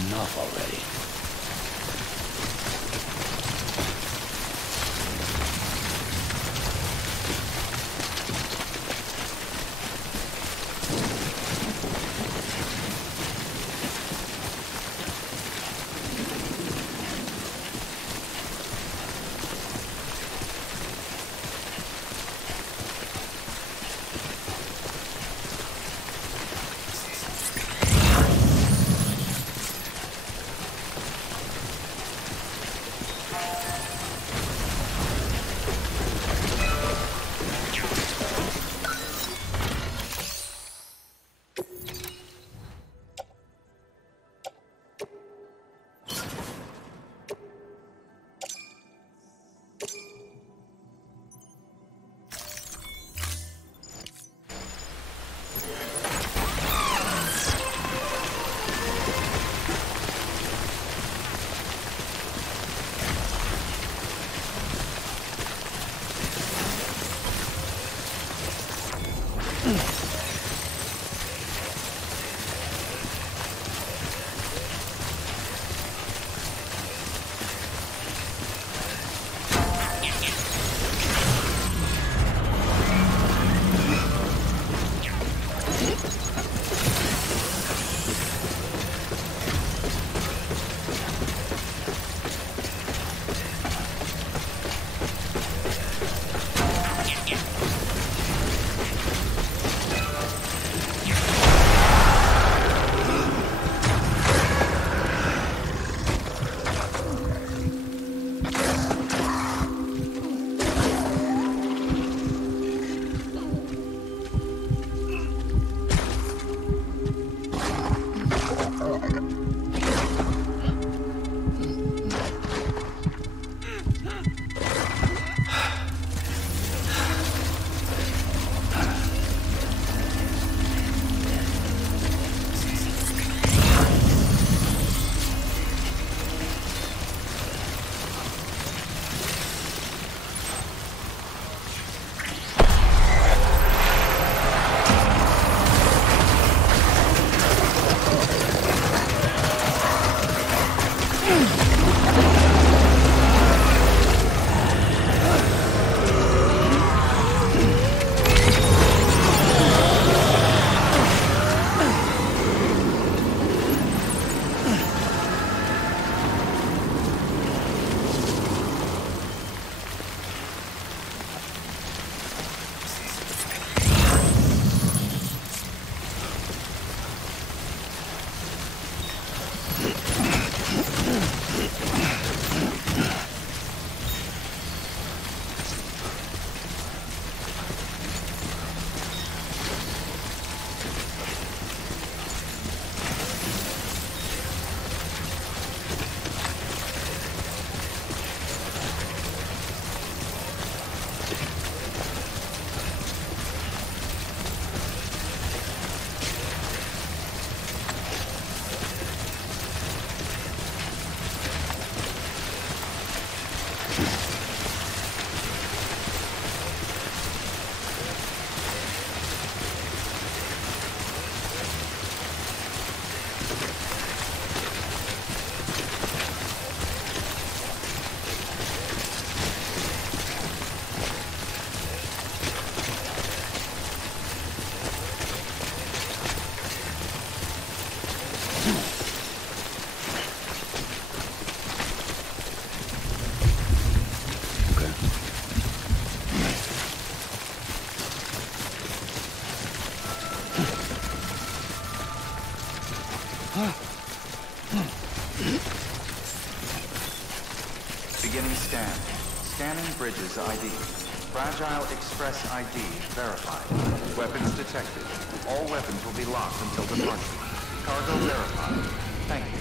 Enough already. Beginning scan. Scanning bridges ID. Fragile Express ID verified. Weapons detected. All weapons will be locked until departure. Cargo verified. Thank you.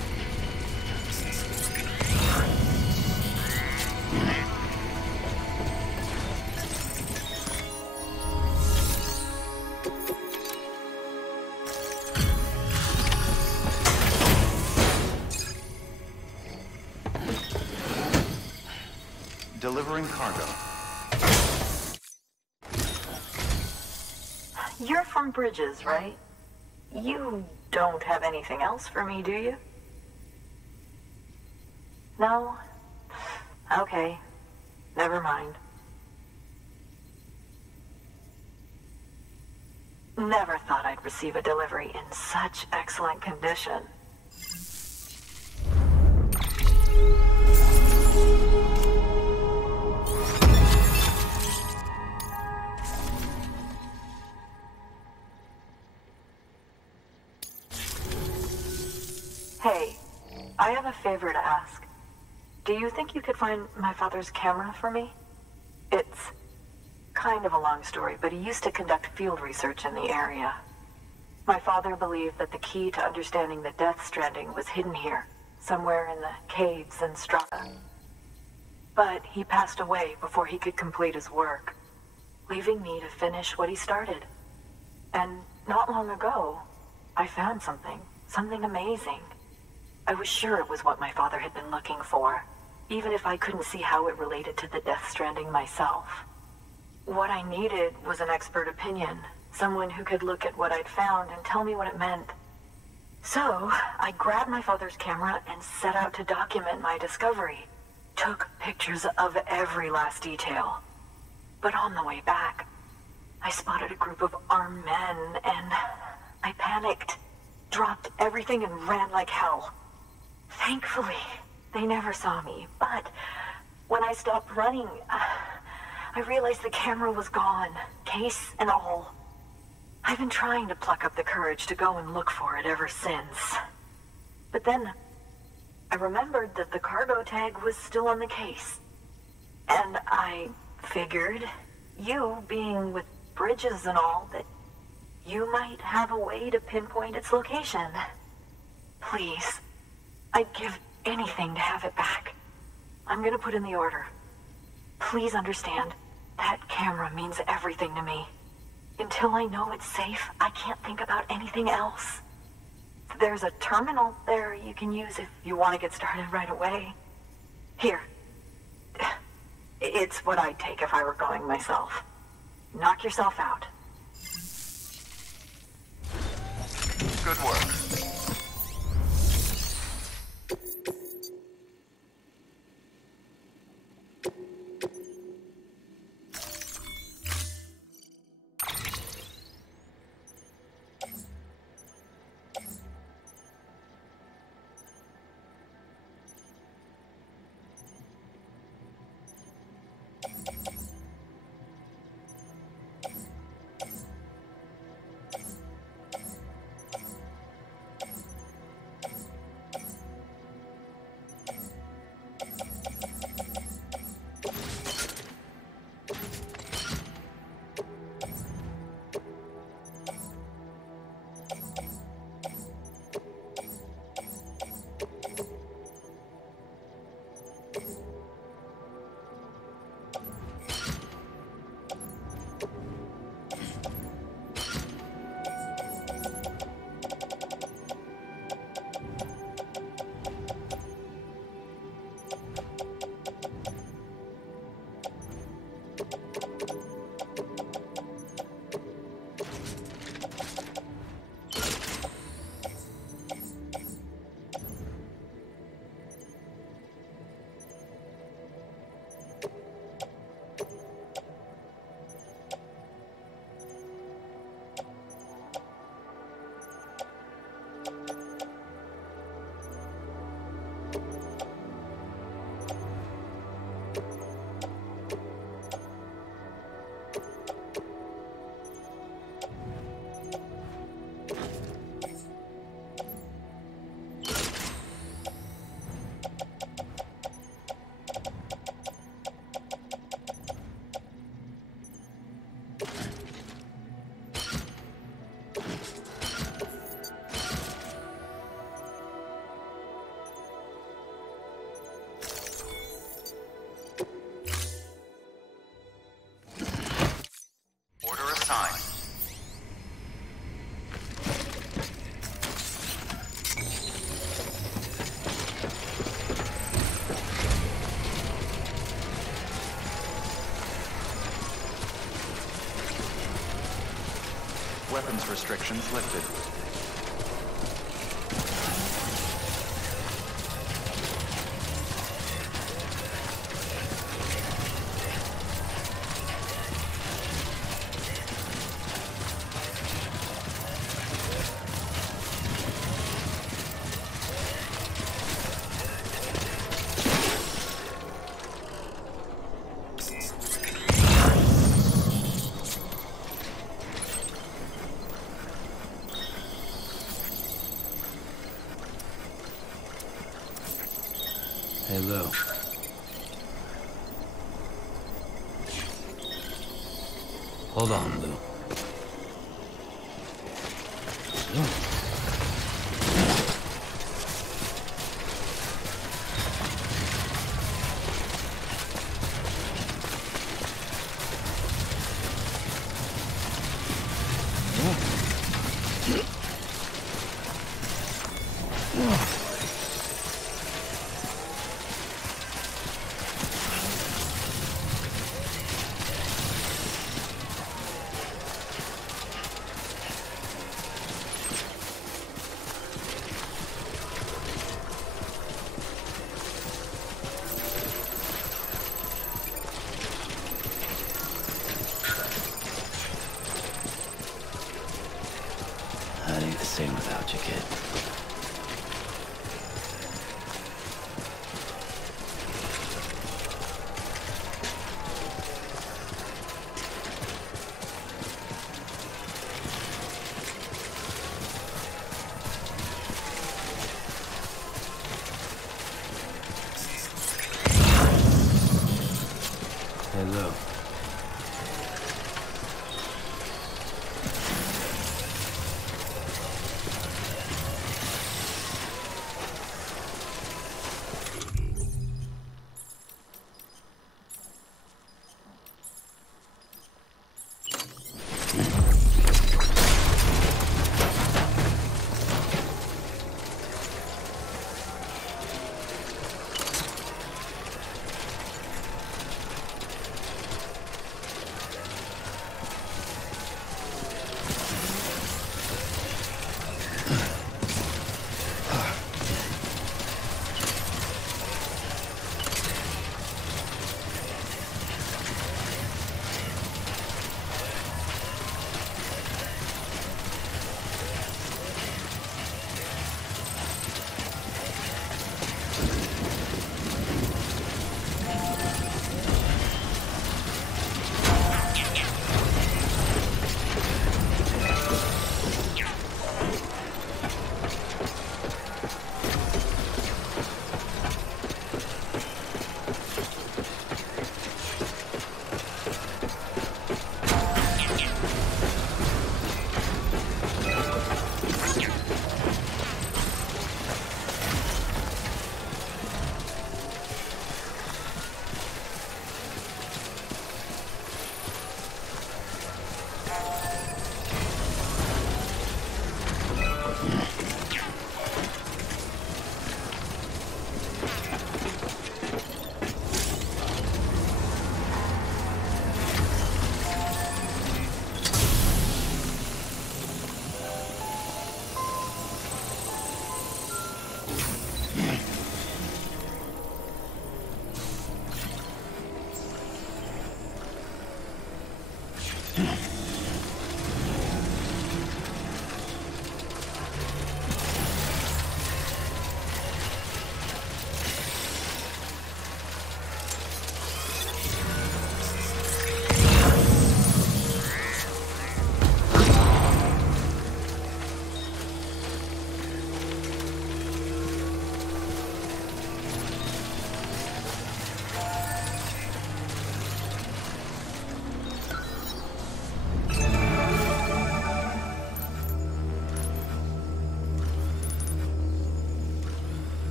Delivering cargo. You're from Bridges, right? You don't have anything else for me, do you? No? Okay. Never mind. Never thought I'd receive a delivery in such excellent condition. Hey, I have a favor to ask. Do you think you could find my father's camera for me? It's kind of a long story, but he used to conduct field research in the area. My father believed that the key to understanding the Death Stranding was hidden here, somewhere in the caves and strata. But he passed away before he could complete his work, leaving me to finish what he started. And not long ago, I found something amazing. I was sure it was what my father had been looking for, even if I couldn't see how it related to the Death Stranding myself. What I needed was an expert opinion, someone who could look at what I'd found and tell me what it meant. So, I grabbed my father's camera and set out to document my discovery. Took pictures of every last detail. But on the way back, I spotted a group of armed men and I panicked, dropped everything and ran like hell. Thankfully, they never saw me, but when I stopped running, I realized the camera was gone, case and all. I've been trying to pluck up the courage to go and look for it ever since. But then, I remembered that the cargo tag was still on the case. And I figured, you being with Bridges and all, that you might have a way to pinpoint its location. Please, I'd give anything to have it back. I'm gonna put in the order. Please understand, that camera means everything to me. Until I know it's safe, I can't think about anything else. There's a terminal there you can use if you want to get started right away. Here. It's what I'd take if I were going myself. Knock yourself out. Good work. Weapons restrictions lifted. Hey, Lou. Hold on, Lou. That ain't the same without you, kid. Hey, Lou.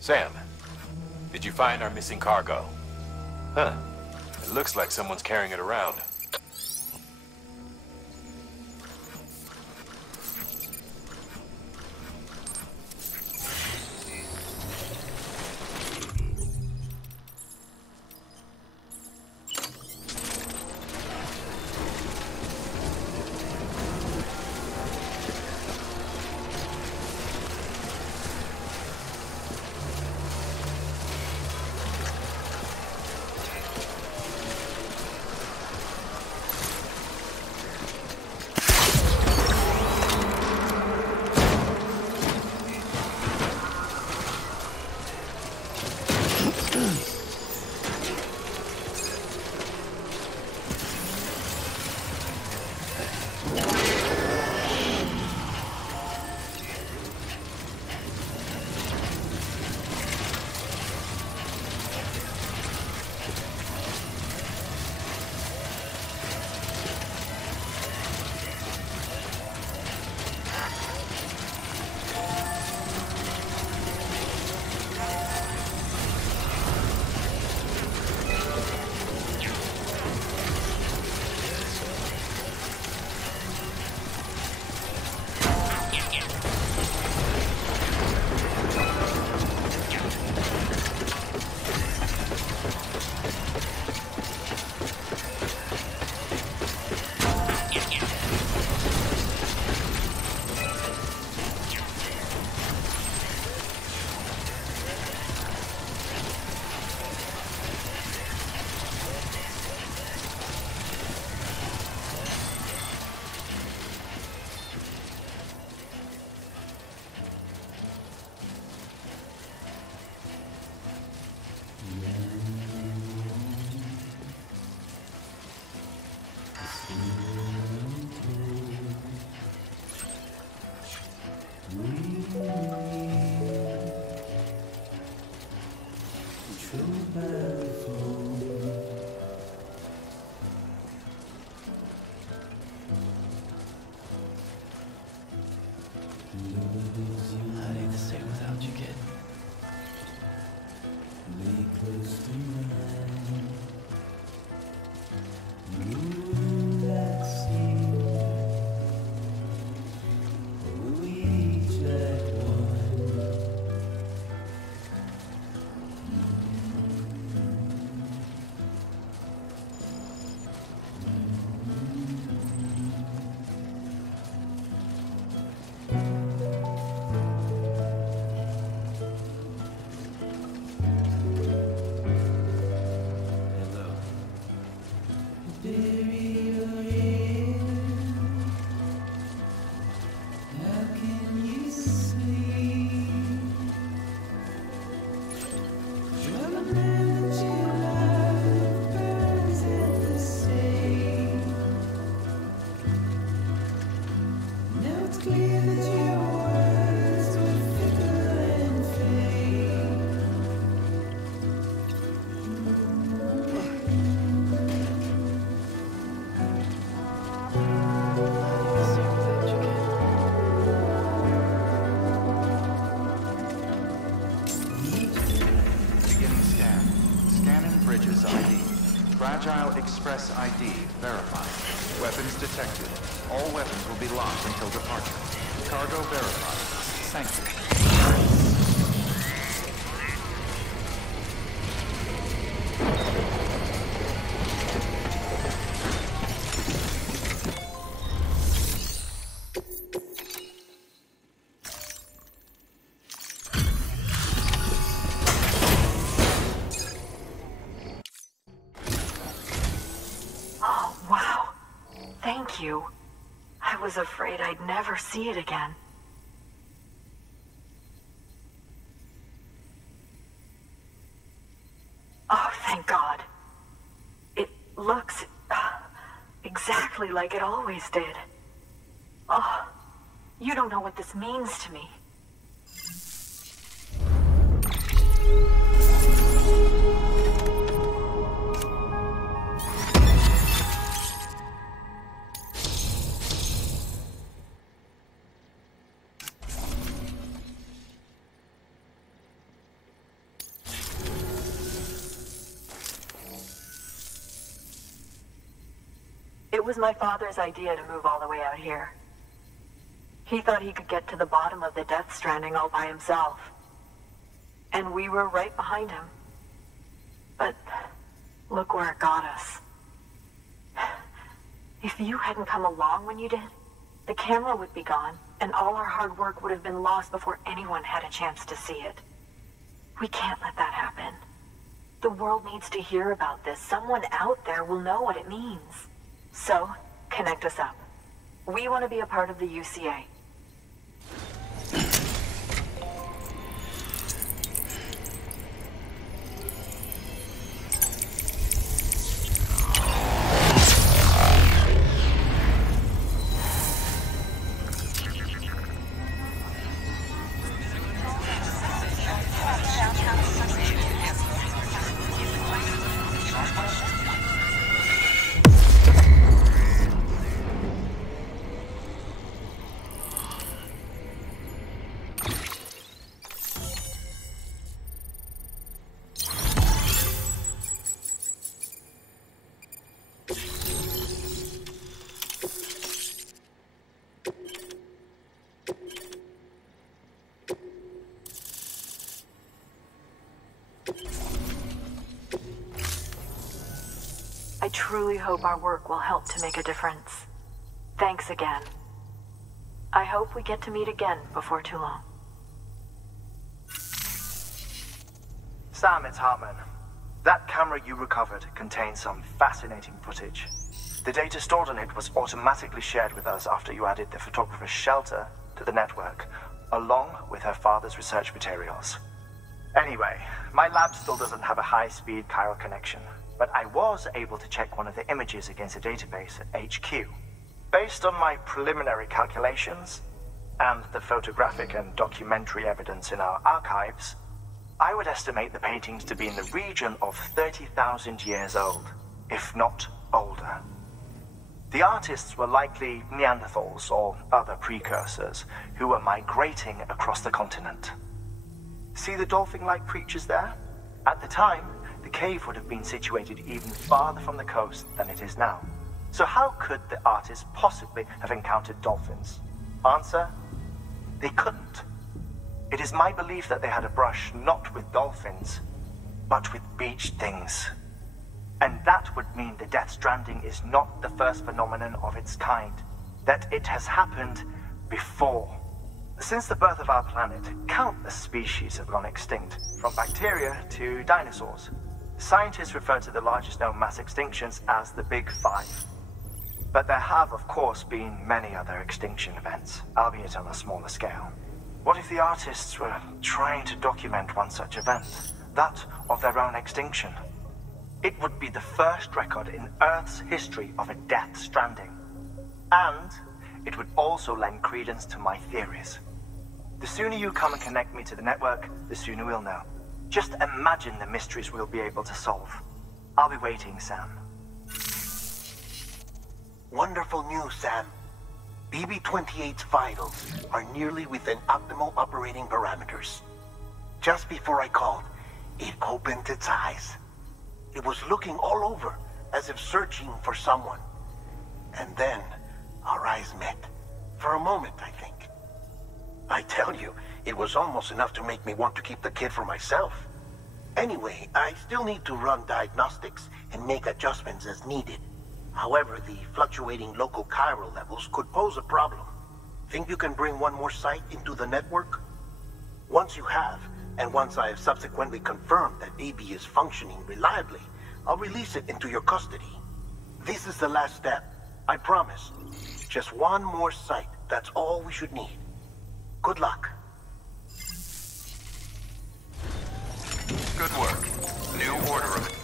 Sam, did you find our missing cargo? Huh. It looks like someone's carrying it around. Express ID verified. Weapons detected. All weapons will be locked until departure. Cargo verified. Thank you. Thank you. I was afraid I'd never see it again. Oh, thank God. It looks exactly like it always did. Oh, you don't know what this means to me. It was my father's idea to move all the way out here. He thought he could get to the bottom of the Death Stranding all by himself. And we were right behind him. But look where it got us. If you hadn't come along when you did, the camera would be gone, and all our hard work would have been lost before anyone had a chance to see it. We can't let that happen. The world needs to hear about this. Someone out there will know what it means. So, connect us up. We want to be a part of the UCA. I truly hope our work will help to make a difference. Thanks again. I hope we get to meet again before too long. Sam, it's Heartman. That camera you recovered contains some fascinating footage. The data stored on it was automatically shared with us after you added the photographer's shelter to the network, along with her father's research materials. Anyway, my lab still doesn't have a high-speed chiral connection, but I was able to check one of the images against a database at HQ. Based on my preliminary calculations, and the photographic and documentary evidence in our archives, I would estimate the paintings to be in the region of 30,000 years old, if not older. The artists were likely Neanderthals or other precursors who were migrating across the continent. See the dolphin-like creatures there? At the time, the cave would have been situated even farther from the coast than it is now. So how could the artists possibly have encountered dolphins? Answer: they couldn't. It is my belief that they had a brush not with dolphins, but with beach things. And that would mean the Death Stranding is not the first phenomenon of its kind, that it has happened before. Since the birth of our planet, countless species have gone extinct, from bacteria to dinosaurs. Scientists refer to the largest known mass extinctions as the Big Five. But there have, of course, been many other extinction events, albeit on a smaller scale. What if the artists were trying to document one such event, that of their own extinction? It would be the first record in Earth's history of a Death Stranding. And it would also lend credence to my theories. The sooner you come and connect me to the network, the sooner we'll know. Just imagine the mysteries we'll be able to solve. I'll be waiting, Sam. Wonderful news, Sam. BB-28's vitals are nearly within optimal operating parameters. Just before I called, it opened its eyes. It was looking all over, as if searching for someone. And then, our eyes met. For a moment, I think. I tell you, it was almost enough to make me want to keep the kid for myself. Anyway, I still need to run diagnostics and make adjustments as needed. However, the fluctuating local chiral levels could pose a problem. Think you can bring one more site into the network? Once you have, and once I have subsequently confirmed that BB is functioning reliably, I'll release it into your custody. This is the last step, I promise. Just one more site, that's all we should need. Good luck. Good work. New order of...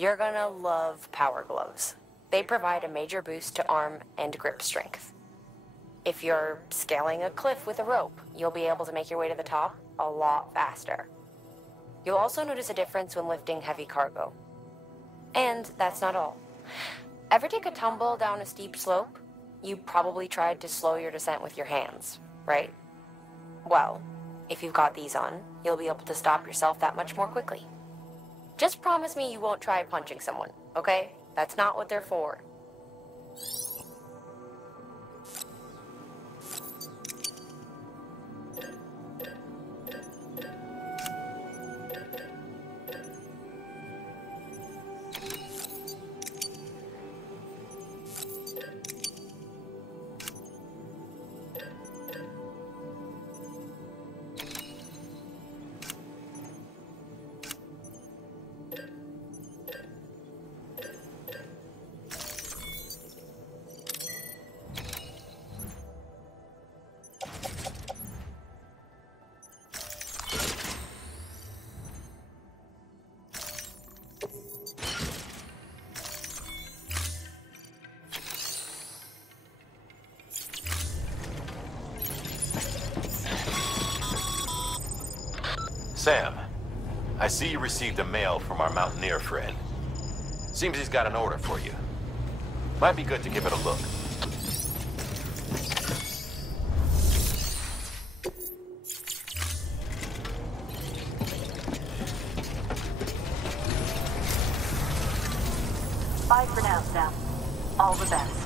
You're gonna love power gloves. They provide a major boost to arm and grip strength. If you're scaling a cliff with a rope, you'll be able to make your way to the top a lot faster. You'll also notice a difference when lifting heavy cargo. And that's not all. Ever take a tumble down a steep slope? You probably tried to slow your descent with your hands, right? Well, if you've got these on, you'll be able to stop yourself that much more quickly. Just promise me you won't try punching someone, okay? That's not what they're for. Sam, I see you received a mail from our mountaineer friend. Seems he's got an order for you. Might be good to give it a look. Bye for now, Sam. All the best.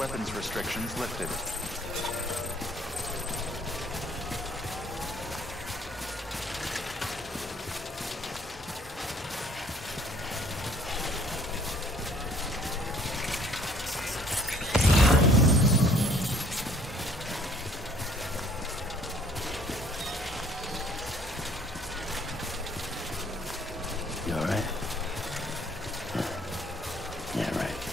weapons restrictions lifted. You alright? Yeah, right.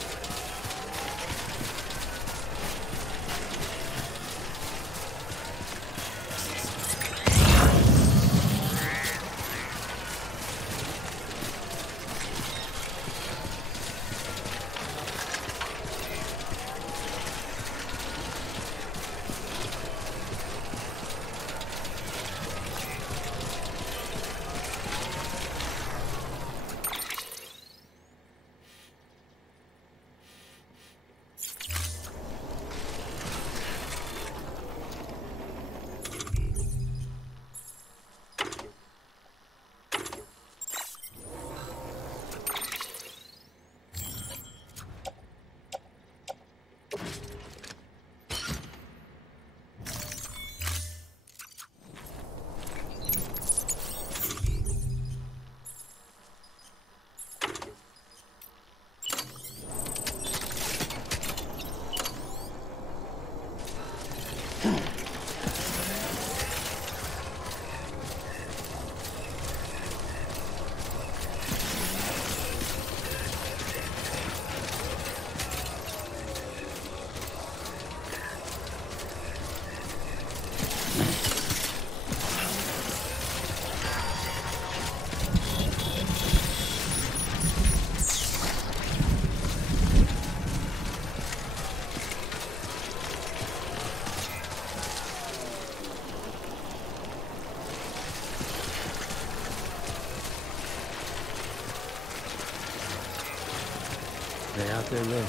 Stay out there, Lou.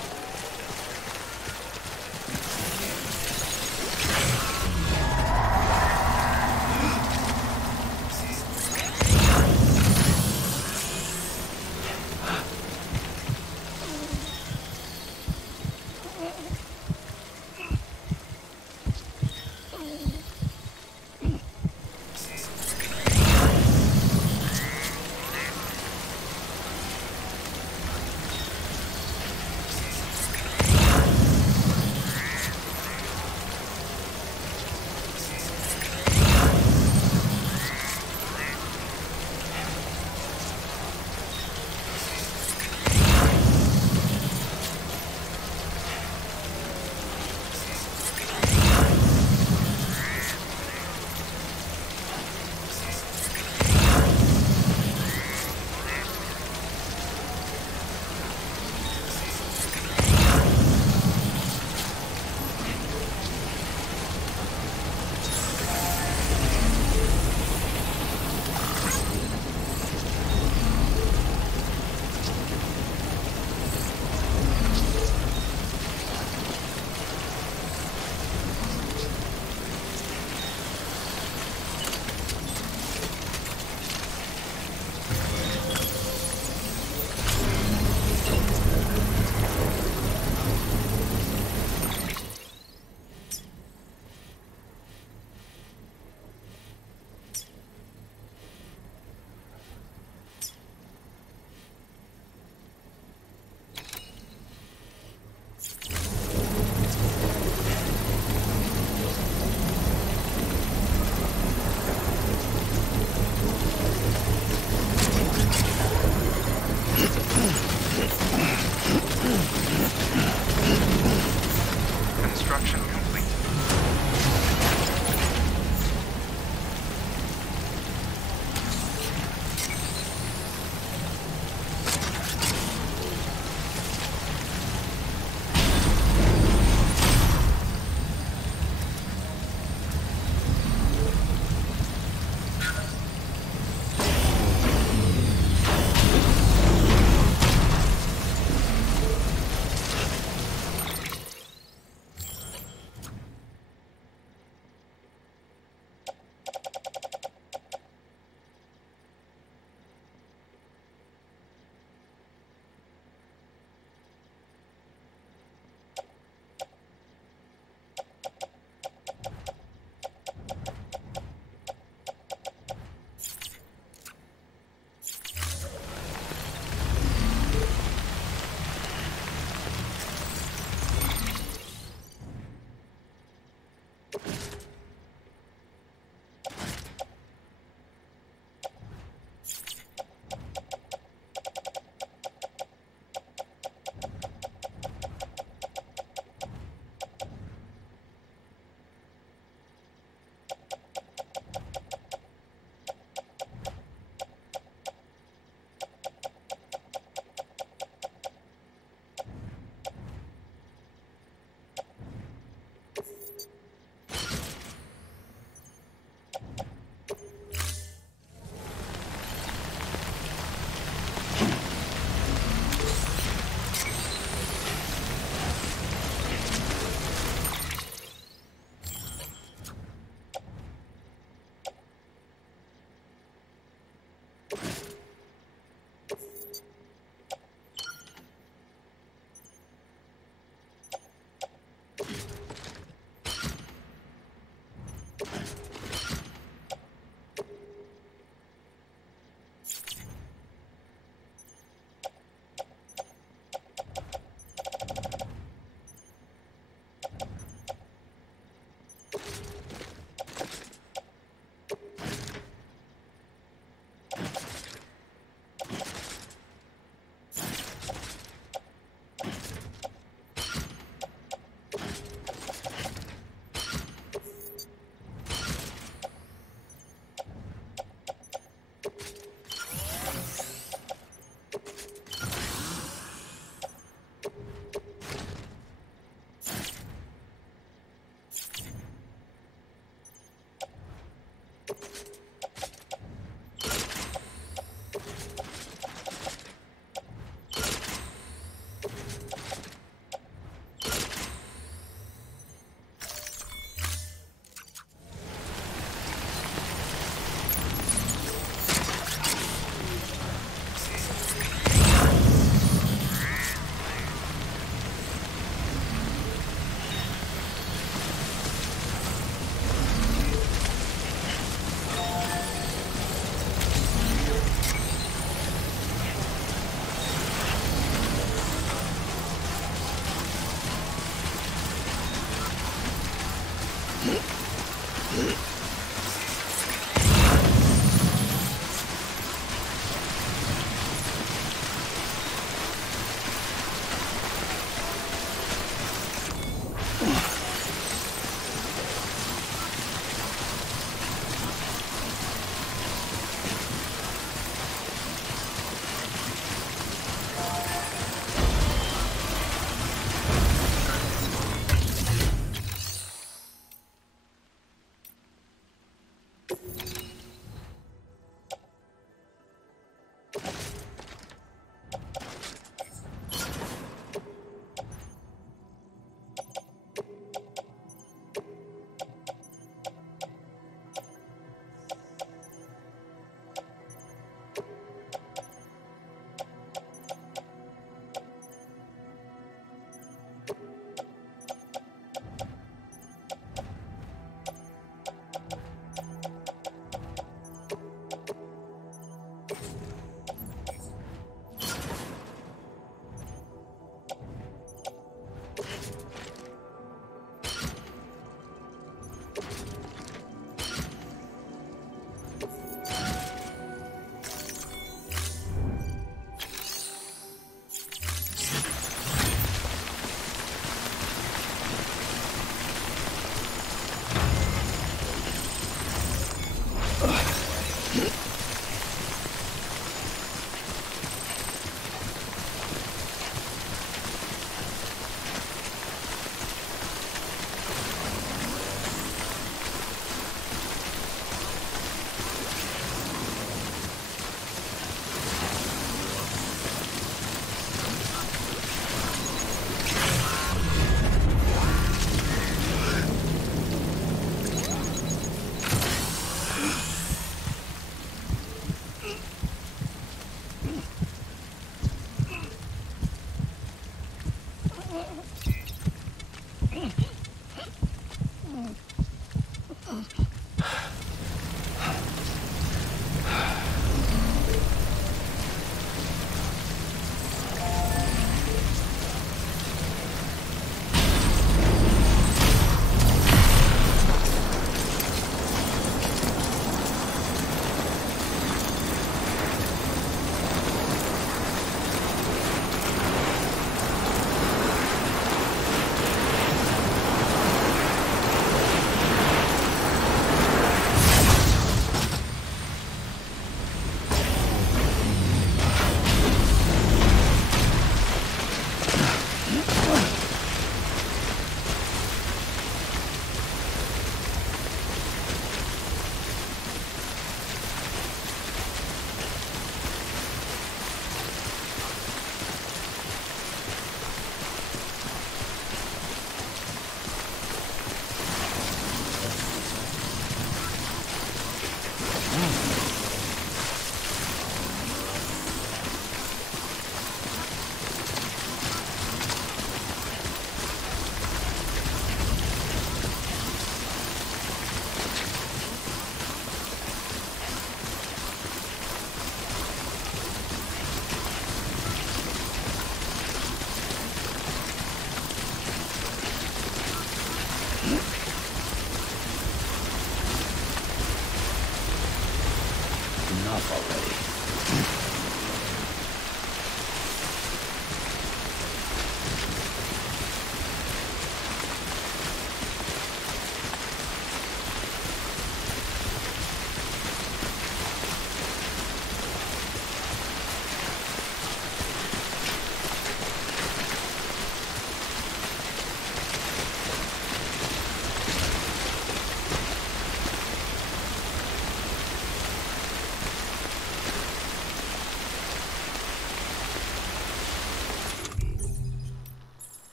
Enough already.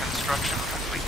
Construction complete.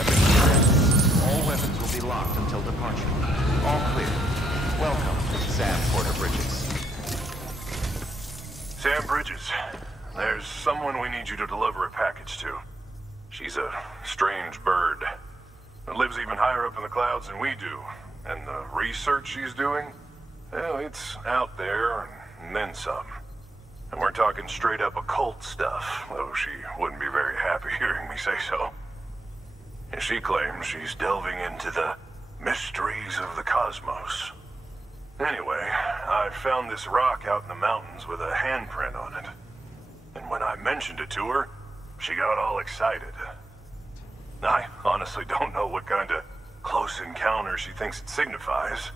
weapons ready. All weapons will be locked until departure. All clear. Welcome, Sam Porter Bridges. Sam Bridges, there's someone we need you to deliver a package to. She's a strange bird. It lives even higher up in the clouds than we do. And the research she's doing, well, it's out there and then some. And we're talking straight up occult stuff, though she wouldn't be very happy hearing me say so. And she claims she's delving into the mysteries of the cosmos. Anyway, I found this rock out in the mountains with a handprint on it. And when I mentioned it to her, she got all excited. I honestly don't know what kind of close encounter she thinks it signifies.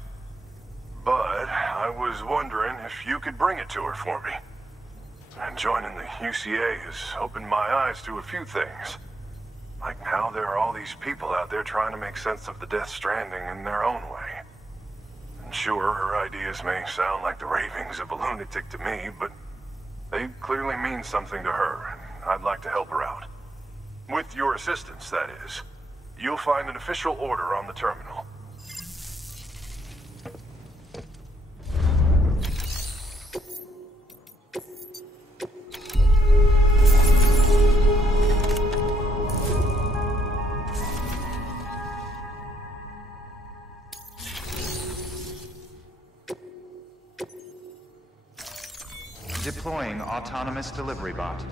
But I was wondering if you could bring it to her for me. And joining the UCA has opened my eyes to a few things. Like how there are all these people out there trying to make sense of the Death Stranding in their own way. And sure, her ideas may sound like the ravings of a lunatic to me, but they clearly mean something to her, and I'd like to help her out. With your assistance, that is. You'll find an official order on the terminal. Deploying autonomous delivery bot.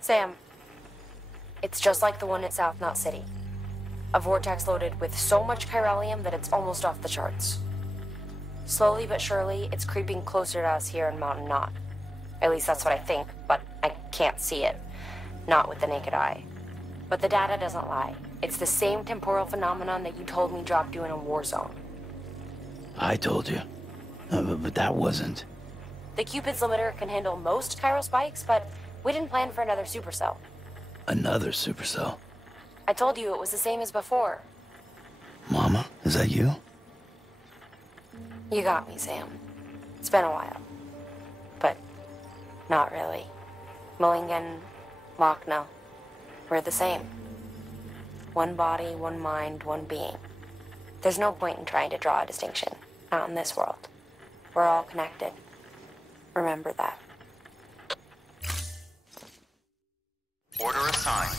Sam, it's just like the one at South Knot City. A vortex loaded with so much chiralium that it's almost off the charts. Slowly but surely, it's creeping closer to us here in Mountain Knot. At least that's what I think, but I can't see it. Not with the naked eye. But the data doesn't lie. It's the same temporal phenomenon that you told me dropped you in a war zone. I told you. But that wasn't. The Cupid's limiter can handle most chiral spikes, but we didn't plan for another supercell. Another supercell? I told you it was the same as before. Mama, is that you? You got me, Sam. It's been a while. But not really. Mulligan, Lochner, we're the same. One body, one mind, one being. There's no point in trying to draw a distinction. Not in this world. We're all connected. Remember that. Order assigned.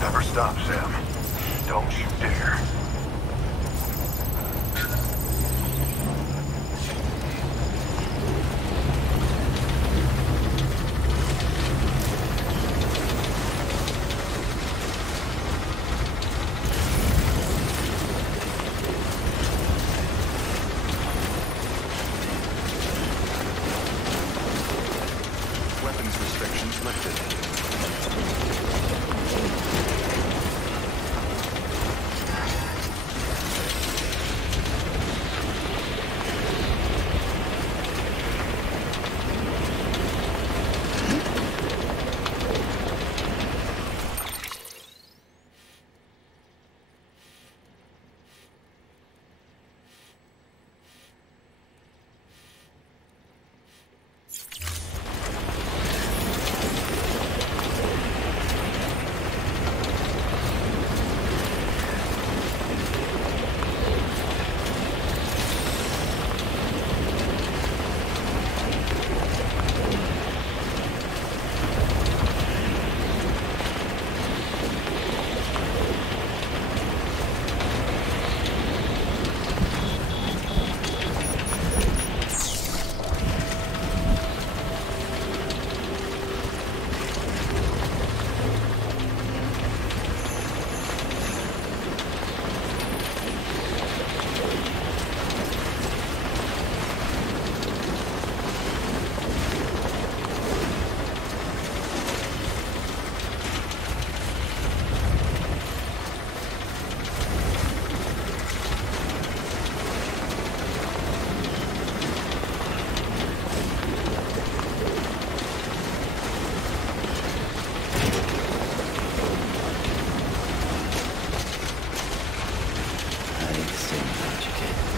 Never stop, Sam. Don't you dare. same without you, kid.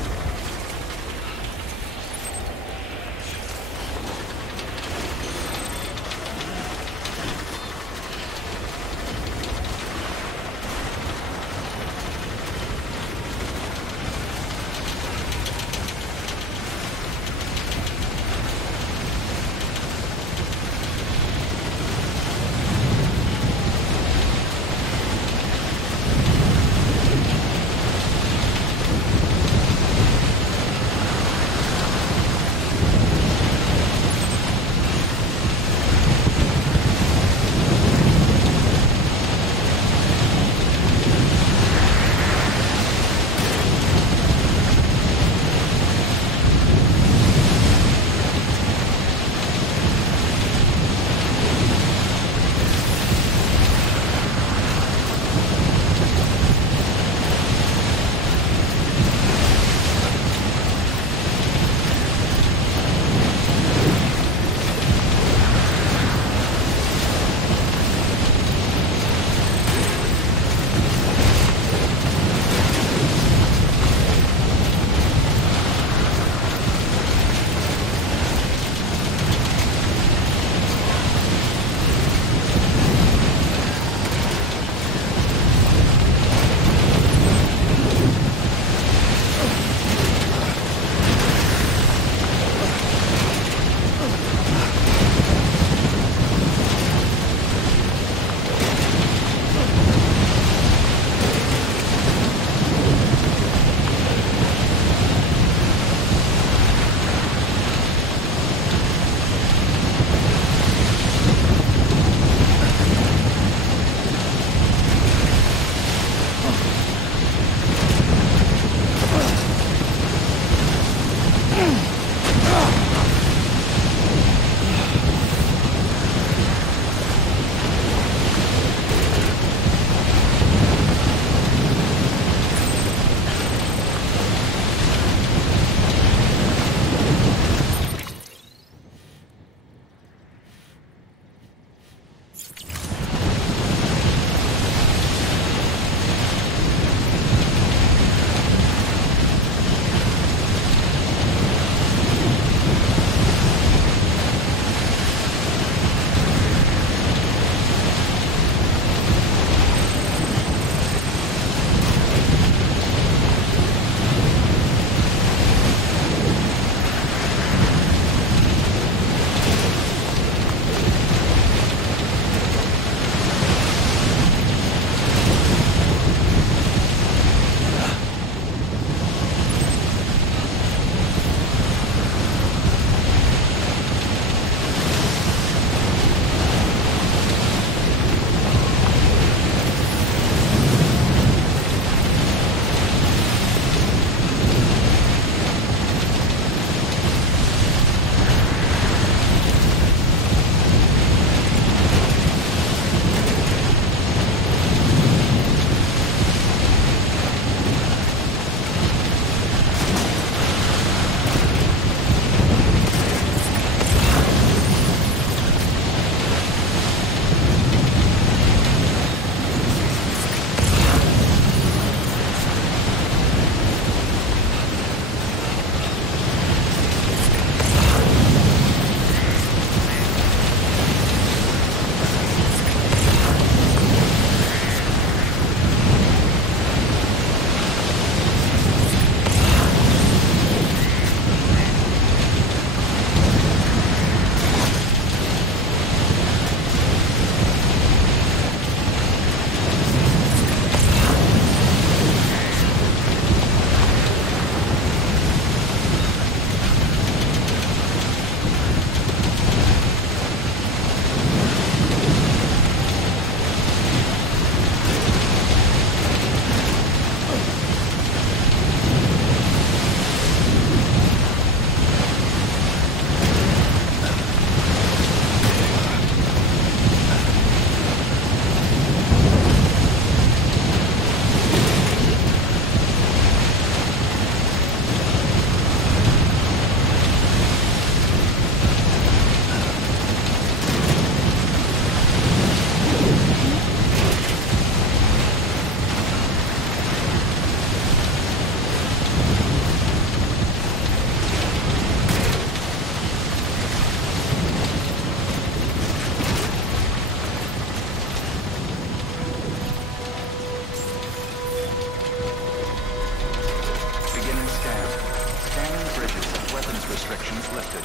lifted.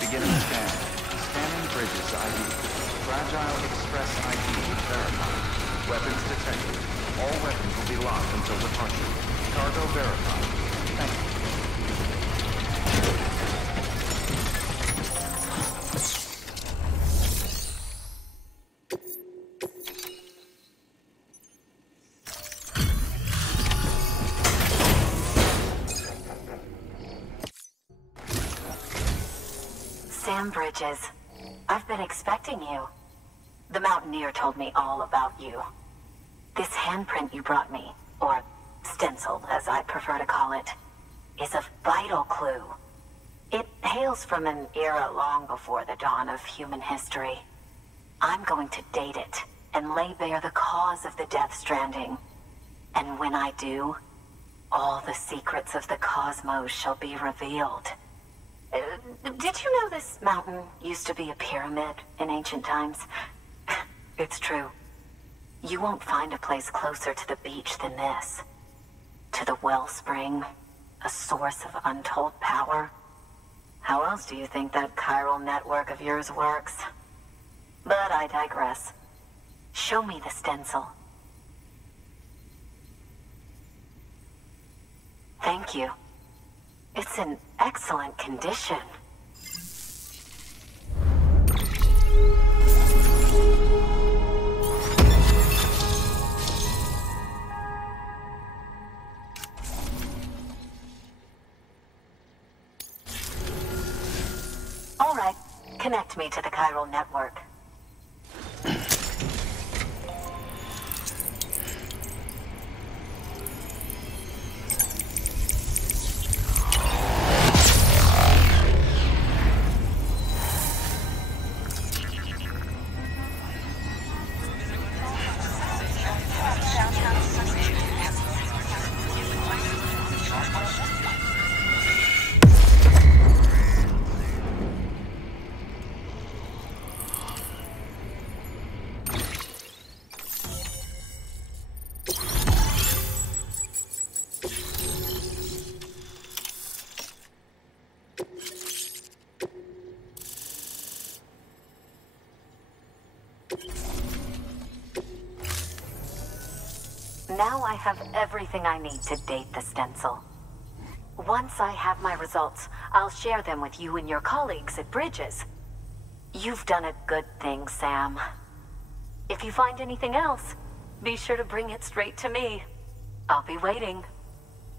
Beginning scan. Scanning bridges ID. Fragile Express ID verified. Weapons detected. All weapons will be locked until departure. Cargo verified. Thank you. Sam Bridges, I've been expecting you. The Mountaineer told me all about you. This handprint you brought me, or stencil as I prefer to call it, is a vital clue. It hails from an era long before the dawn of human history. I'm going to date it and lay bare the cause of the Death Stranding. And when I do, all the secrets of the cosmos shall be revealed. Did you know this mountain used to be a pyramid in ancient times? It's true. You won't find a place closer to the beach than this. To the wellspring, a source of untold power. How else do you think that chiral network of yours works? But I digress. Show me the stencil. Thank you. It's in excellent condition. All right, connect me to the chiral network. Now I have everything I need to date the stencil. Once I have my results, I'll share them with you and your colleagues at Bridges. You've done a good thing, Sam. If you find anything else, be sure to bring it straight to me. I'll be waiting.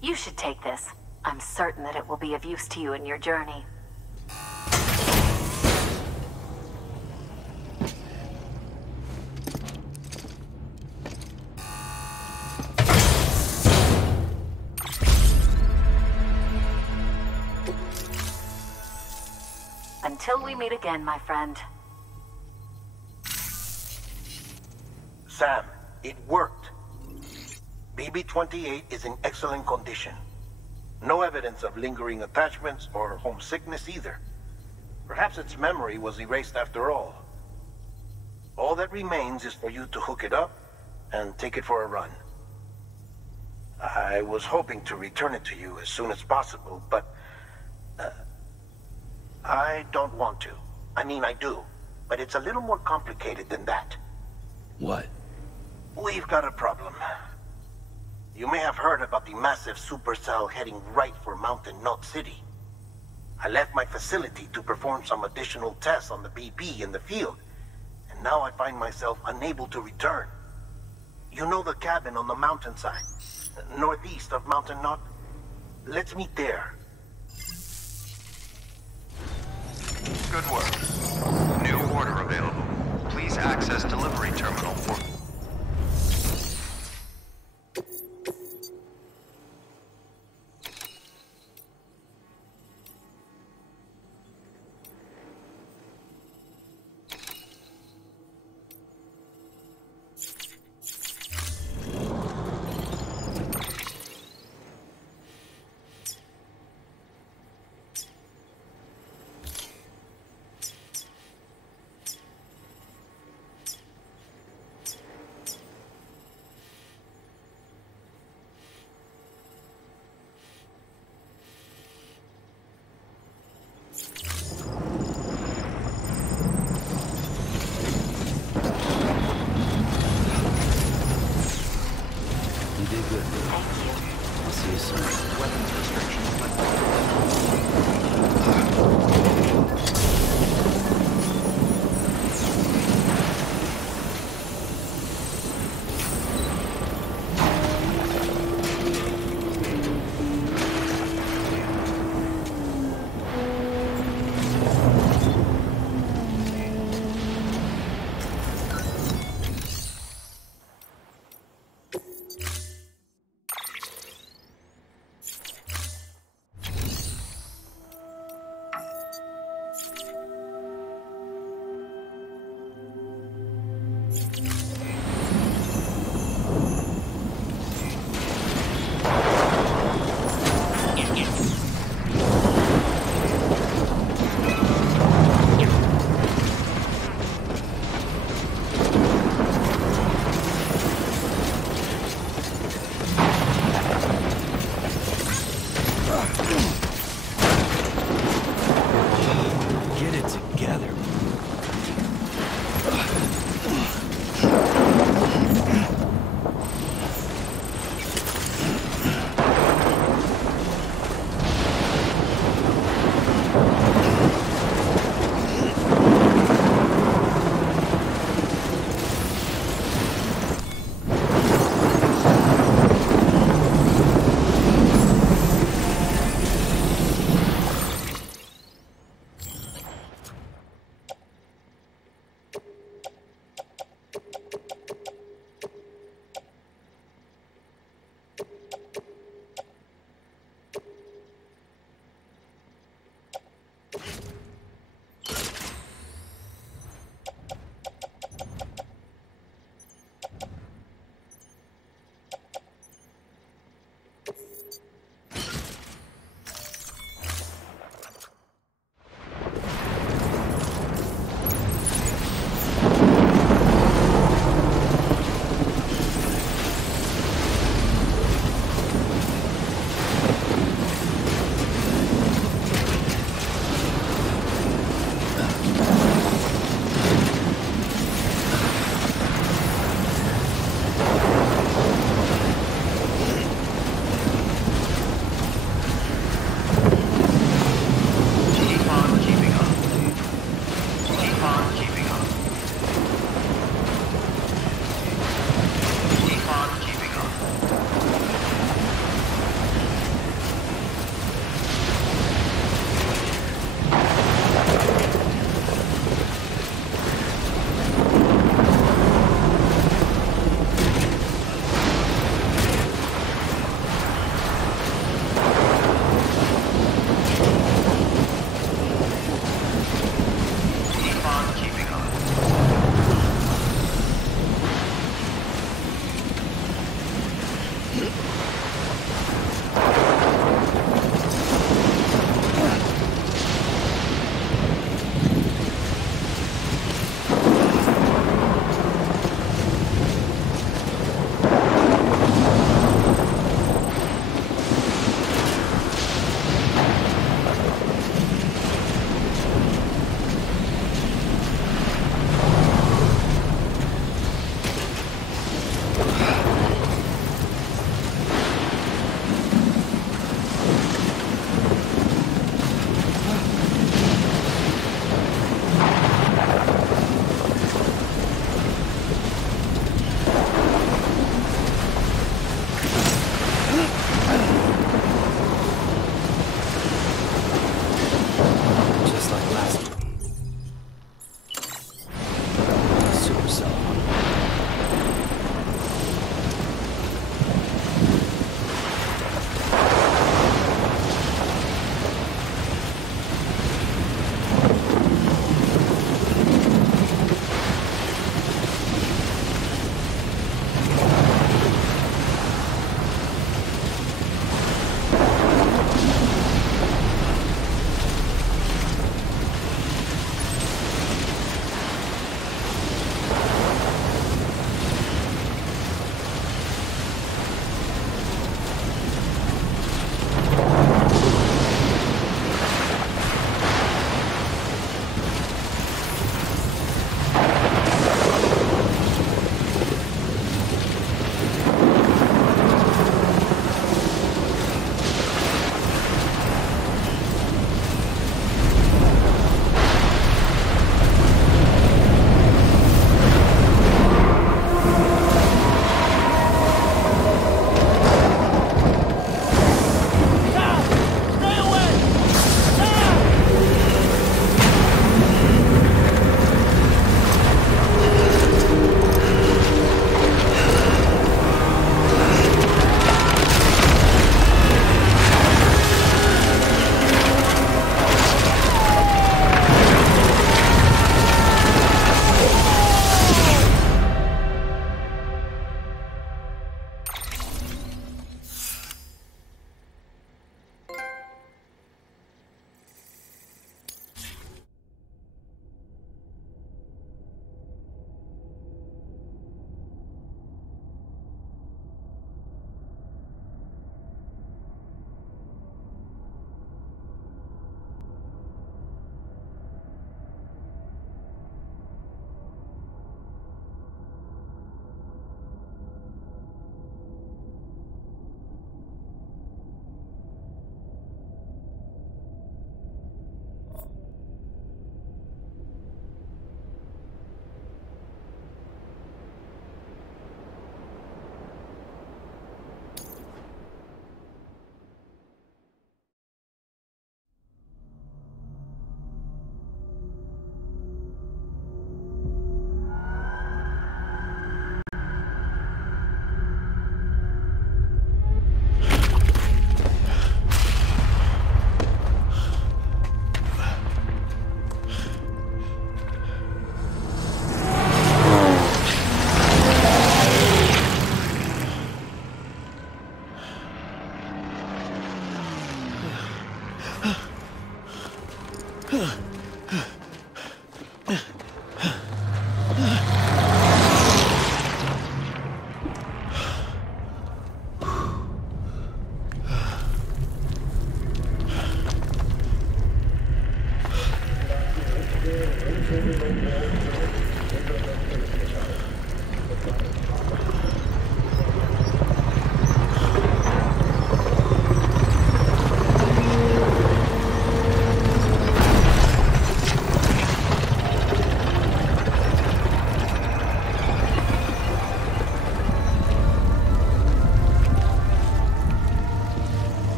You should take this. I'm certain that it will be of use to you in your journey. Until we meet again, my friend. Sam, it worked. BB-28 is in excellent condition. No evidence of lingering attachments or homesickness either. Perhaps its memory was erased after all. All that remains is for you to hook it up and take it for a run. I was hoping to return it to you as soon as possible, but I don't want to. I mean, I do, but it's a little more complicated than that. What? We've got a problem. You may have heard about the massive supercell heading right for Mountain Knot City. I left my facility to perform some additional tests on the BB in the field, and now I find myself unable to return. You know the cabin on the mountainside, northeast of Mountain Knot? Let's meet there. Good work. New order available. Please access delivery terminal for... you soon. Weapons restrictions lifted.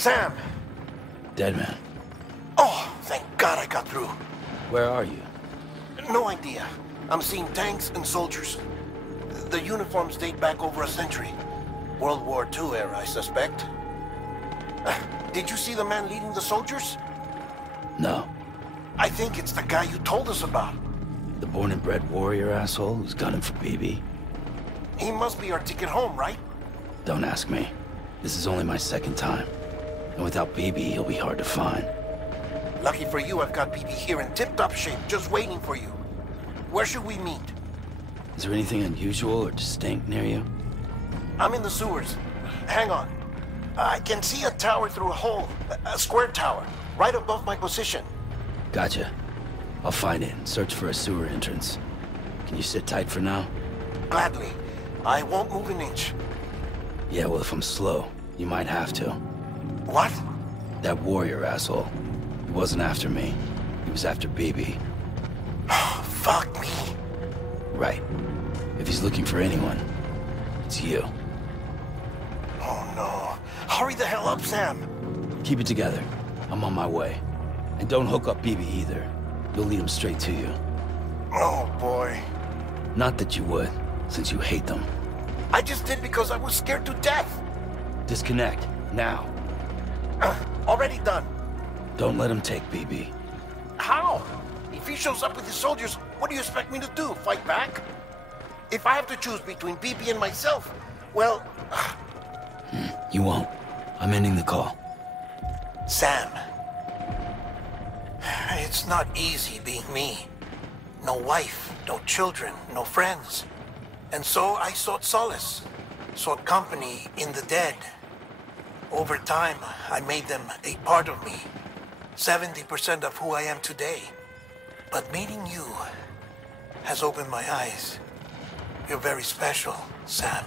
Sam! Deadman. Oh, thank God I got through. Where are you? No idea. I'm seeing tanks and soldiers. The uniforms date back over a century. World War II era, I suspect. Did you see the man leading the soldiers? No. I think it's the guy you told us about. The born and bred warrior asshole who's gunning for BB? He must be our ticket home, right? Don't ask me. This is only my second time. And without BB, he'll be hard to find. Lucky for you, I've got BB here in tip-top shape, just waiting for you. Where should we meet? Is there anything unusual or distinct near you? I'm in the sewers. Hang on. I can see a tower through a hole. A square tower, right above my position. Gotcha. I'll find it and search for a sewer entrance. Can you sit tight for now? Gladly. I won't move an inch. Yeah, well, if I'm slow, you might have to. What? That warrior asshole. He wasn't after me. He was after BB. Fuck me. Right. If he's looking for anyone, it's you. Oh no. Hurry the hell up, Sam. Keep it together. I'm on my way. And don't hook up BB either. You'll lead him straight to you. Oh boy. Not that you would, since you hate them. I just did because I was scared to death. Disconnect, now. Already done. Don't let him take BB. How? If he shows up with his soldiers, what do you expect me to do? Fight back? If I have to choose between BB and myself, well... You won't. I'm ending the call. Sam. It's not easy being me. No wife, no children, no friends. And so I sought solace, sought company in the dead. Over time, I made them a part of me. 70% of who I am today. But meeting you has opened my eyes. You're very special, Sam.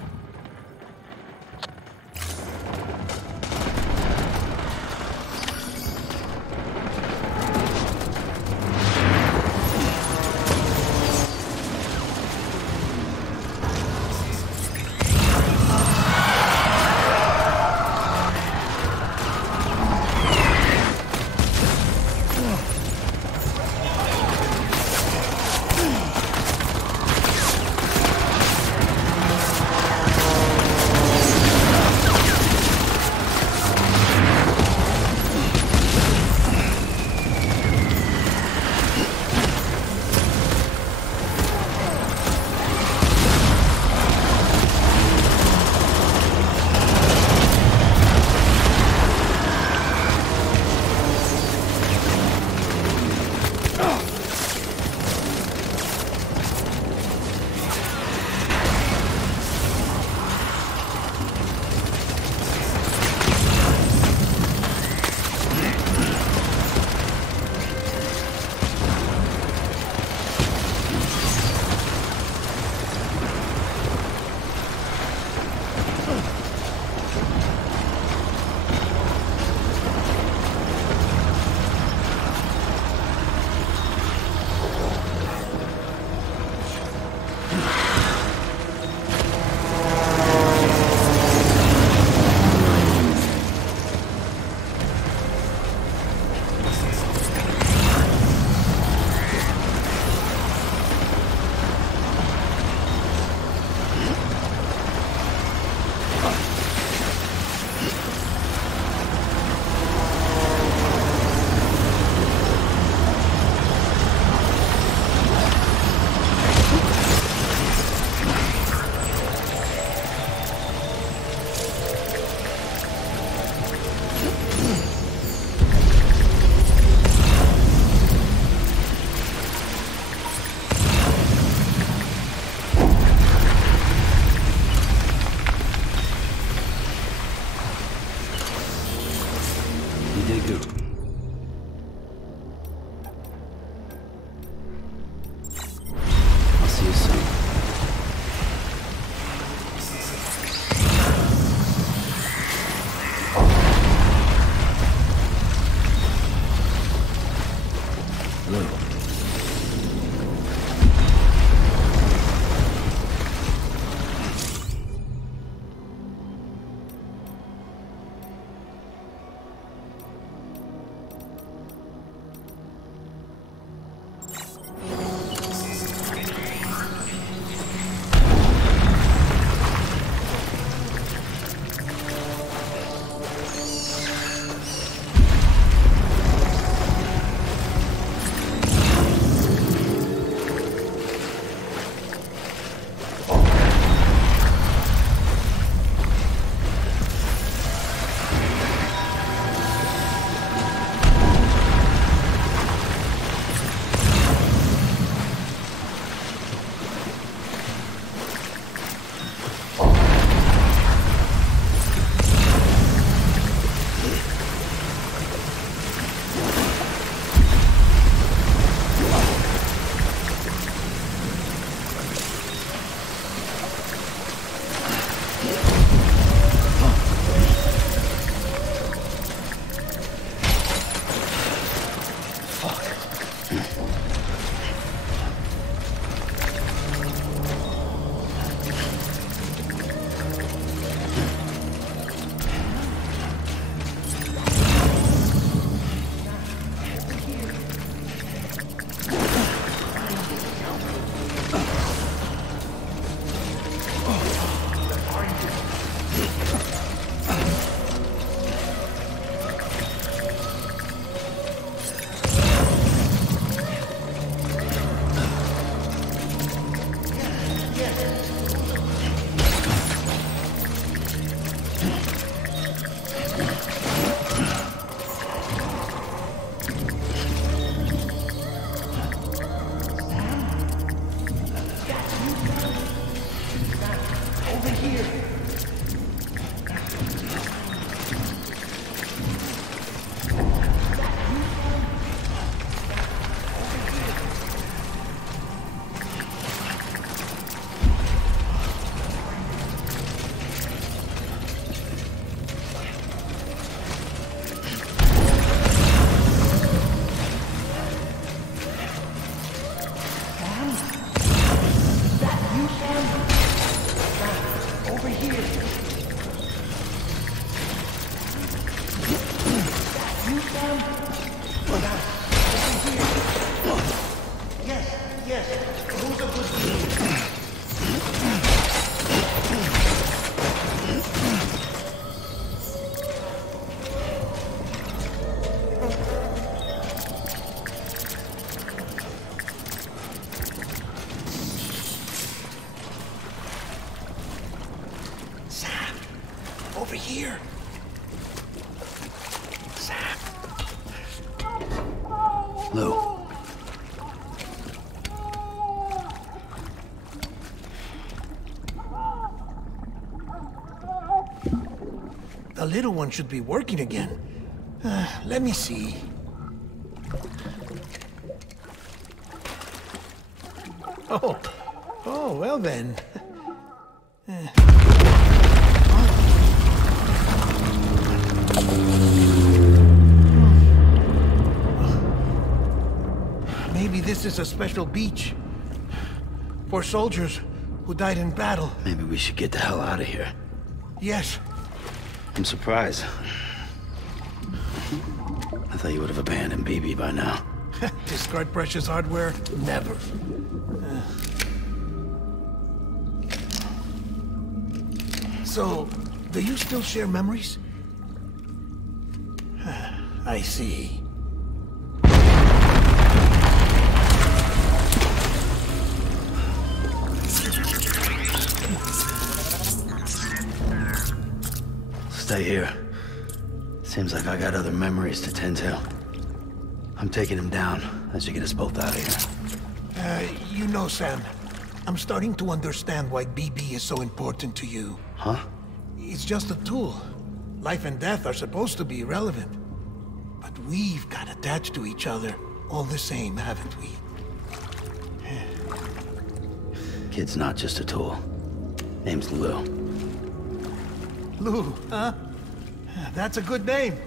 Sam? Well, listen here. Yes. Who's a good leader? Sam, over here. Sam. Lou. The little one should be working again. Let me see. Oh, well then. Maybe this is a special beach for soldiers who died in battle. Maybe we should get the hell out of here. Yes. I'm surprised. I thought you would have abandoned BB by now. Discard precious hardware? Never. So, do you still share memories? I see. Stay here. Seems like I got other memories to tend to. I'm taking him down as you get us both out of here. You know, Sam, I'm starting to understand why BB is so important to you. Huh? It's just a tool. Life and death are supposed to be irrelevant. But we've got attached to each other all the same, haven't we? Kid's not just a tool. Name's Lou. Lou, huh? That's a good name.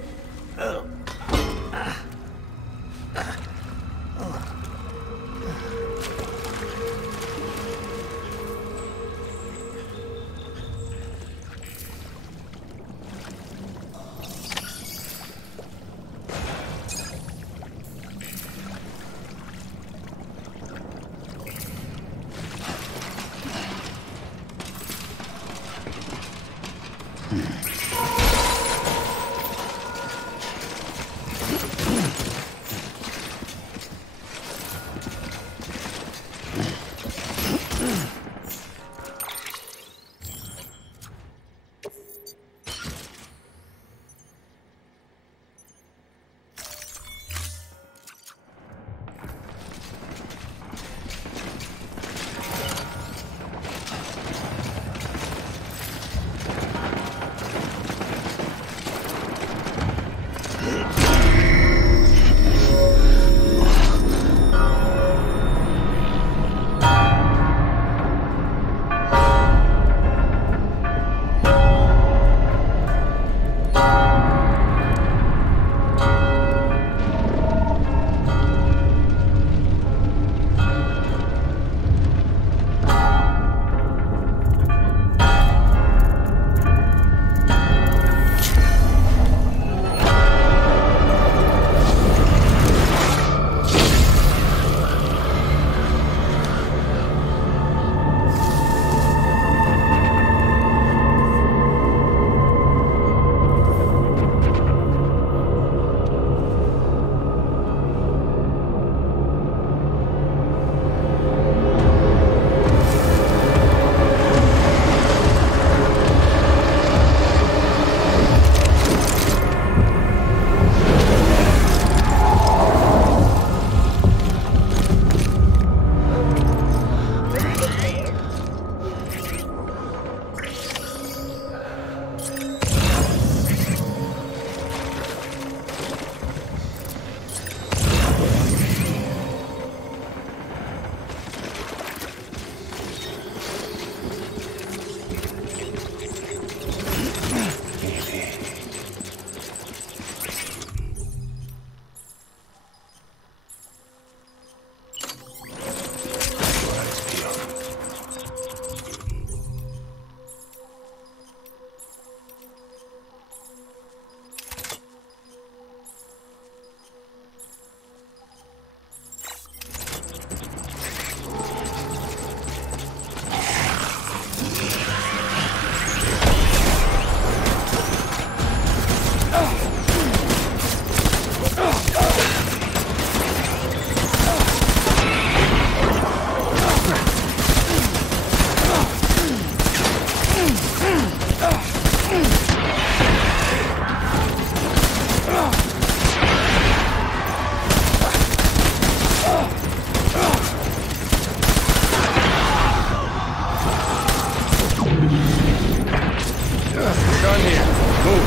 Gun here. Move.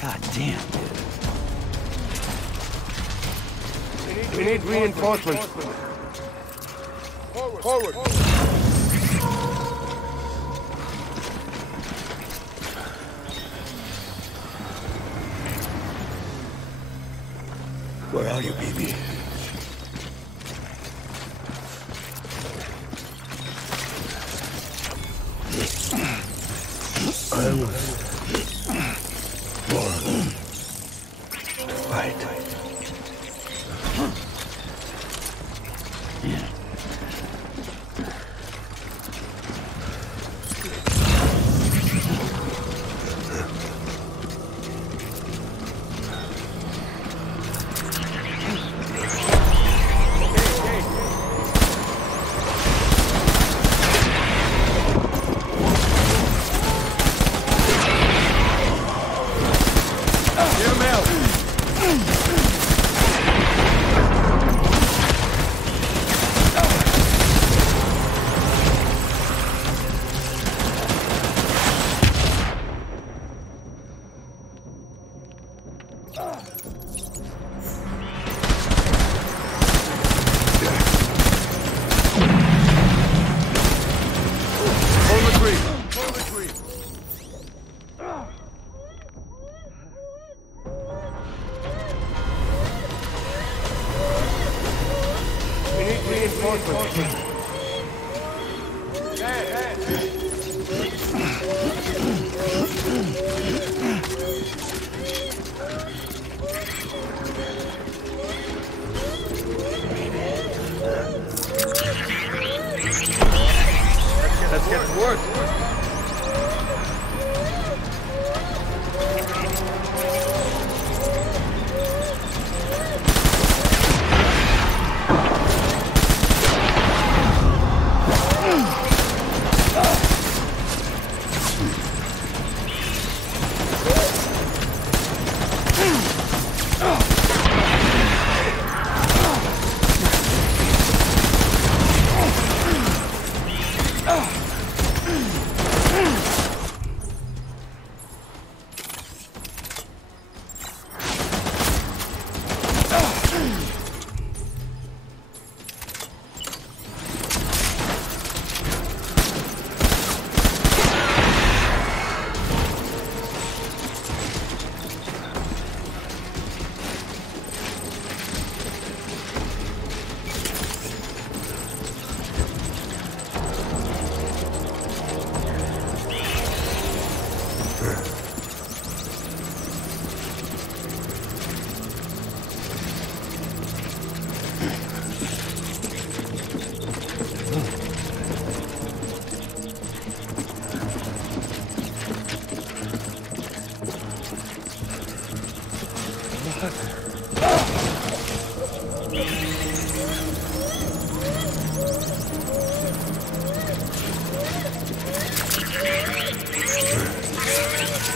God damn, dude. We need reinforcements. Forward. Where are you, baby? I was born to fight. Yeah. Let's get to work.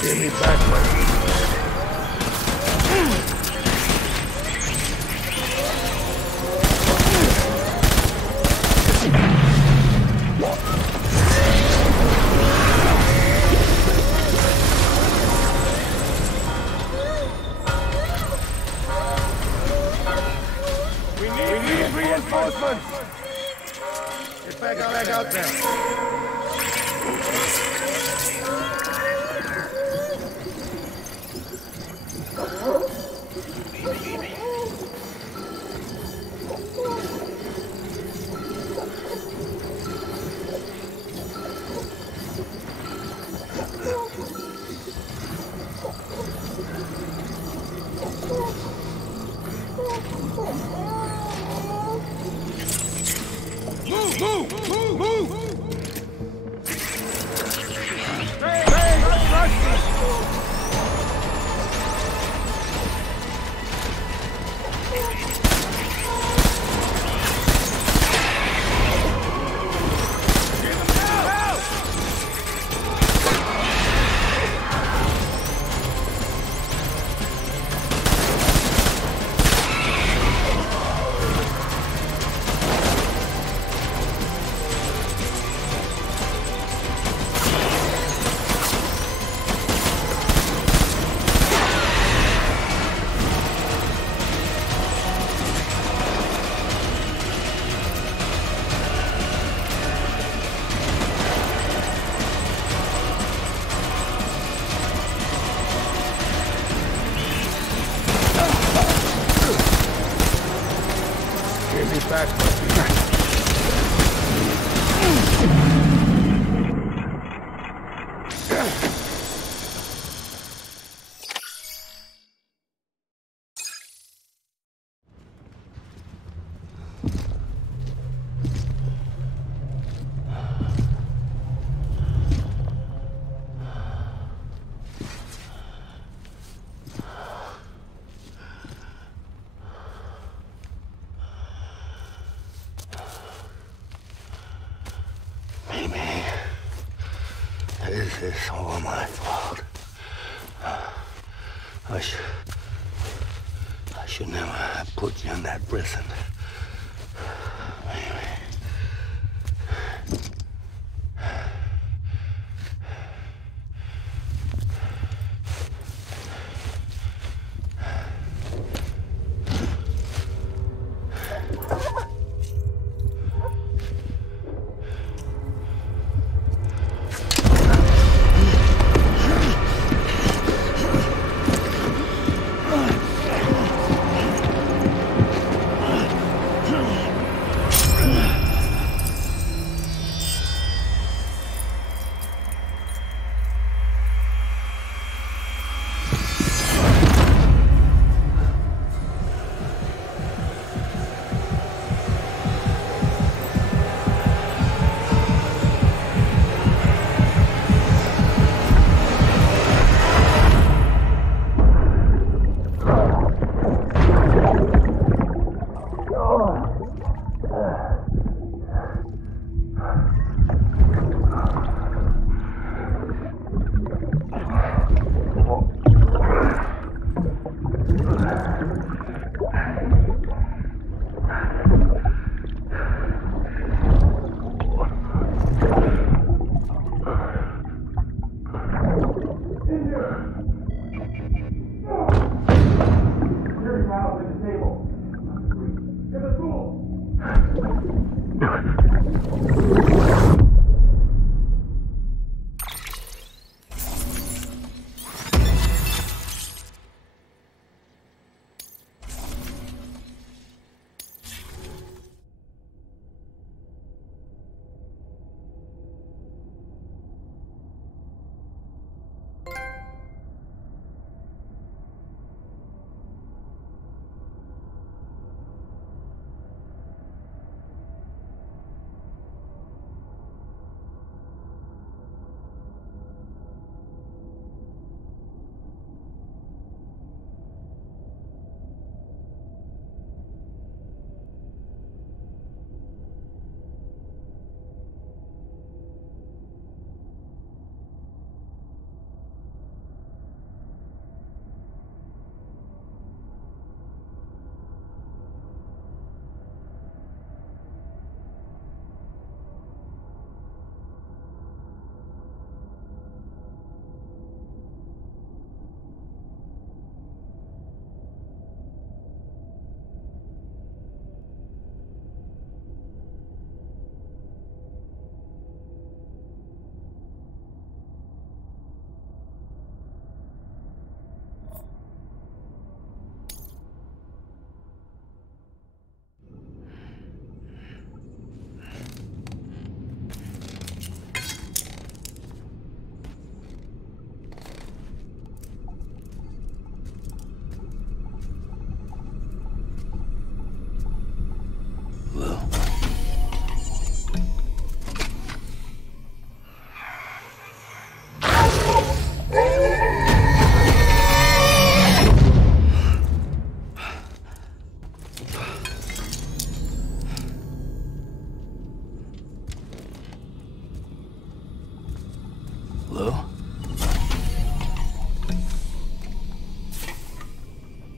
Give me back my... We need reinforcements! Get back out there! Move! Give me back, puppy. This is all my fault. I should never have put you in that prison.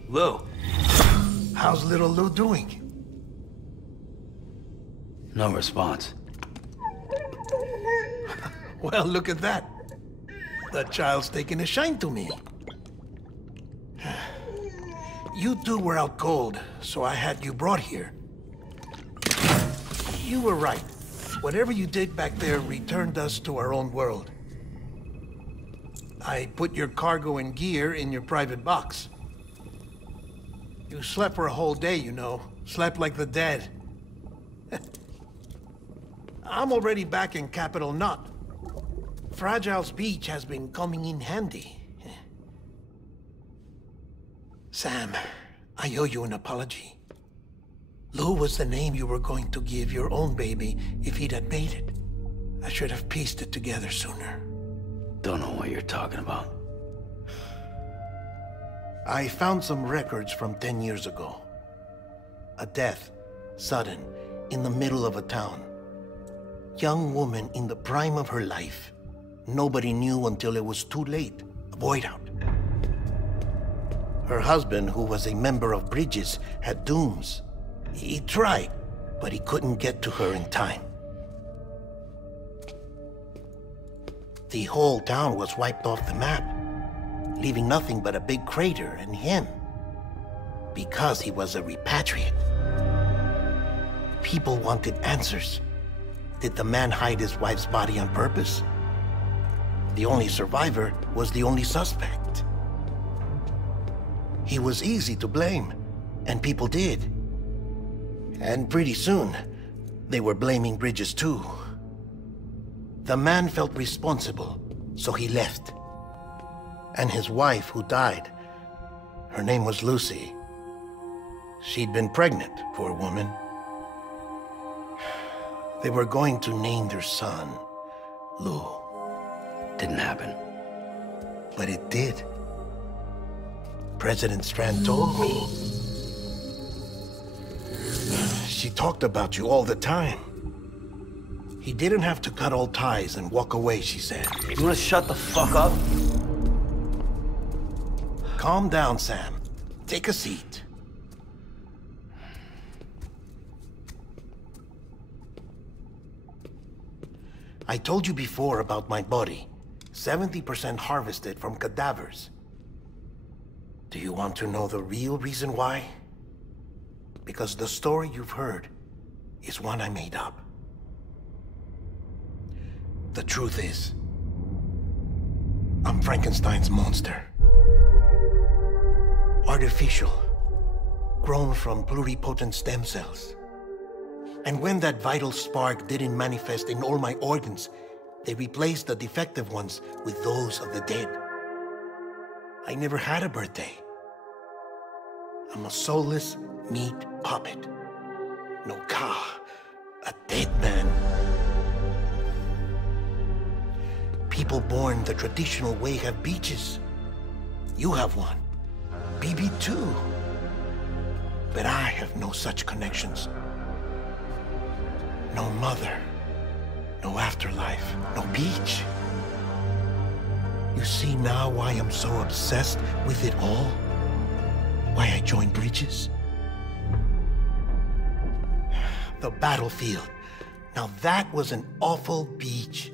Lou, how's little Lou doing? No response. Well, look at that. The child's taking a shine to me. You two were out cold, so I had you brought here. You were right. Whatever you did back there returned us to our own world. I put your cargo and gear in your private box. You slept for a whole day, you know. Slept like the dead. I'm already back in Capital Knot. Fragile's beach has been coming in handy. Sam, I owe you an apology. Lou was the name you were going to give your own baby if he'd had made it. I should have pieced it together sooner. Don't know what you're talking about. I found some records from 10 years ago. A death, sudden, in the middle of a town. Young woman in the prime of her life. Nobody knew until it was too late. A void out. Her husband, who was a member of Bridges, had dooms. He tried, but he couldn't get to her in time. The whole town was wiped off the map, leaving nothing but a big crater and him. Because he was a repatriate. People wanted answers. Did the man hide his wife's body on purpose? The only survivor was the only suspect. He was easy to blame, and people did. And pretty soon, they were blaming Bridges too. The man felt responsible, so he left. And his wife, who died, her name was Lucy. She'd been pregnant, poor woman. They were going to name their son Lou. Didn't happen. But it did. President Strand told me. She talked about you all the time. He didn't have to cut all ties and walk away, she said. You wanna shut the fuck up? Calm down, Sam. Take a seat. I told you before about my body. 70% harvested from cadavers. Do you want to know the real reason why? Because the story you've heard is one I made up. The truth is, I'm Frankenstein's monster. Artificial, grown from pluripotent stem cells. And when that vital spark didn't manifest in all my organs, they replaced the defective ones with those of the dead. I never had a birthday. I'm a soulless meat puppet. No car, a dead man. People born the traditional way have beaches. You have one. BB too. But I have no such connections. No mother, no afterlife, no beach. You see now why I'm so obsessed with it all? Why I joined Bridges? The battlefield. Now that was an awful beach.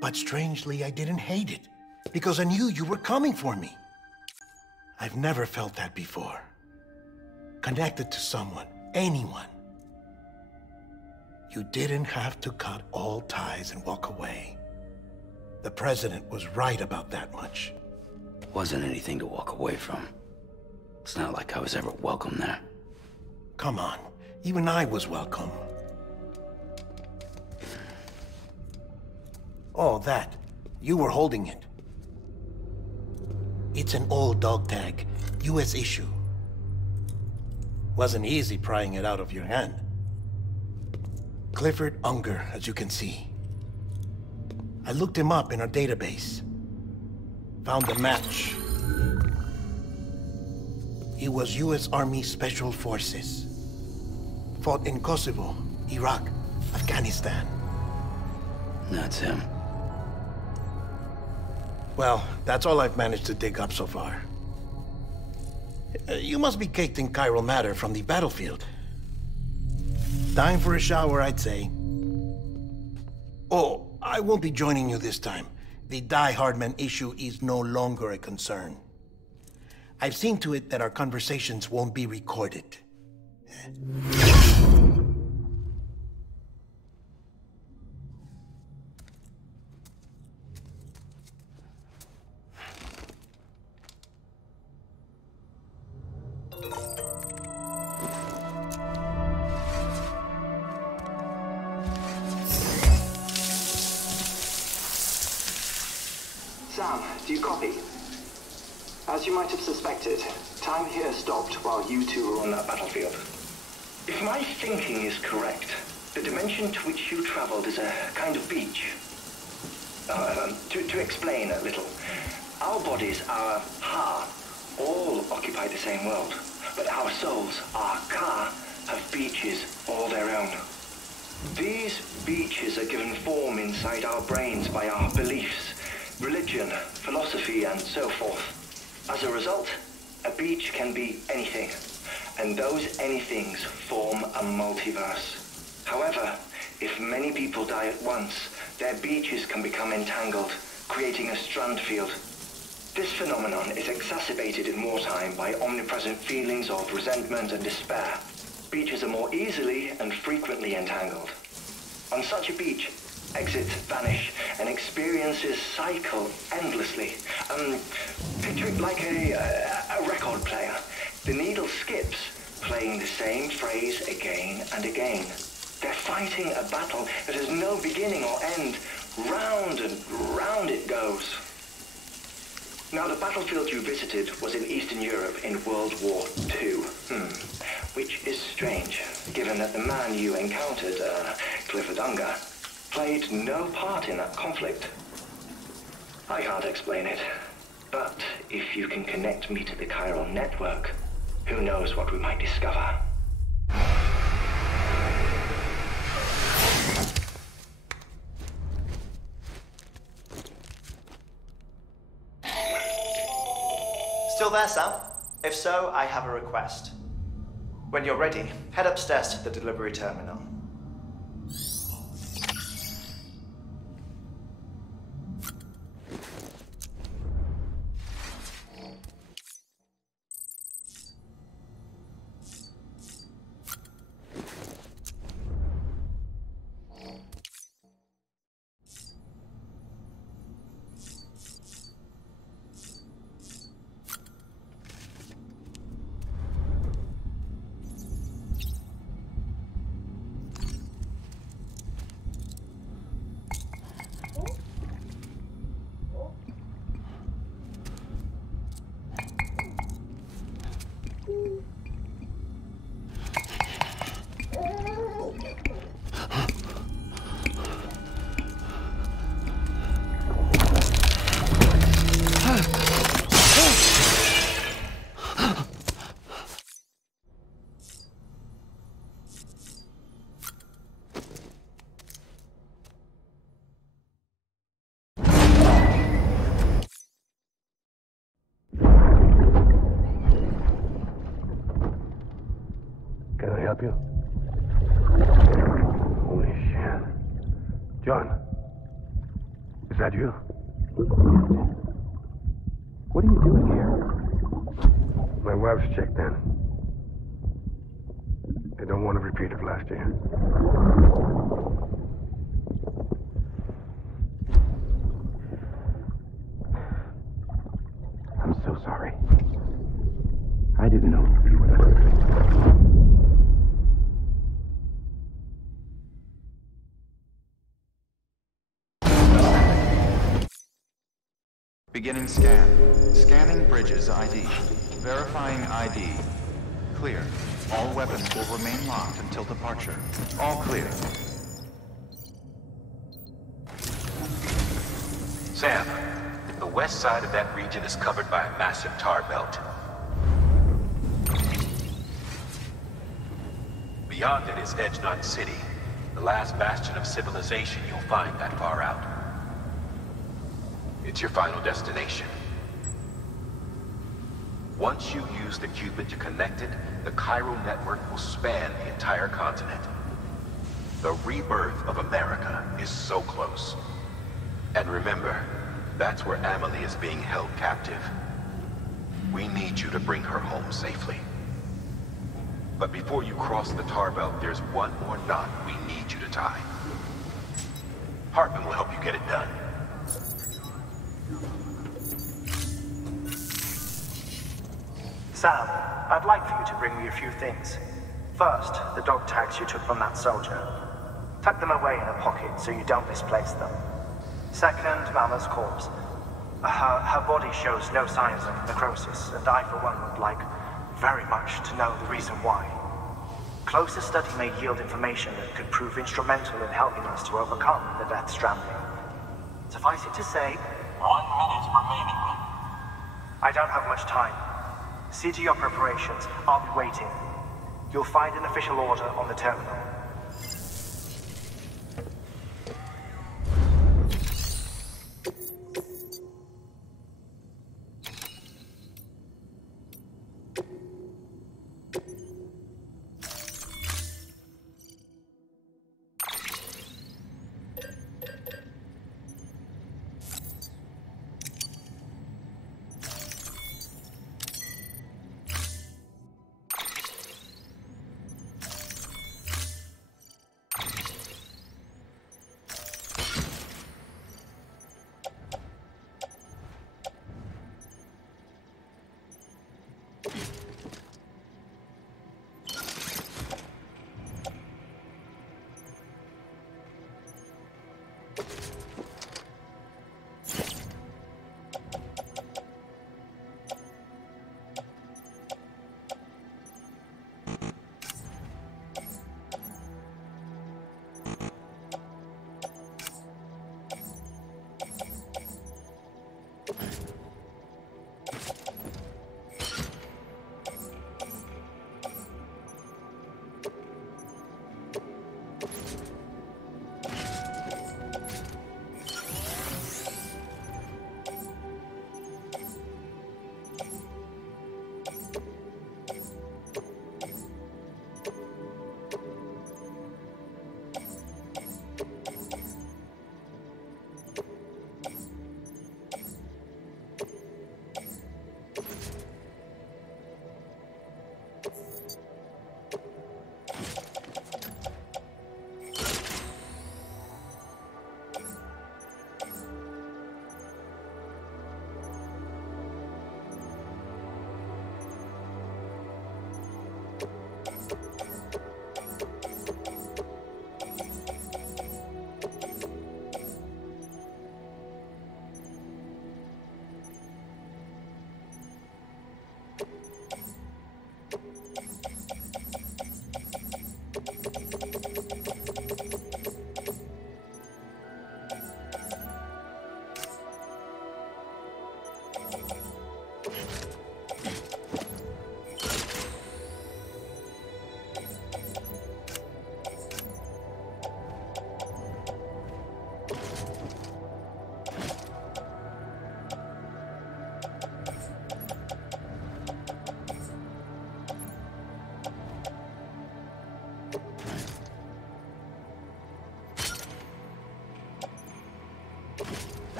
But strangely, I didn't hate it, because I knew you were coming for me. I've never felt that before. Connected to someone, anyone. You didn't have to cut all ties and walk away. The president was right about that much. Wasn't anything to walk away from. It's not like I was ever welcome there. Come on, even I was welcome. Oh, that. You were holding it. It's an old dog tag, US issue. Wasn't easy prying it out of your hand. Clifford Unger, as you can see. I looked him up in our database. Found a match. He was US Army Special Forces. Fought in Kosovo, Iraq, Afghanistan. That's him. Well, that's all I've managed to dig up so far. You must be caked in chiral matter from the battlefield. Time for a shower, I'd say. Oh, I won't be joining you this time. The Die Heartman issue is no longer a concern. I've seen to it that our conversations won't be recorded. Copy. As you might have suspected, time here stopped while you two were on that battlefield. If my thinking is correct, the dimension to which you traveled is a kind of beach. To explain a little, our bodies, our ha, all occupy the same world, but our souls, our ka, have beaches all their own. These beaches are given form inside our brains by our beliefs, religion, philosophy, and so forth. As a result, a beach can be anything, and those anythings form a multiverse. However, if many people die at once, their beaches can become entangled, creating a strand field. This phenomenon is exacerbated in wartime by omnipresent feelings of resentment and despair. Beaches are more easily and frequently entangled. On such a beach, exits vanish and experiences cycle endlessly. Picture it like a record player. The needle skips, playing the same phrase again and again. They're fighting a battle that has no beginning or end. Round and round it goes. Now, the battlefield you visited was in Eastern Europe in World War II. Which is strange, given that the man you encountered, Clifford, played no part in that conflict. I can't explain it, but if you can connect me to the chiral network, who knows what we might discover. Still there, Sam? If so, I have a request. When you're ready, head upstairs to the delivery terminal. Can I help you? Holy shit. John, is that you? What are you doing here? My wife's checked in. They don't want a repeat of last year. I'm so sorry. I didn't know you were there. Beginning scan. Scanning bridges ID. Verifying ID. Clear. All weapons will remain locked until departure. All clear. Sam, the west side of that region is covered by a massive tar belt. Beyond it is Edgenut City, the last bastion of civilization you'll find that far out. It's your final destination. Once you use the Cupid to connect it, the chiral network will span the entire continent. The rebirth of America is so close. And remember, that's where Amelie is being held captive. We need you to bring her home safely. But before you cross the tar belt, there's one more knot we need you to tie. Heartman will help you get it done. Sam, I'd like for you to bring me a few things. First, the dog tags you took from that soldier. Tuck them away in a pocket so you don't misplace them. Second, Mama's corpse. Her body shows no signs of necrosis, and I, for one, would like very much to know the reason why. Closer study may yield information that could prove instrumental in helping us to overcome the Death Stranding. Suffice it to say, 1 minute remaining. I don't have much time. See to your preparations. I'll be waiting. You'll find an official order on the terminal.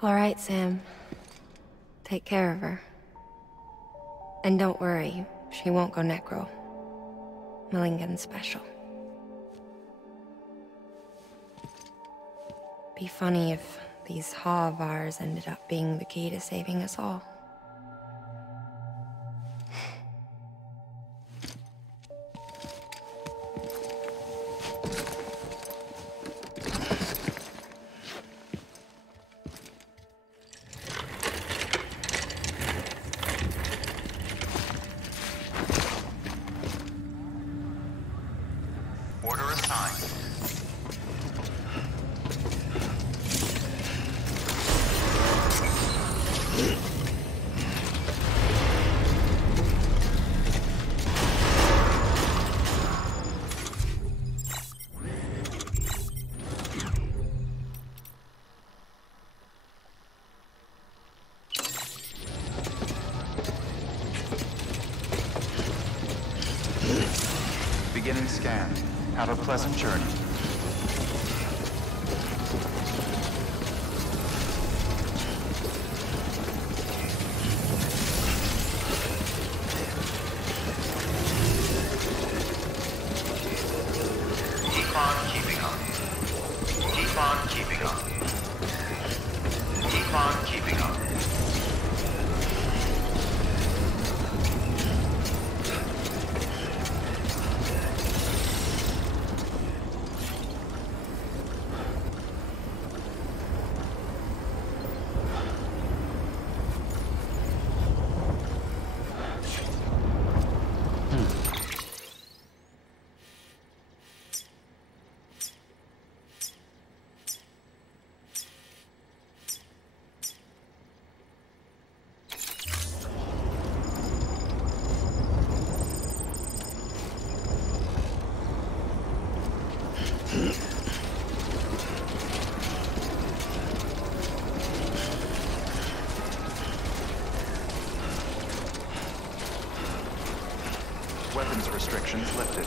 All right, Sam. take care of her. And don't worry, she won't go necro. Millingen's special. Be funny if these Ha of ours ended up being the key to saving us all. Order assigned. Beginning scan. Have a pleasant journey. Keep on keeping on. Keep on keeping on. Keep on keeping on. Weapons restrictions lifted.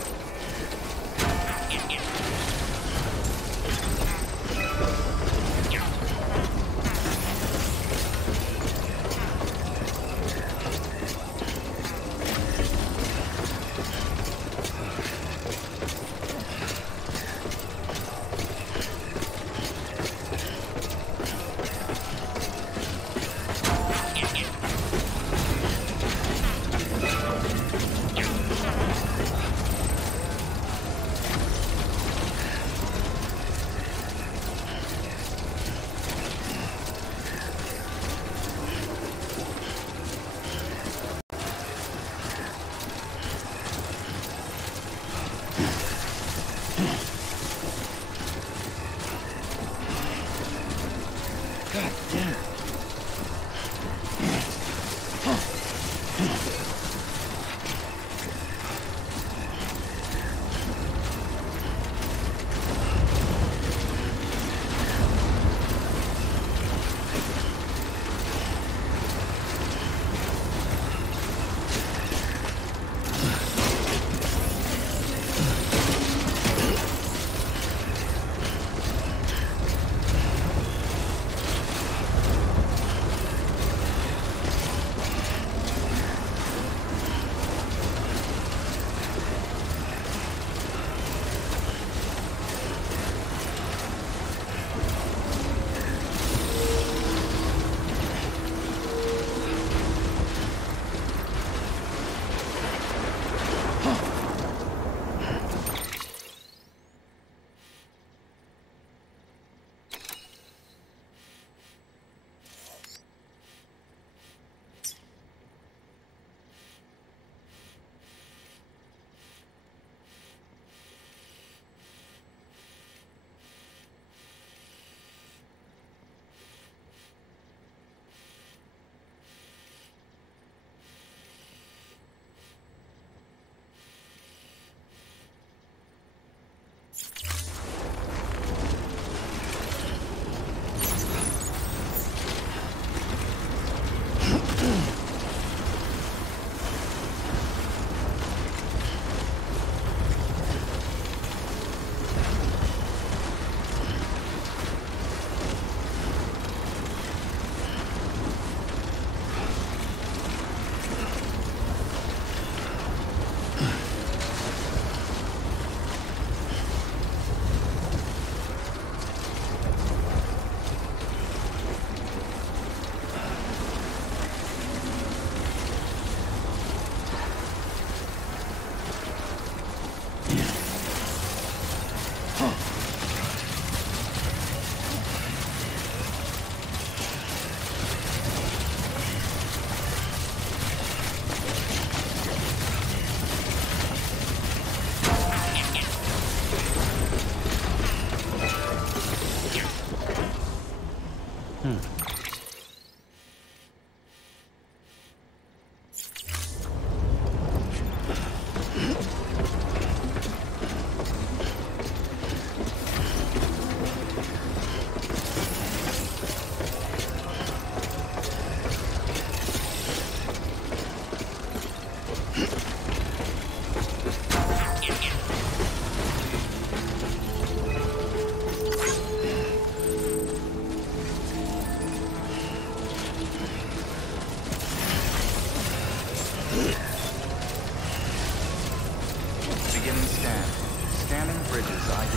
bridges ID.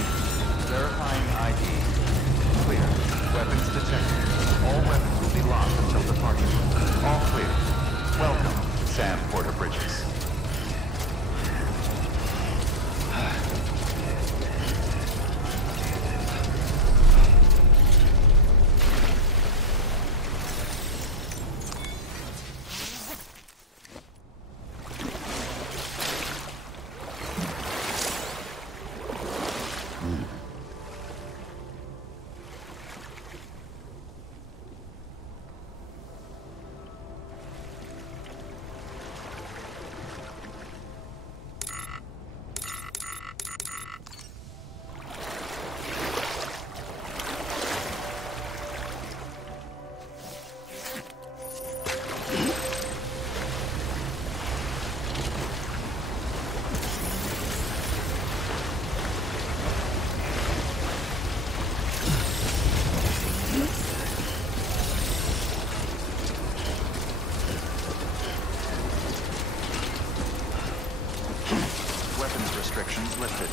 Verifying ID. Clear. Weapons detected. All weapons will be locked until departure. All clear. Welcome, Sam Porter Bridges. Restrictions lifted.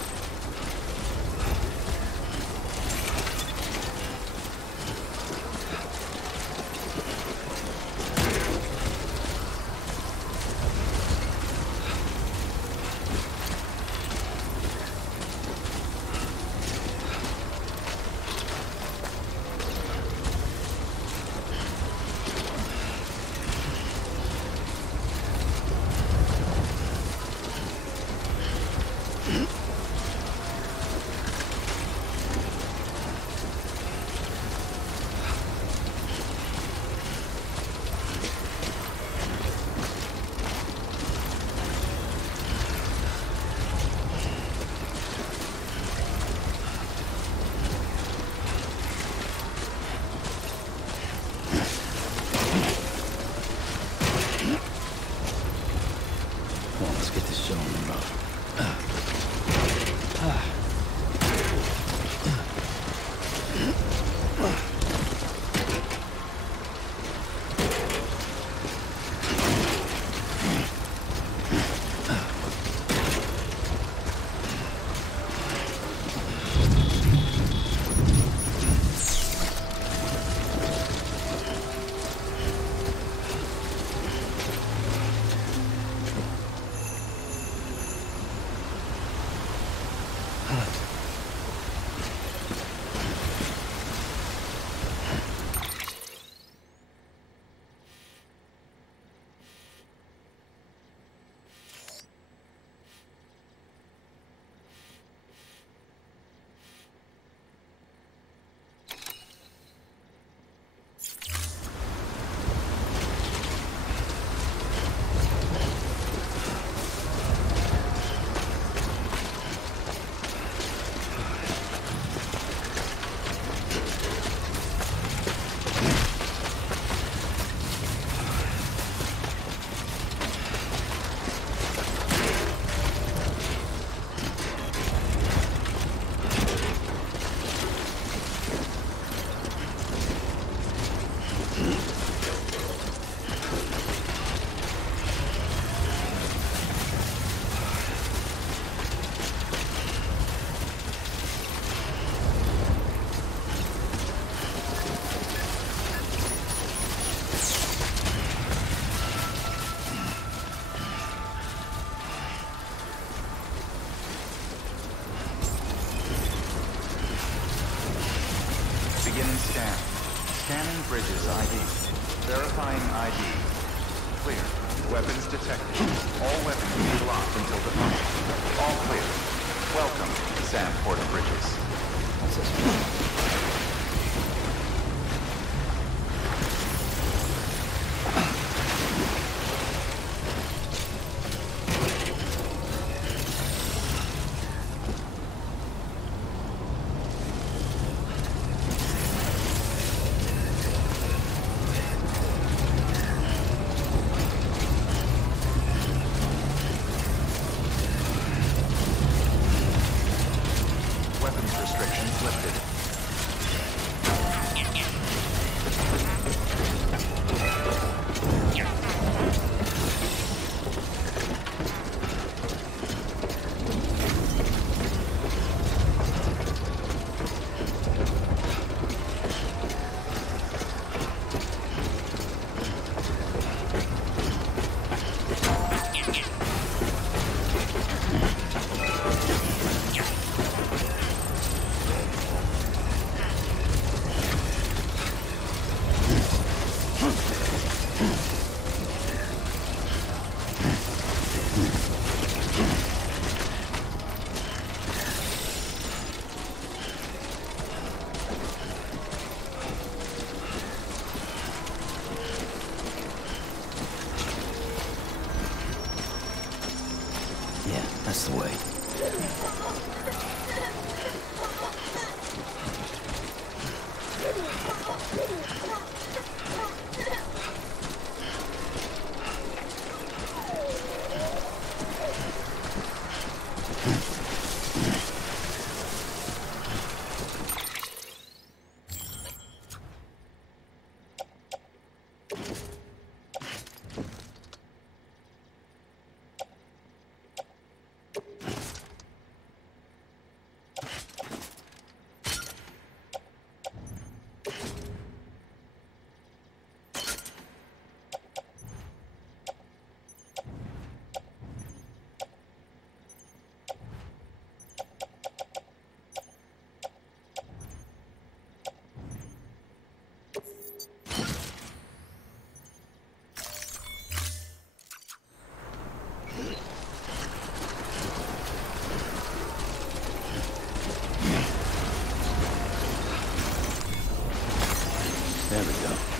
Scanning bridges ID. Verifying ID. Clear. Weapons detected. All weapons will be locked until departure. All clear. Welcome, Sam Porter Bridges. What's this? There we go.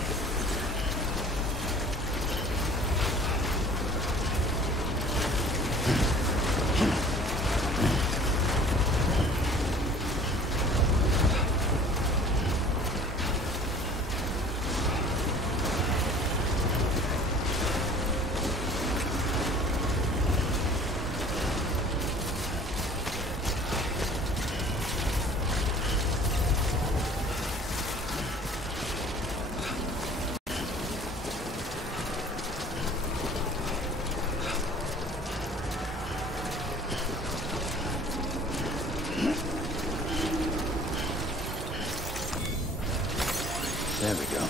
There we go.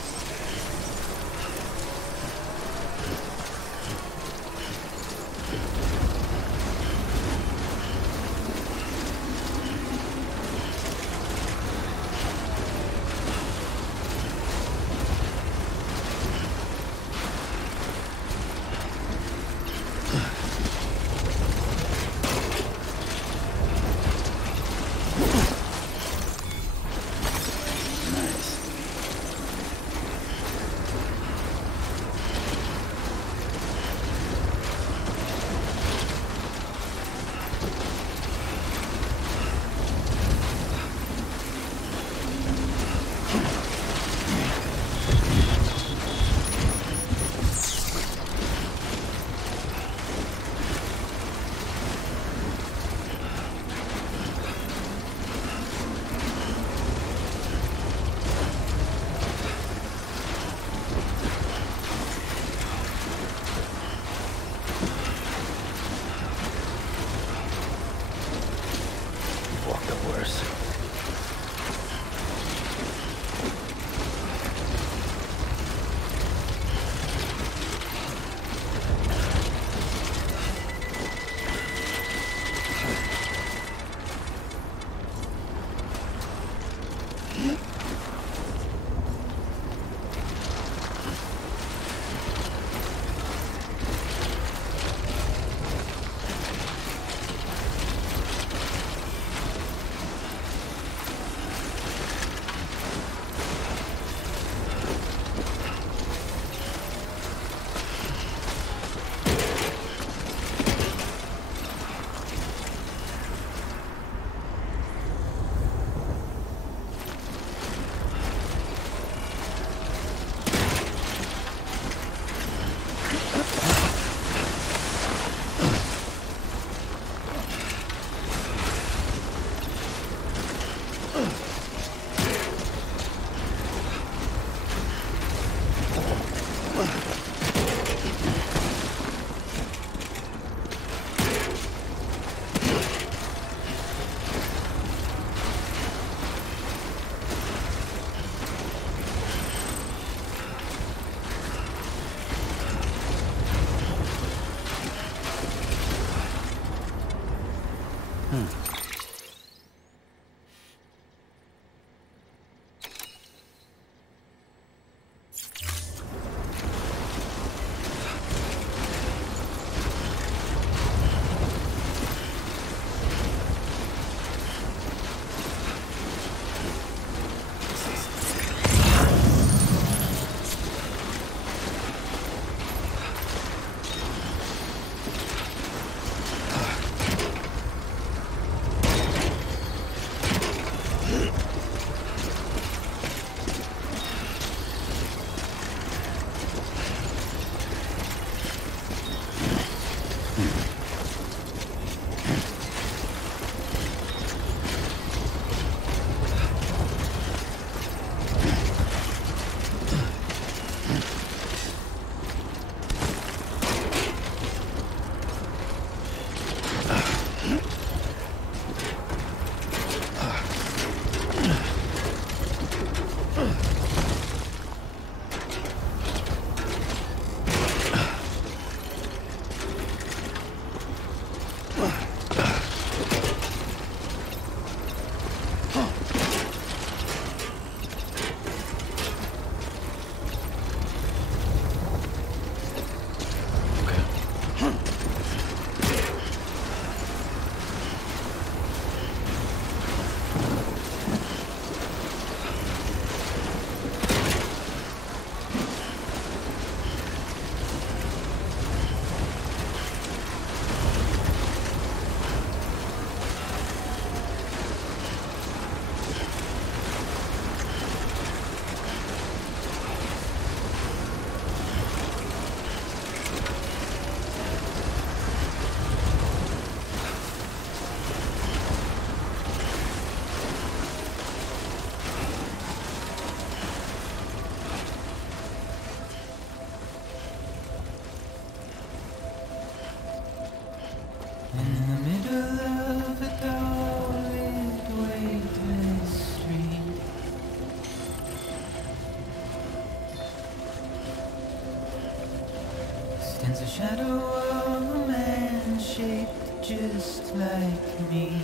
shadow of a man shaped just like me.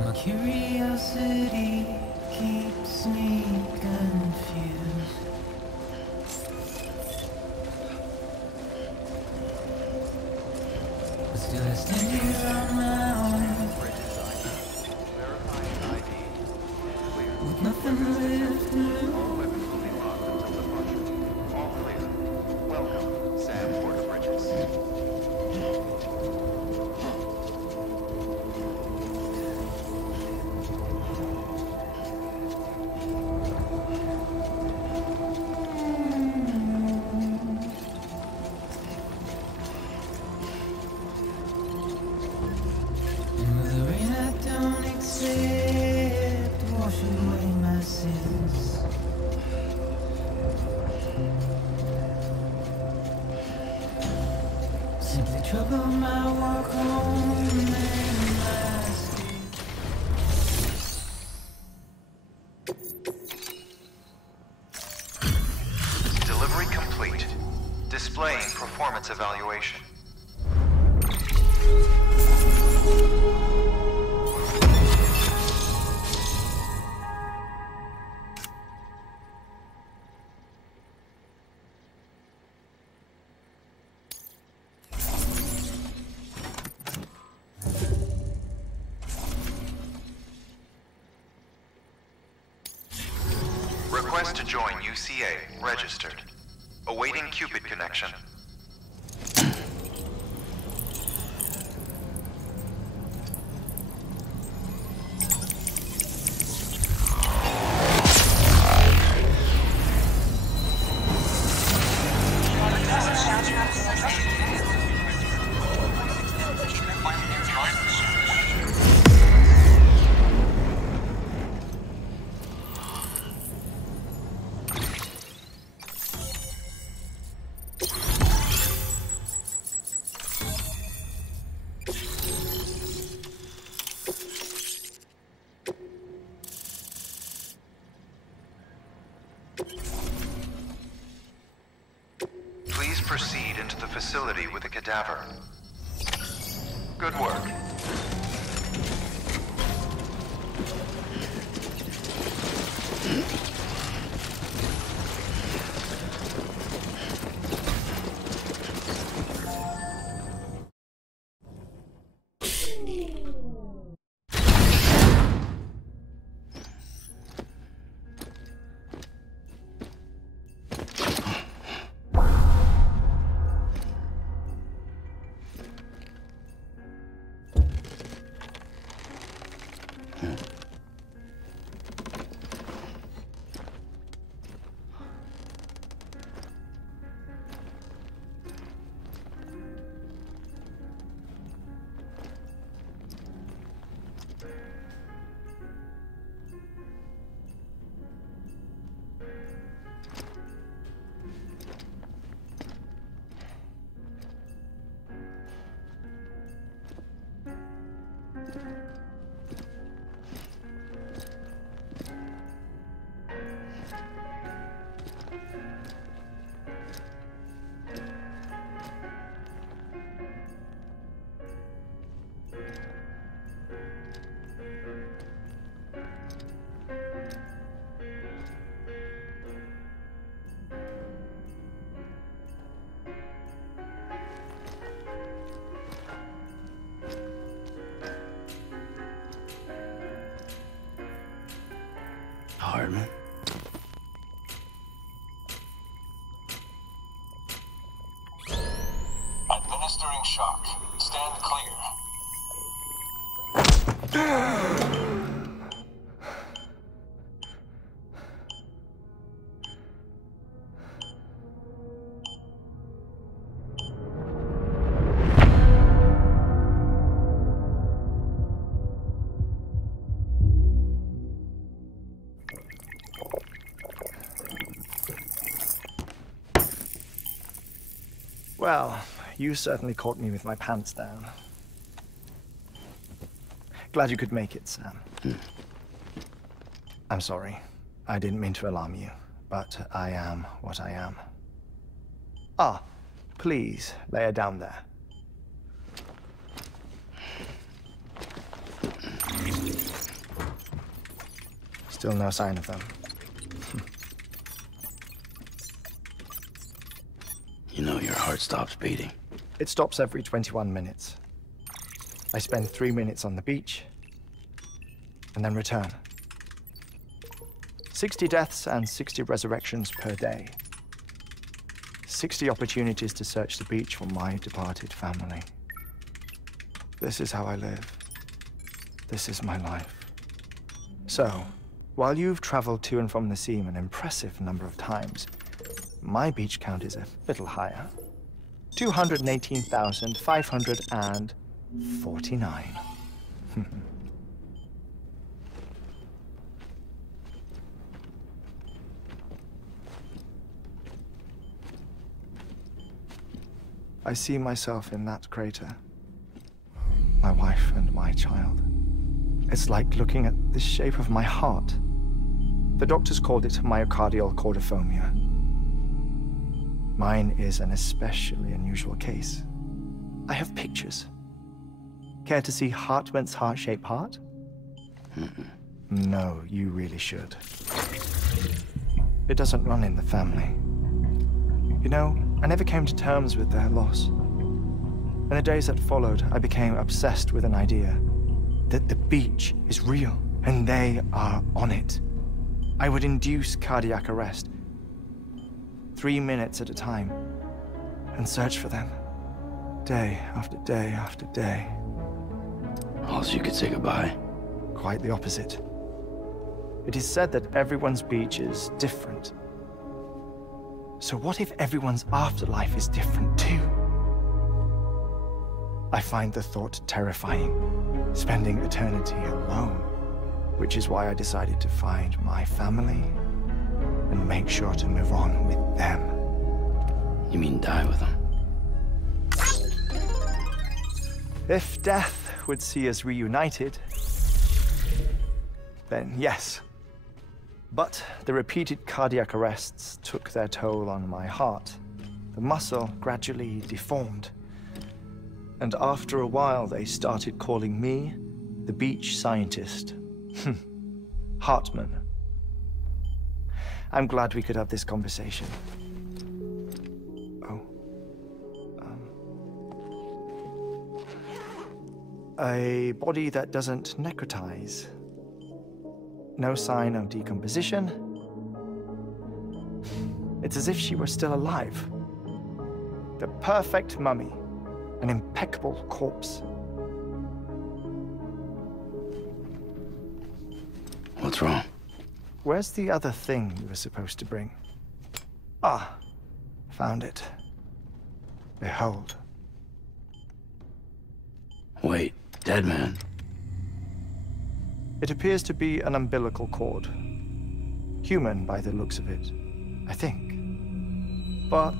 My curiosity keeps me confused. But still I stand here on my own, with nothing left to lose. All weapons will be locked until departure. All clear. Welcome, Sam Porter Bridges. Trouble my walk home and my sleep. Delivery complete. Displaying performance evaluation. Request to join UCA. Registered. Awaiting Cupid connection. Please proceed into the facility with a cadaver. Good work. Heartman? Administering shock. Stand clear. Well, you certainly caught me with my pants down. Glad you could make it, Sam. I'm sorry. I didn't mean to alarm you, but I am what I am. Ah, please, lay her down there. Still no sign of them. You know your heart stops beating. It stops every 21 minutes. I spend 3 minutes on the beach, and then return. 60 deaths and 60 resurrections per day. 60 opportunities to search the beach for my departed family. This is how I live. This is my life. So, while you've traveled to and from the scene an impressive number of times, my beach count is a little higher. 218,549. I see myself in that crater. My wife and my child. It's like looking at the shape of my heart. The doctors called it myocardial cordiformia. Mine is an especially unusual case. I have pictures. Care to see Heartman's heart-shaped heart? No, you really should. It doesn't run in the family. You know, I never came to terms with their loss. In the days that followed, I became obsessed with an idea that the beach is real, and they are on it. I would induce cardiac arrest, 3 minutes at a time, and search for them, day after day after day. Also, you could say goodbye. Quite the opposite. It is said that everyone's beach is different. So what if everyone's afterlife is different too? I find the thought terrifying, spending eternity alone, which is why I decided to find my family and make sure to move on with them. You mean die with them? If death would see us reunited, then yes. But the repeated cardiac arrests took their toll on my heart. The muscle gradually deformed. And after a while, they started calling me the beach scientist. Heartman. I'm glad we could have this conversation. Oh. A body that doesn't necrotize. No sign of decomposition. It's as if she were still alive. The perfect mummy. An impeccable corpse. What's wrong? Where's the other thing you were supposed to bring? Ah, found it. Behold. Wait, Deadman. It appears to be an umbilical cord. Human by the looks of it, I think. But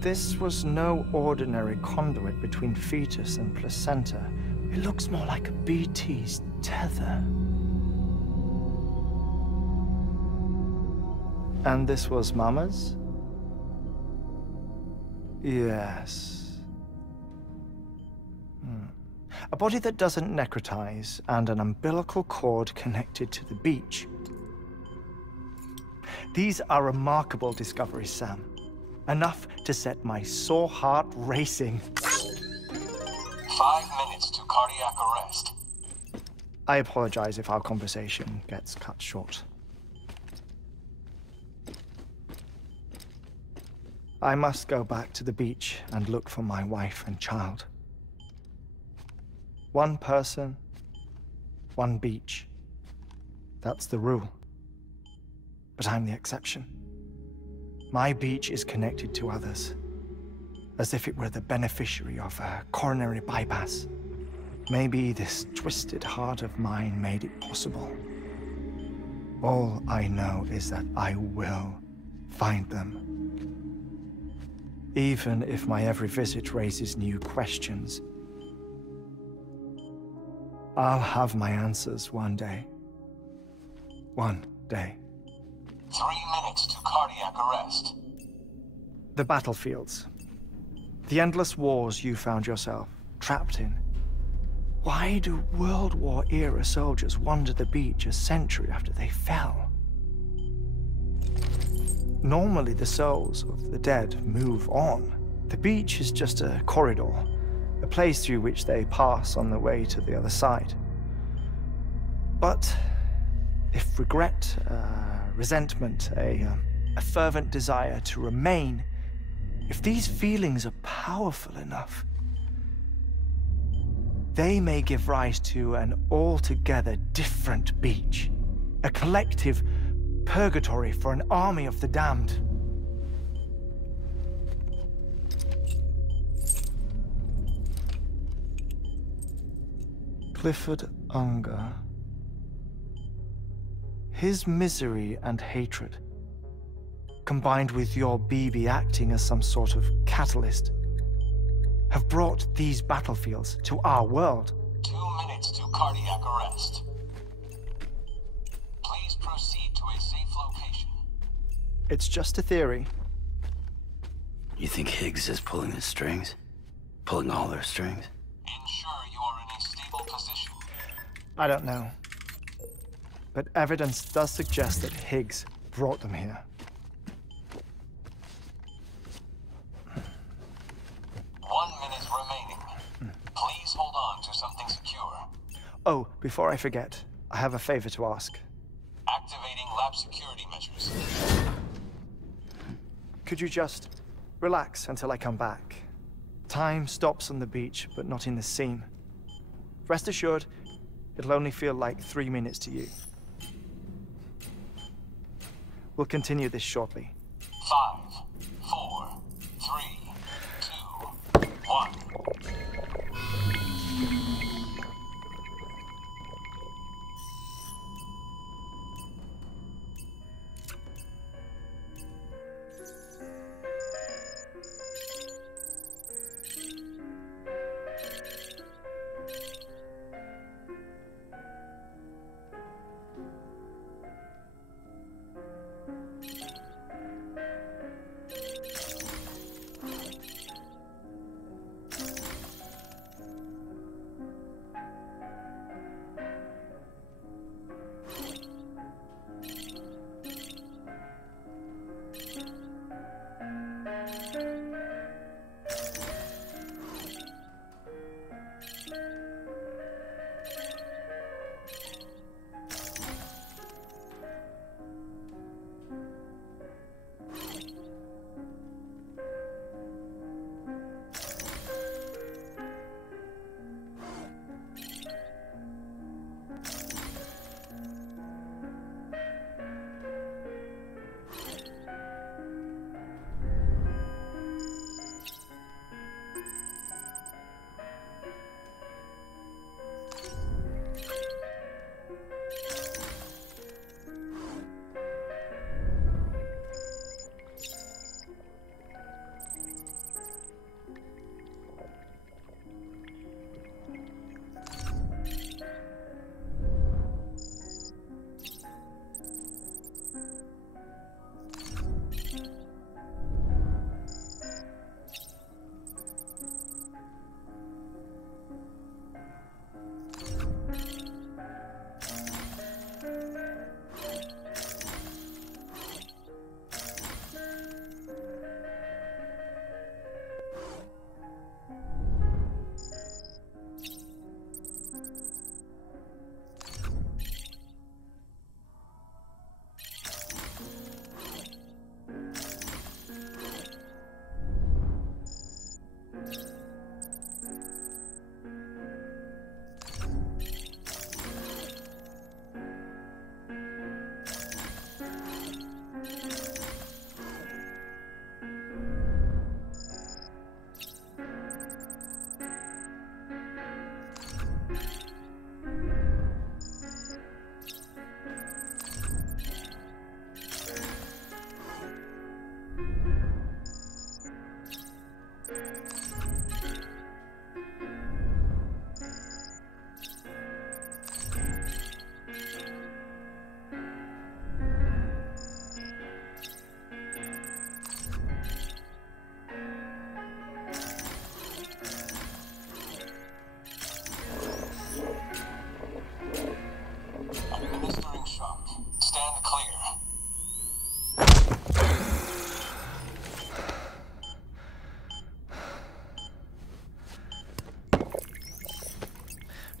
this was no ordinary conduit between fetus and placenta. It looks more like a BT's tether. And this was Mama's? Yes. A body that doesn't necrotize and an umbilical cord connected to the beach. These are remarkable discoveries, Sam. Enough to set my sore heart racing. 5 minutes to cardiac arrest. I apologize if our conversation gets cut short. I must go back to the beach and look for my wife and child. One person, one beach. That's the rule. But I'm the exception. My beach is connected to others, as if it were the beneficiary of a coronary bypass. Maybe this twisted heart of mine made it possible. All I know is that I will find them. Even if my every visit raises new questions, I'll have my answers one day. One day. 3 minutes to cardiac arrest. The battlefields. The endless wars you found yourself trapped in. Why do World War-era soldiers wander the beach a century after they fell? Normally, the souls of the dead move on. The beach is just a corridor, a place through which they pass on the way to the other side. But if regret, resentment, a fervent desire to remain, if these feelings are powerful enough, they may give rise to an altogether different beach, a collective purgatory for an army of the damned. Clifford Unger. His misery and hatred, combined with your BB acting as some sort of catalyst, have brought these battlefields to our world. 2 minutes to cardiac arrest. Please proceed to a safe location. It's just a theory. You think Higgs is pulling the strings? Pulling all their strings? Ensure you are in a stable position. I don't know. But evidence does suggest that Higgs brought them here. 1 minute remaining. Please hold on to something secure. Oh, before I forget, I have a favor to ask. Activating lab security measures. Could you just relax until I come back? Time stops on the beach, but not in the scene. Rest assured, it'll only feel like 3 minutes to you. We'll continue this shortly. 5, 4, 3, 2, 1.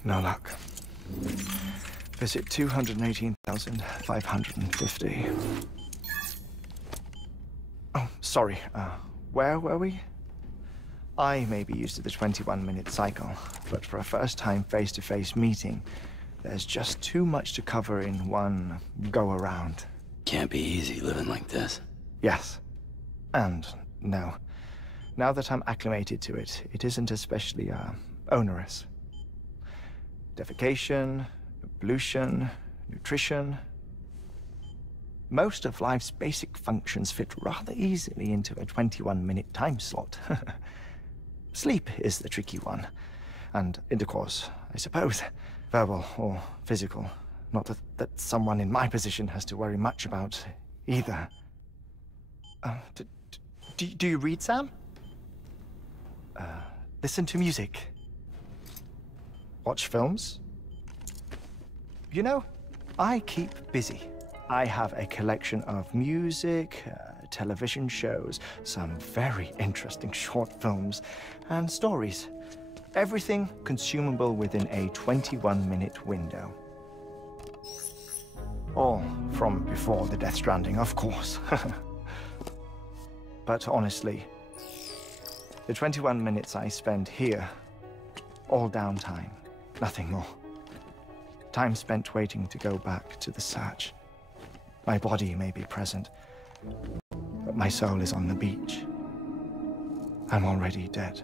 No luck. Visit 218,550. Oh, sorry. Where were we? I may be used to the 21-minute cycle, but for a first-time face-to-face meeting, there's just too much to cover in one go-around. Can't be easy living like this. Yes. And no. Now that I'm acclimated to it, it isn't especially, onerous. Defecation, pollution, nutrition. Most of life's basic functions fit rather easily into a 21-minute time slot. Sleep is the tricky one. And intercourse, I suppose. Verbal or physical. Not that someone in my position has to worry much about either. Do you read, Sam? Listen to music. Watch films. You know, I keep busy. I have a collection of music, television shows, some very interesting short films, and stories. Everything consumable within a 21-minute window. All from before the Death Stranding, of course. But honestly, the 21 minutes I spend here, all downtime, nothing more. Time spent waiting to go back to the search. My body may be present, but my soul is on the beach. I'm already dead.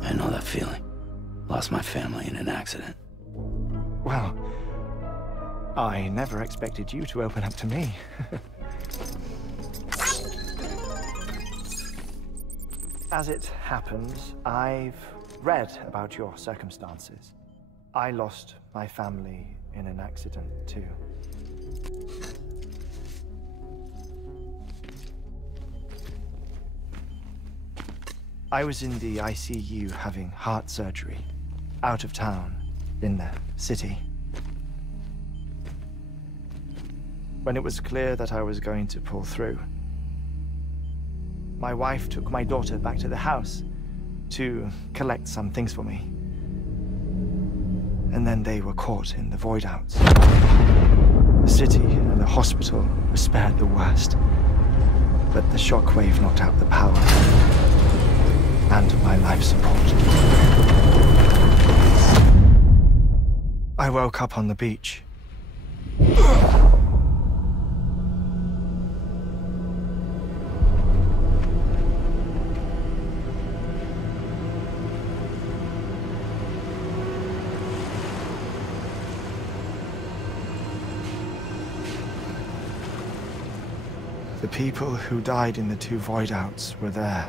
I know that feeling. Lost my family in an accident. Well, I never expected you to open up to me. As it happens, I've read about your circumstances. I lost my family in an accident, too. I was in the ICU having heart surgery, out of town, in the city. When it was clear that I was going to pull through, my wife took my daughter back to the house to collect some things for me. And then they were caught in the void outs. The city and the hospital were spared the worst, but the shockwave knocked out the power and my life support. I woke up on the beach. The people who died in the 2 void outs were there.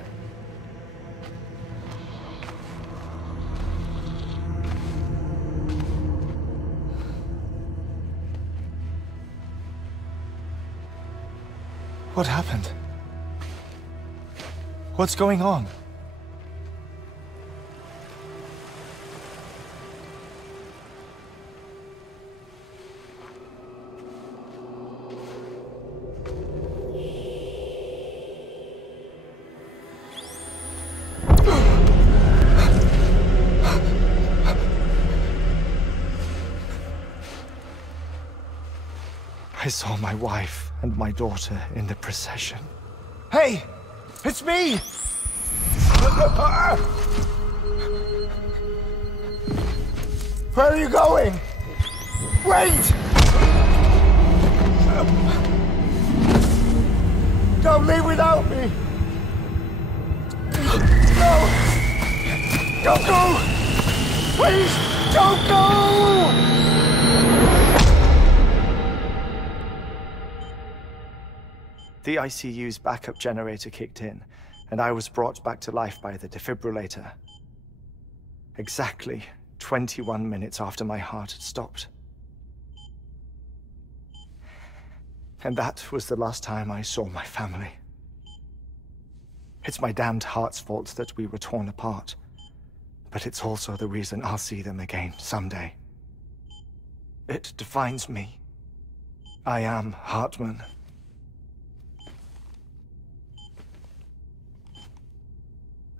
What happened? What's going on? I saw my wife and my daughter in the procession. Hey! It's me! Where are you going? Wait! Don't leave without me! No! Don't go! Please, don't go! The ICU's backup generator kicked in, and I was brought back to life by the defibrillator. Exactly 21 minutes after my heart had stopped. And that was the last time I saw my family. It's my damned heart's fault that we were torn apart, but it's also the reason I'll see them again someday. It defines me. I am Heartman.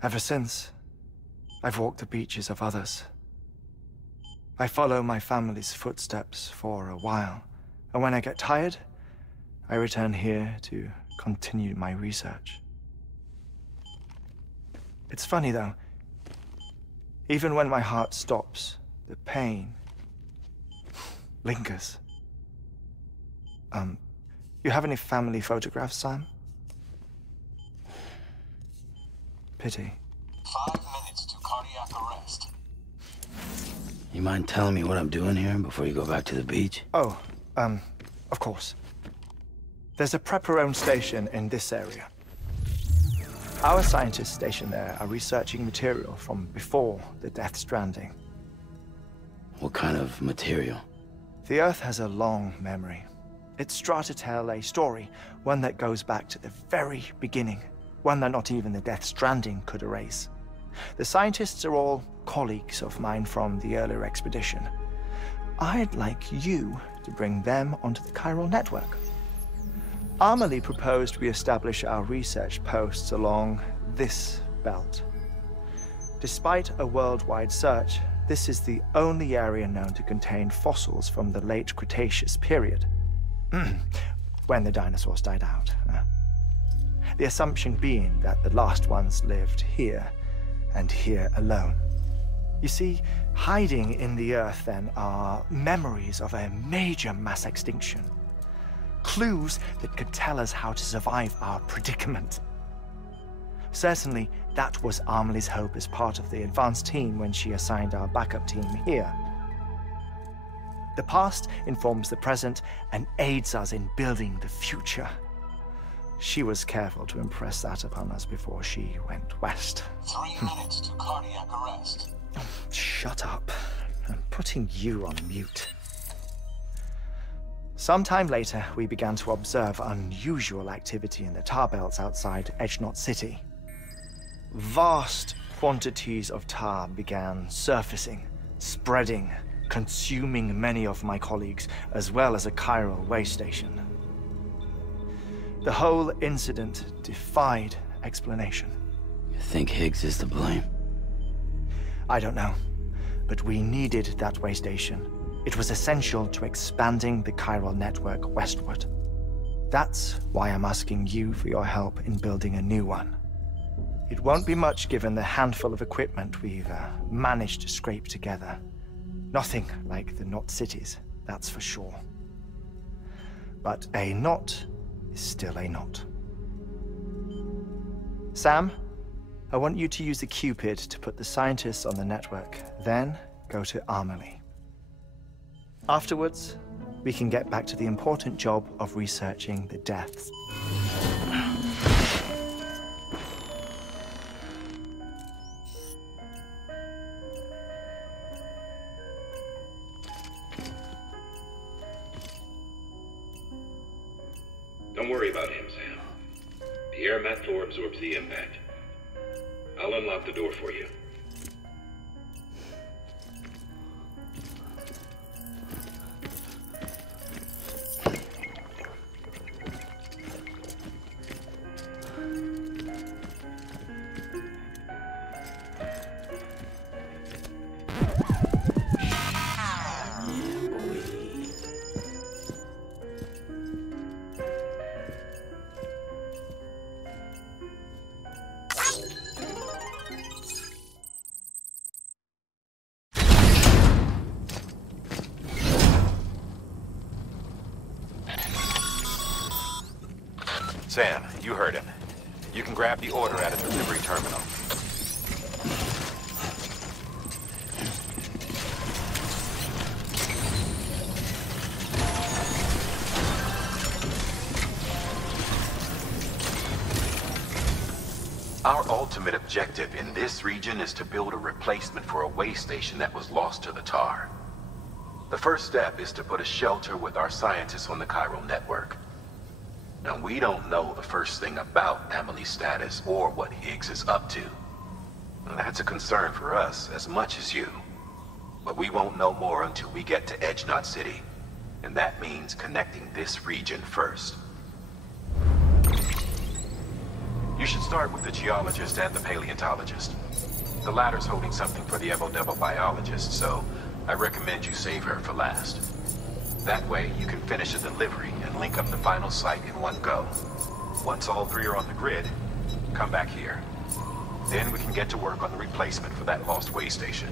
Ever since, I've walked the beaches of others. I follow my family's footsteps for a while, and when I get tired, I return here to continue my research. It's funny though, even when my heart stops, the pain lingers. You have any family photographs, Sam? Pity. 5 minutes to cardiac arrest. You mind telling me what I'm doing here before you go back to the beach? Oh, of course. There's a prep-your-own station in this area. Our scientists stationed there are researching material from before the Death Stranding. What kind of material? The Earth has a long memory. It's trying to tell a story, one that goes back to the very beginning, one that not even the Death Stranding could erase. The scientists are all colleagues of mine from the earlier expedition. I'd like you to bring them onto the chiral network. Amelie proposed we establish our research posts along this belt. Despite a worldwide search, this is the only area known to contain fossils from the late Cretaceous period, when the dinosaurs died out. The assumption being that the last ones lived here, and here alone. You see, hiding in the Earth then are memories of a major mass extinction. Clues that could tell us how to survive our predicament. Certainly, that was Amelie's hope as part of the advanced team when she assigned our backup team here. The past informs the present and aids us in building the future. She was careful to impress that upon us before she went west. 3 minutes to cardiac arrest. Shut up. I'm putting you on mute. Sometime later, we began to observe unusual activity in the tar belts outside Edgenot City. Vast quantities of tar began surfacing, spreading, consuming many of my colleagues, as well as a chiral way station. The whole incident defied explanation. You think Higgs is to blame? I don't know, but we needed that way station. It was essential to expanding the chiral network westward. That's why I'm asking you for your help in building a new one. It won't be much given the handful of equipment we've managed to scrape together. Nothing like the knot cities, that's for sure. But a knot is still a knot. Sam, I want you to use the Cupid to put the scientists on the network, then go to Amelie. Afterwards, we can get back to the important job of researching the deaths. Don't worry about him, Sam. The air mat floor absorbs the impact. I'll unlock the door for you. Sam, you heard him. You can grab the order at a delivery terminal. Our ultimate objective in this region is to build a replacement for a way station that was lost to the tar. The first step is to put a shelter with our scientists on the chiral network. Now, we don't know the first thing about Amelie's status or what Higgs is up to. That's a concern for us as much as you. But we won't know more until we get to Edgenot City. And that means connecting this region first. You should start with the geologist and the paleontologist. the latter's holding something for the Evo-Devil biologist, so I recommend you save her for last. That way, you can finish the delivery and link up the final site in one go. Once all three are on the grid, come back here. Then we can get to work on the replacement for that lost way station.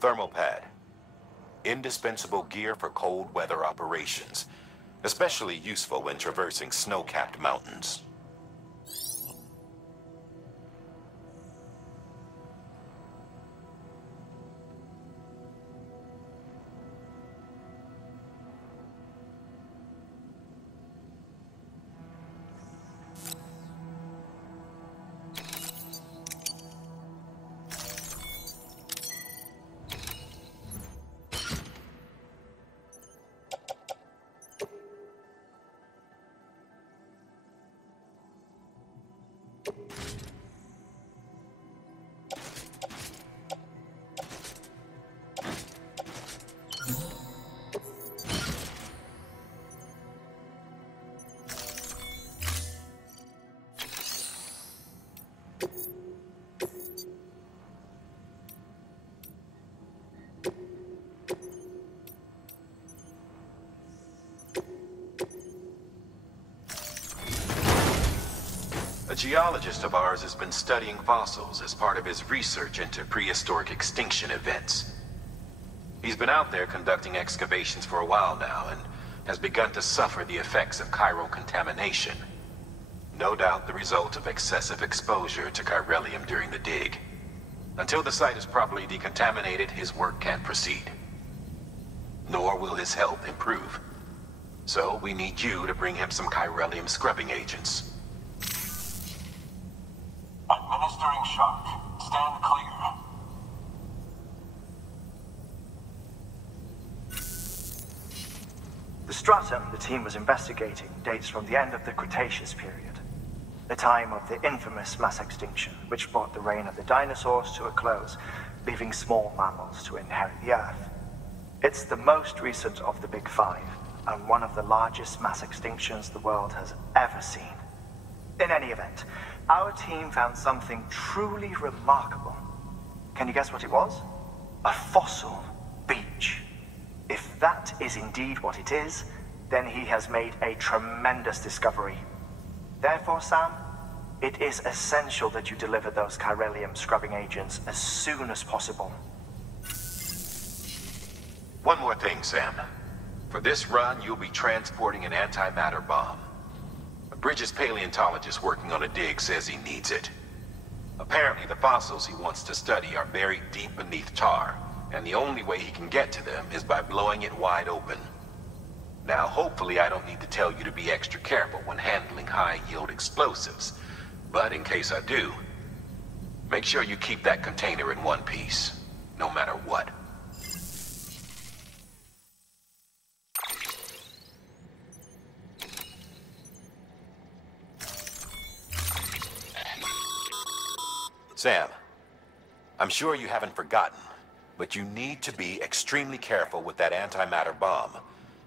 Thermal pad. Indispensable gear for cold weather operations, especially useful when traversing snow-capped mountains. A geologist of ours has been studying fossils as part of his research into prehistoric extinction events. He's been out there conducting excavations for a while now and has begun to suffer the effects of chiral contamination. No doubt the result of excessive exposure to chiralium during the dig. Until the site is properly decontaminated, his work can't proceed. Nor will his health improve. So we need you to bring him some chiralium scrubbing agents. Administering shock. Stand clear. The stratum the team was investigating dates from the end of the Cretaceous period, the time of the infamous mass extinction, which brought the reign of the dinosaurs to a close, leaving small mammals to inherit the Earth. It's the most recent of the Big Five, and one of the largest mass extinctions the world has ever seen. In any event, our team found something truly remarkable. Can you guess what it was? A fossil beach. If that is indeed what it is, then he has made a tremendous discovery. Therefore, Sam, it is essential that you deliver those chiralium scrubbing agents as soon as possible. One more thing, Sam. For this run, you'll be transporting an antimatter bomb. Bridges' paleontologist working on a dig says he needs it. Apparently, the fossils he wants to study are buried deep beneath tar, and the only way he can get to them is by blowing it wide open. Now, hopefully I don't need to tell you to be extra careful when handling high-yield explosives, but in case I do, make sure you keep that container in one piece, no matter what. Sam, I'm sure you haven't forgotten, but you need to be extremely careful with that antimatter bomb,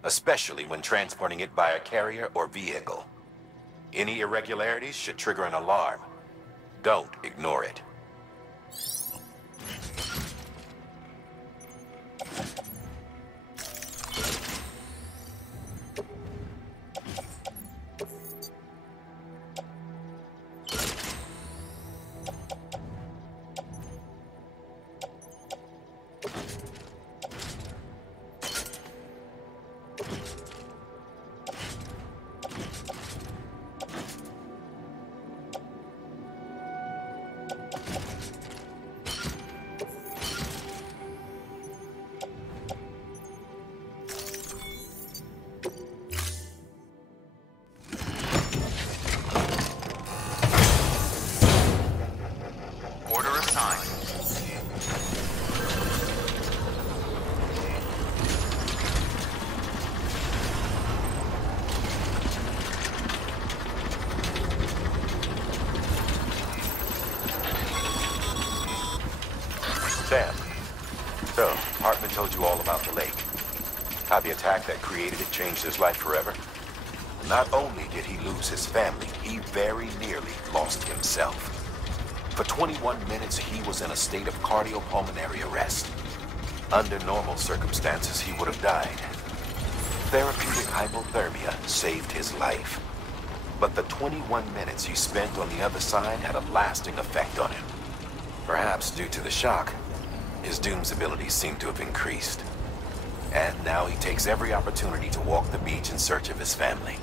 especially when transporting it by a carrier or vehicle. Any irregularities should trigger an alarm. Don't ignore it. So, Heartman told you all about the lake. How the attack that created it changed his life forever? Not only did he lose his family, he very nearly lost himself. For 21 minutes, he was in a state of cardiopulmonary arrest. Under normal circumstances, he would have died. Therapeutic hypothermia saved his life. But the 21 minutes he spent on the other side had a lasting effect on him. Perhaps due to the shock, his Doom's abilities seem to have increased. And now he takes every opportunity to walk the beach in search of his family.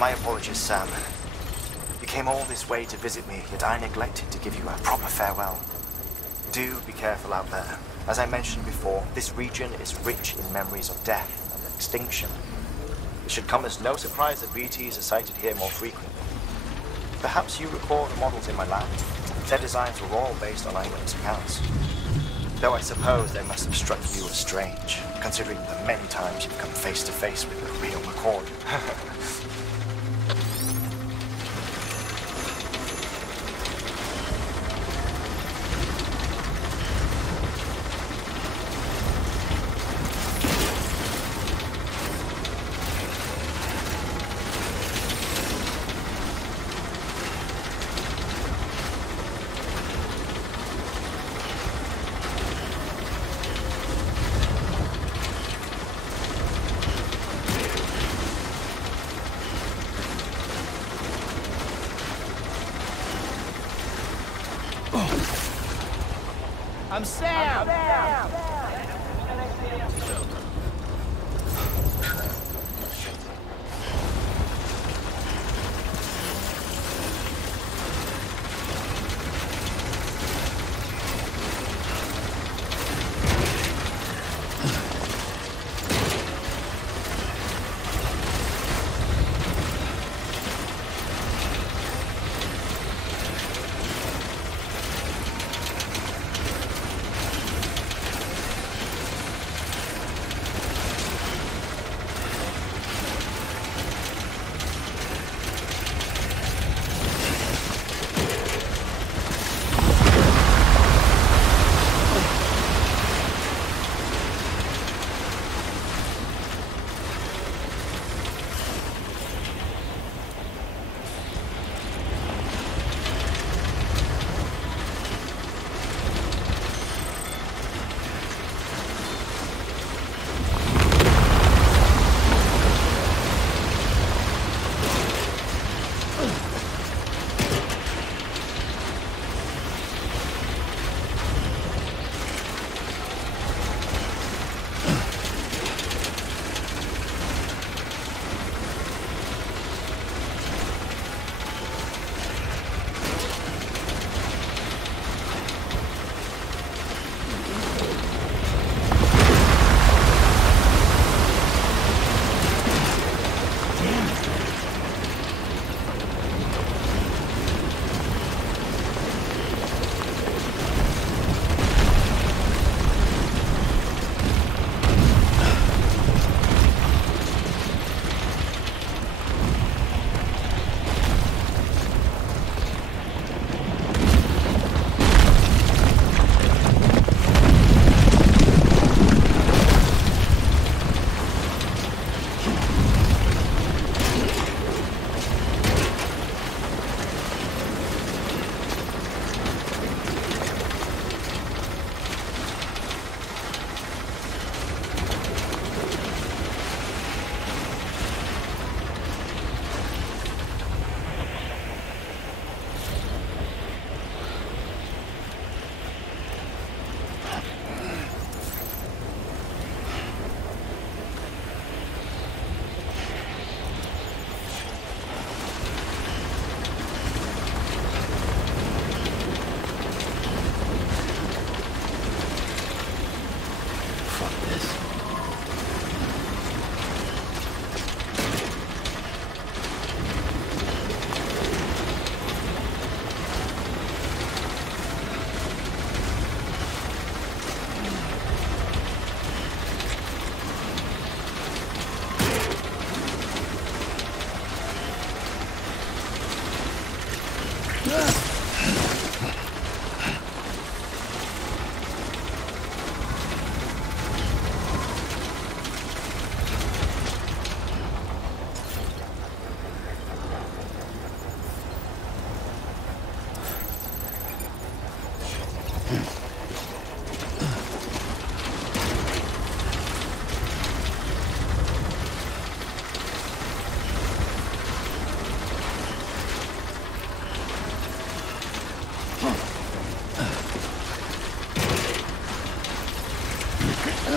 My apologies, Sam. You came all this way to visit me, yet I neglected to give you a proper farewell. Do be careful out there. As I mentioned before, this region is rich in memories of death and extinction. It should come as no surprise that VTs are sighted here more frequently. Perhaps you recall the models in my lab. Their designs were all based on eyewitness accounts. Though I suppose they must have struck you as strange, considering the many times you've come face to face with the real McCord. I'm Sam!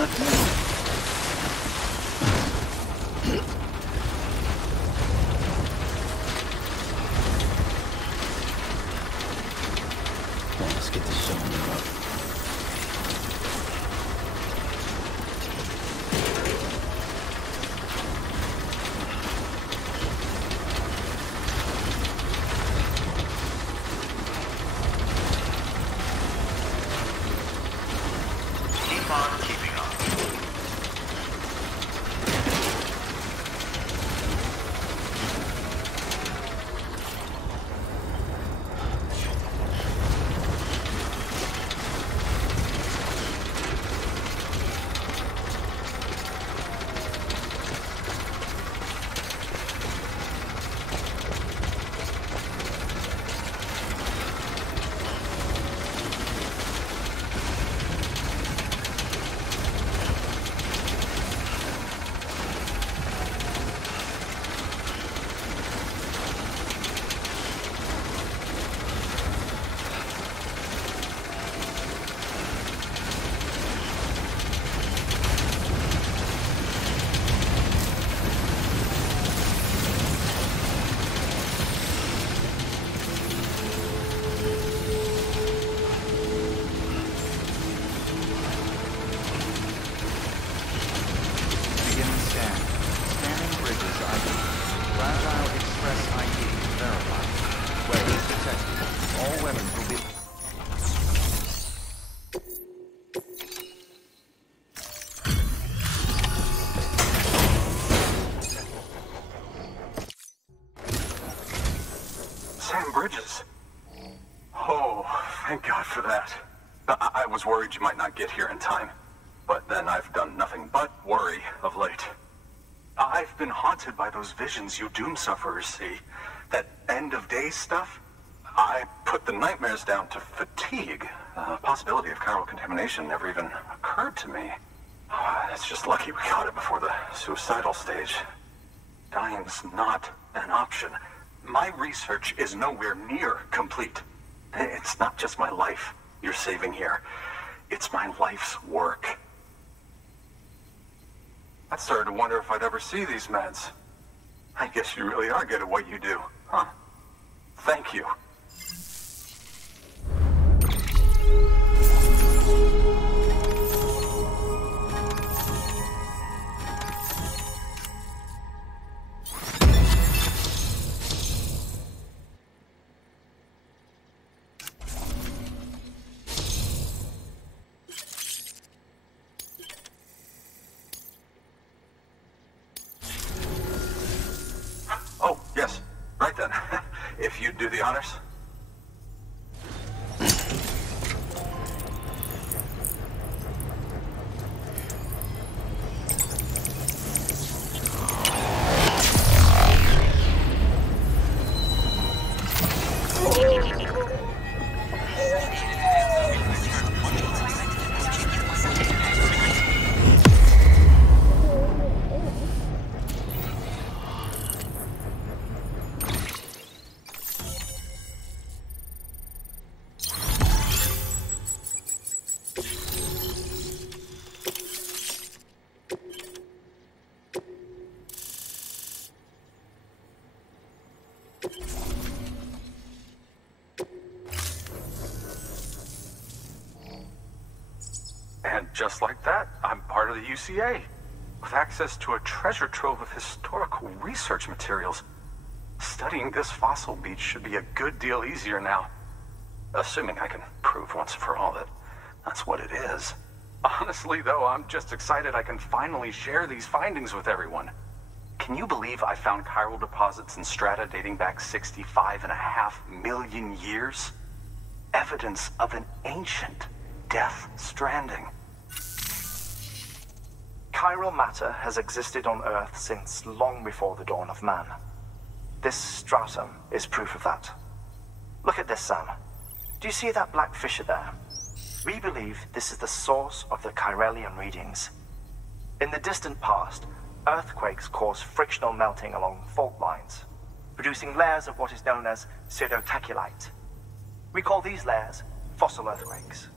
Let's get this show on the road. Keep on keeping on. Thank God for that. I was worried you might not get here in time. But then I've done nothing but worry of late. I've been haunted by those visions you doom sufferers see. That end-of-day stuff. I put the nightmares down to fatigue. The possibility of chiral contamination never even occurred to me. It's just lucky we got it before the suicidal stage. Dying's not an option. My research is nowhere near complete. It's not just my life you're saving here. It's my life's work. I started to wonder if I'd ever see these meds. I guess you really are good at what you do, huh? Thank you. Oh, yes. Right then. If you'd do the honors. And just like that, I'm part of the UCA, with access to a treasure trove of historical research materials. Studying this fossil beach should be a good deal easier now. Assuming I can prove once and for all that that's what it is. Honestly, though, I'm just excited I can finally share these findings with everyone. Can you believe I found chiral deposits in strata dating back 65.5 million years? Evidence of an ancient Death Stranding. Chiral matter has existed on Earth since long before the dawn of man. This stratum is proof of that. Look at this, Sam. Do you see that black fissure there? We believe this is the source of the Chiralian readings. In the distant past, earthquakes cause frictional melting along fault lines, producing layers of what is known as pseudotachylite. We call these layers fossil earthquakes.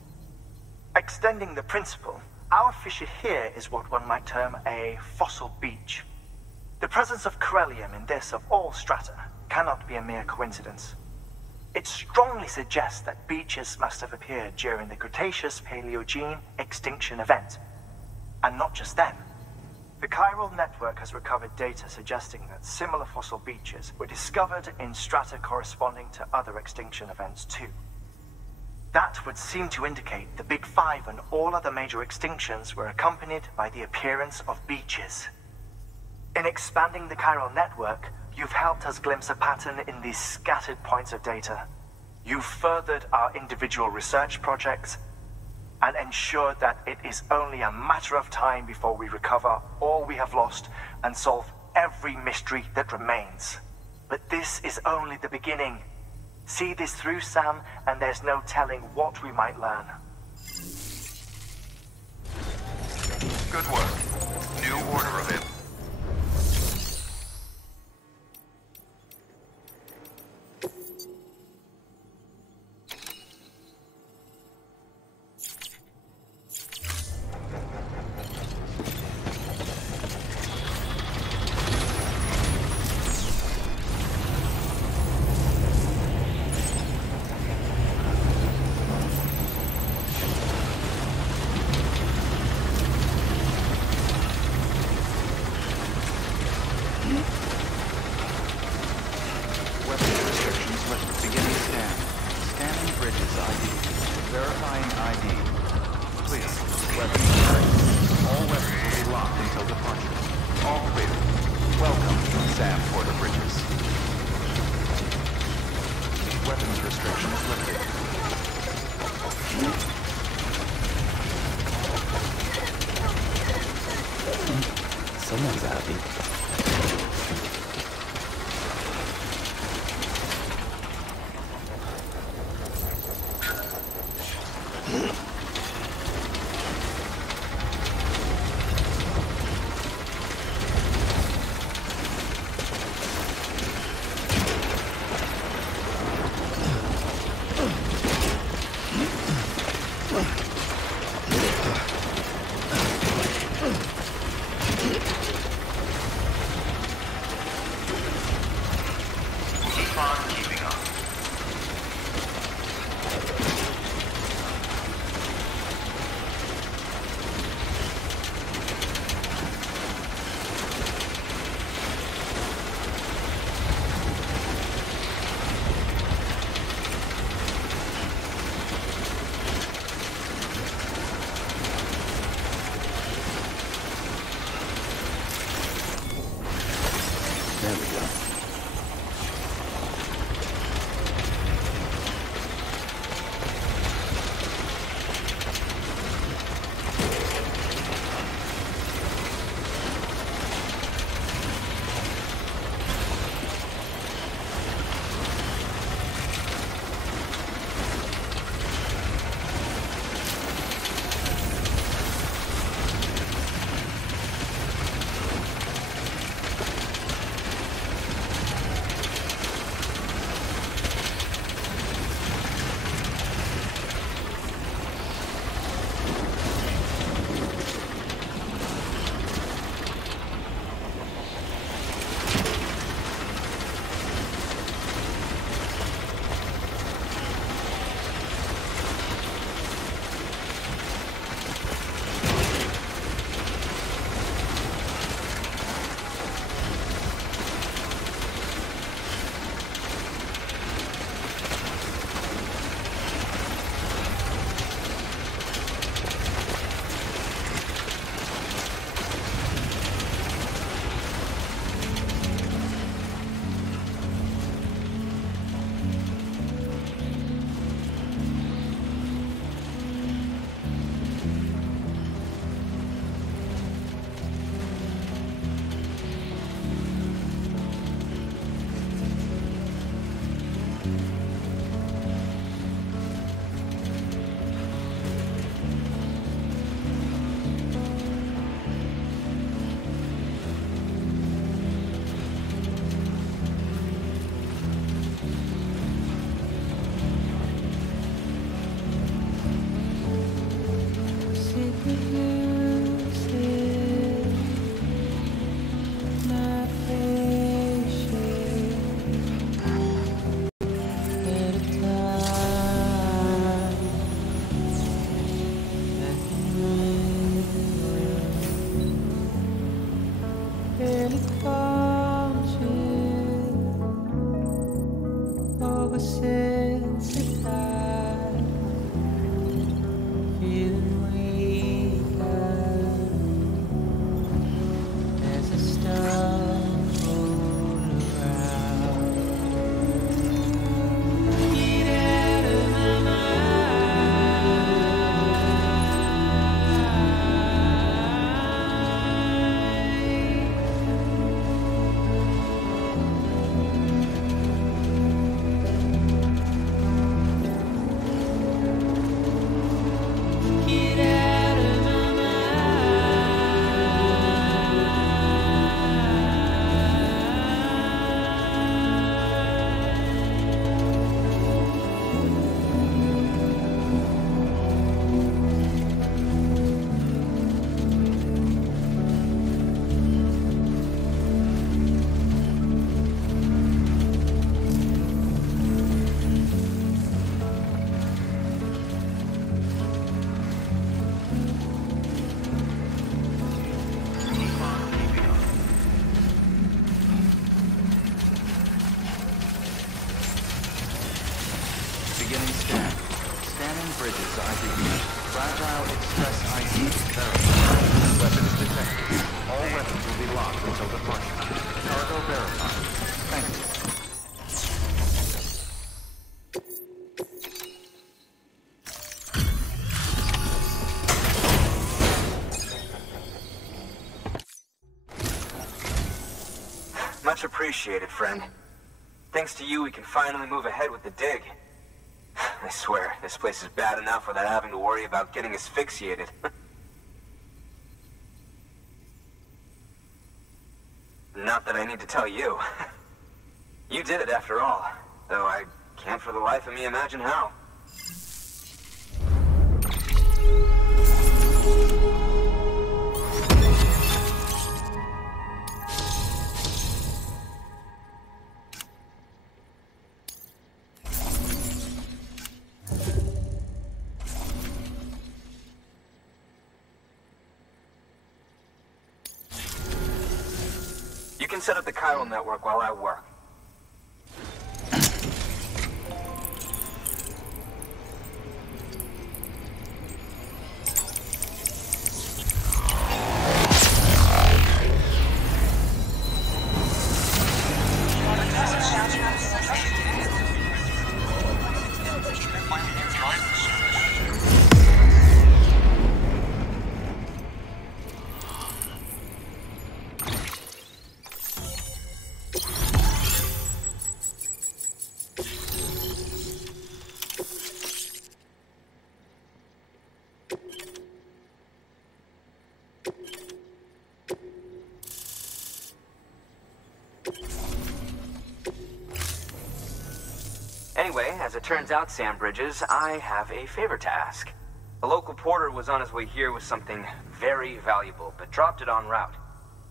Extending the principle, Our fissure here is what one might term a fossil beach. The presence of currier in this, of all strata, cannot be a mere coincidence. It strongly suggests that beaches must have appeared during the Cretaceous-Paleogene extinction event. And not just then. The chiral network has recovered data suggesting that similar fossil beaches were discovered in strata corresponding to other extinction events too. That would seem to indicate the Big Five and all other major extinctions were accompanied by the appearance of beaches. In expanding the chiral network, you've helped us glimpse a pattern in these scattered points of data. You've furthered our individual research projects and ensured that it is only a matter of time before we recover all we have lost and solve every mystery that remains. But this is only the beginning. See this through, Sam, and there's no telling what we might learn. Good work. New order of it. Someone's happy. Beginning scan. Scanning bridges ID. Fragile Express ID verified. Weapons detected. All weapons will be locked until departure. Cargo verified. Thank you. Much appreciated, friend. Thanks to you, we can finally move ahead with the dig. I swear, this place is bad enough without having to worry about getting asphyxiated. Not that I need to tell you. You did it after all, though I can't for the life of me imagine how. You can set up the chiral network while I work. Anyway, as it turns out, Sam Bridges, I have a favor to ask. A local porter was on his way here with something very valuable, but dropped it en route.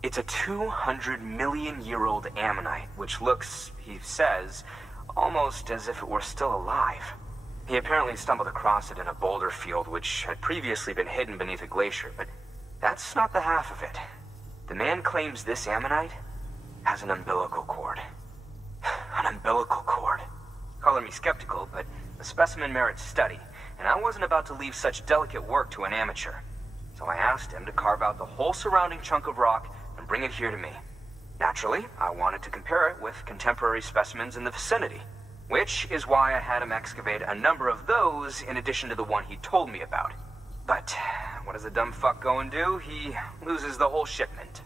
It's a 200-million-year-old ammonite, which looks, he says, almost as if it were still alive. He apparently stumbled across it in a boulder field which had previously been hidden beneath a glacier, but that's not the half of it. The man claims this ammonite has an umbilical cord. An umbilical cord. Color me skeptical, but the specimen merits study, and I wasn't about to leave such delicate work to an amateur. So I asked him to carve out the whole surrounding chunk of rock and bring it here to me. Naturally, I wanted to compare it with contemporary specimens in the vicinity, which is why I had him excavate a number of those in addition to the one he told me about. But what does a dumb fuck go and do? He loses the whole shipment.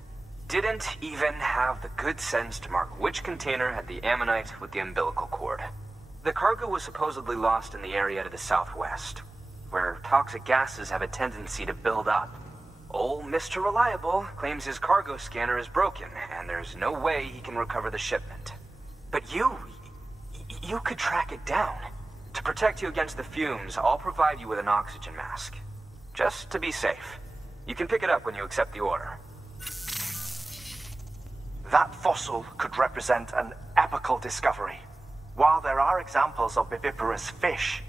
Didn't even have the good sense to mark which container had the ammonite with the umbilical cord. The cargo was supposedly lost in the area to the southwest, where toxic gases have a tendency to build up. Old Mr. Reliable claims his cargo scanner is broken, and there's no way he can recover the shipment. But you could track it down. To protect you against the fumes, I'll provide you with an oxygen mask. Just to be safe. You can pick it up when you accept the order. That fossil could represent an epical discovery. While there are examples of viviparous fish,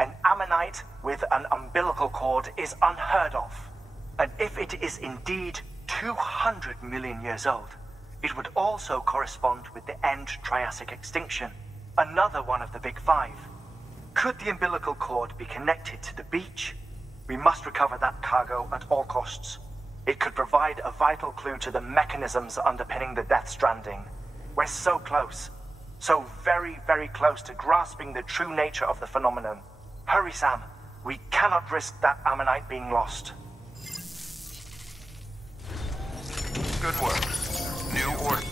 an ammonite with an umbilical cord is unheard of. And if it is indeed 200 million years old, It would also correspond with the end Triassic extinction, another one of the Big Five. Could the umbilical cord be connected to the beach? We must recover that cargo at all costs. It could provide a vital clue to the mechanisms underpinning the Death Stranding. We're so close. So very, very close to grasping the true nature of the phenomenon. Hurry, Sam. We cannot risk that ammonite being lost. Good work. New order.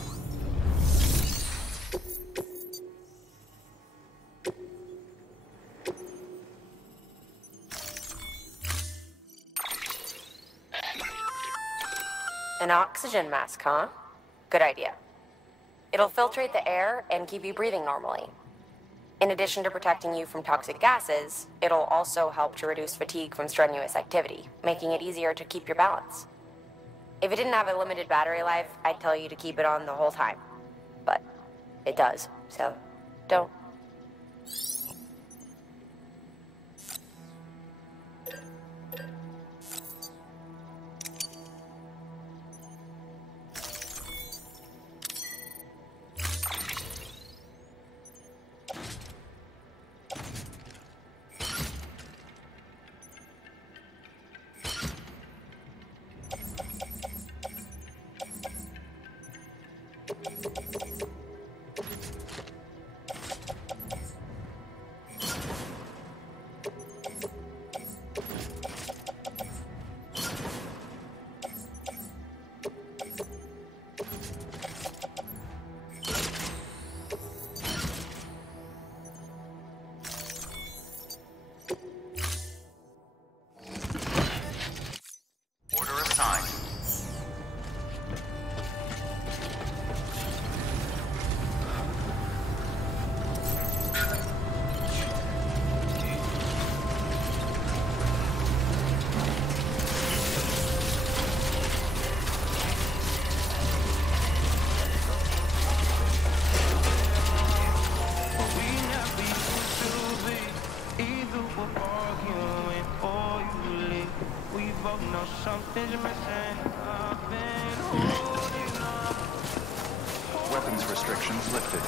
An oxygen mask, huh? Good idea. It'll filtrate the air and keep you breathing normally. In addition to protecting you from toxic gases, it'll also help to reduce fatigue from strenuous activity, making it easier to keep your balance. If it didn't have a limited battery life, I'd tell you to keep it on the whole time. But it does, so don't. Weapons restrictions lifted.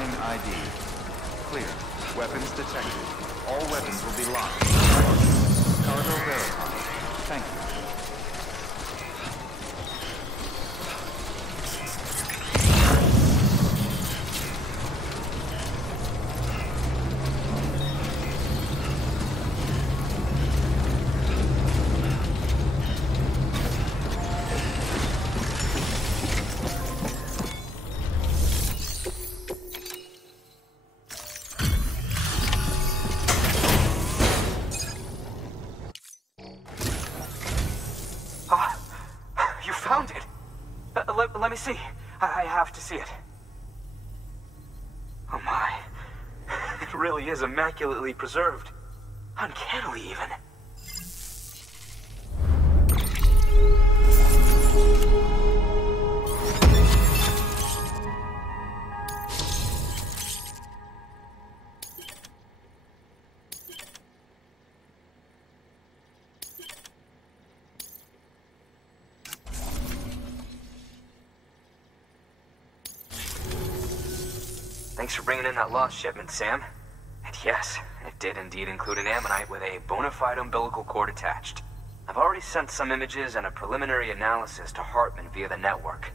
Verifying ID. Clear. Weapons detected. All weapons will be locked. Cargo verified. Thank you. Let me see. I have to see it. Oh my. It really is immaculately preserved. Uncannily even. Thanks for bringing in that lost shipment, Sam. And yes, it did indeed include an ammonite with a bona fide umbilical cord attached. I've already sent some images and a preliminary analysis to Heartman via the network.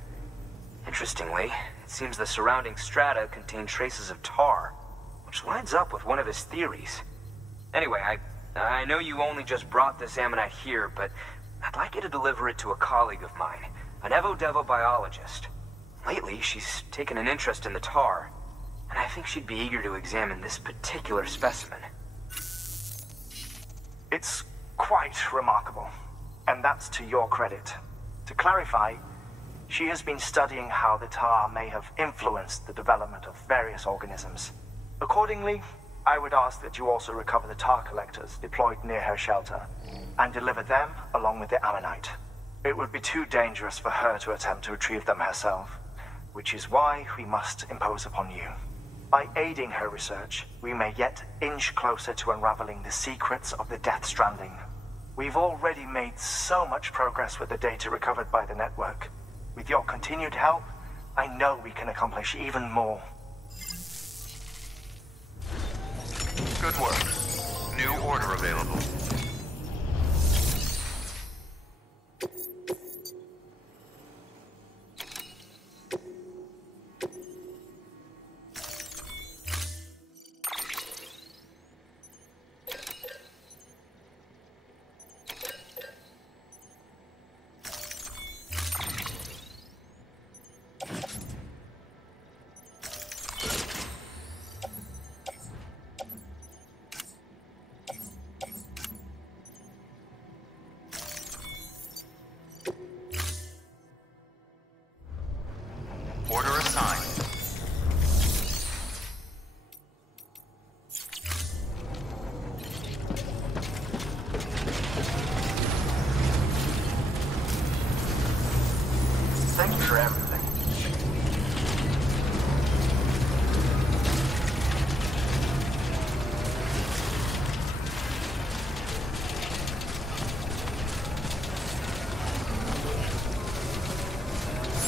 Interestingly, it seems the surrounding strata contain traces of tar, which lines up with one of his theories. Anyway, I know you only just brought this ammonite here, but I'd like you to deliver it to a colleague of mine, an Evo-Devo biologist. Lately, she's taken an interest in the tar, and I think she'd be eager to examine this particular specimen. It's quite remarkable, and that's to your credit. To clarify, she has been studying how the tar may have influenced the development of various organisms. Accordingly, I would ask that you also recover the tar collectors deployed near her shelter, and deliver them along with the ammonite. It would be too dangerous for her to attempt to retrieve them herself, which is why we must impose upon you. By aiding her research, we may yet inch closer to unraveling the secrets of the Death Stranding. We've already made so much progress with the data recovered by the network. With your continued help, I know we can accomplish even more. Good work. New order available. Order assigned. Thank you for everything.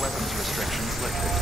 Weapons restrictions lifted.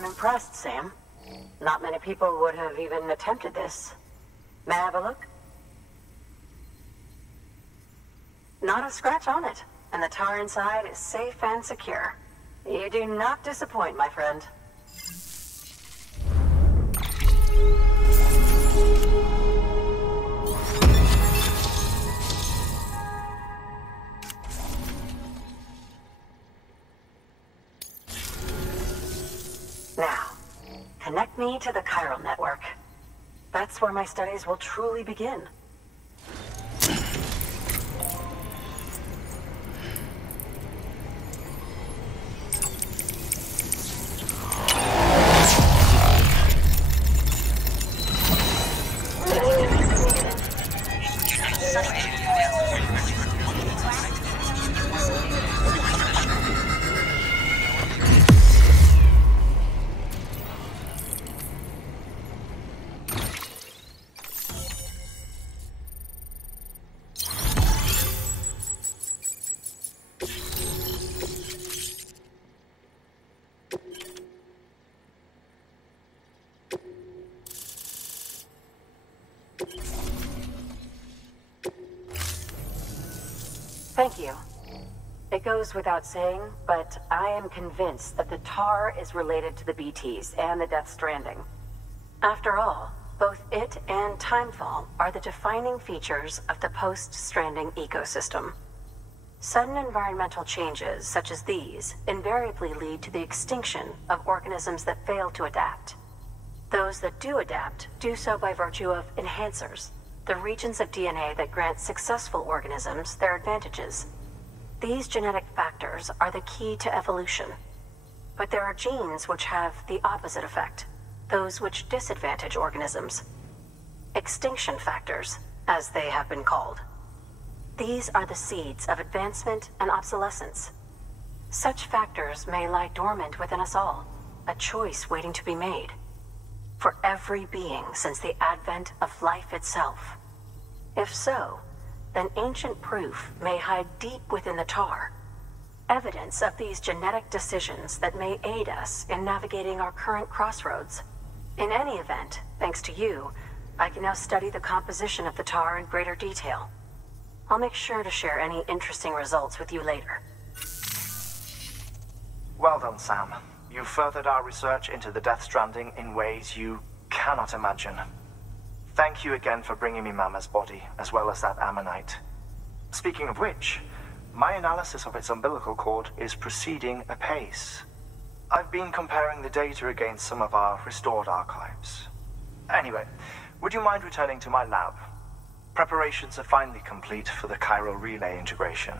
I'm impressed, Sam. Not many people would have even attempted this. May I have a look? Not a scratch on it, and the tower inside is safe and secure. You do not disappoint, my friend. Now, connect me to the chiral network. That's where my studies will truly begin. Thank you. It goes without saying, but I am convinced that the tar is related to the BTs and the Death Stranding. After all, both it and Timefall are the defining features of the post-Stranding ecosystem. Sudden environmental changes such as these invariably lead to the extinction of organisms that fail to adapt. Those that do adapt do so by virtue of enhancers, the regions of DNA that grant successful organisms their advantages. These genetic factors are the key to evolution. But there are genes which have the opposite effect, those which disadvantage organisms. Extinction factors, as they have been called. These are the seeds of advancement and obsolescence. Such factors may lie dormant within us all, a choice waiting to be made. For every being since the advent of life itself. If so, then ancient proof may hide deep within the tar. Evidence of these genetic decisions that may aid us in navigating our current crossroads. In any event, thanks to you, I can now study the composition of the tar in greater detail. I'll make sure to share any interesting results with you later. Well done, Sam. You furthered our research into the Death Stranding in ways you cannot imagine. Thank you again for bringing me Mama's body, as well as that ammonite. Speaking of which, my analysis of its umbilical cord is proceeding apace. I've been comparing the data against some of our restored archives. Anyway, would you mind returning to my lab? Preparations are finally complete for the Cairo relay integration.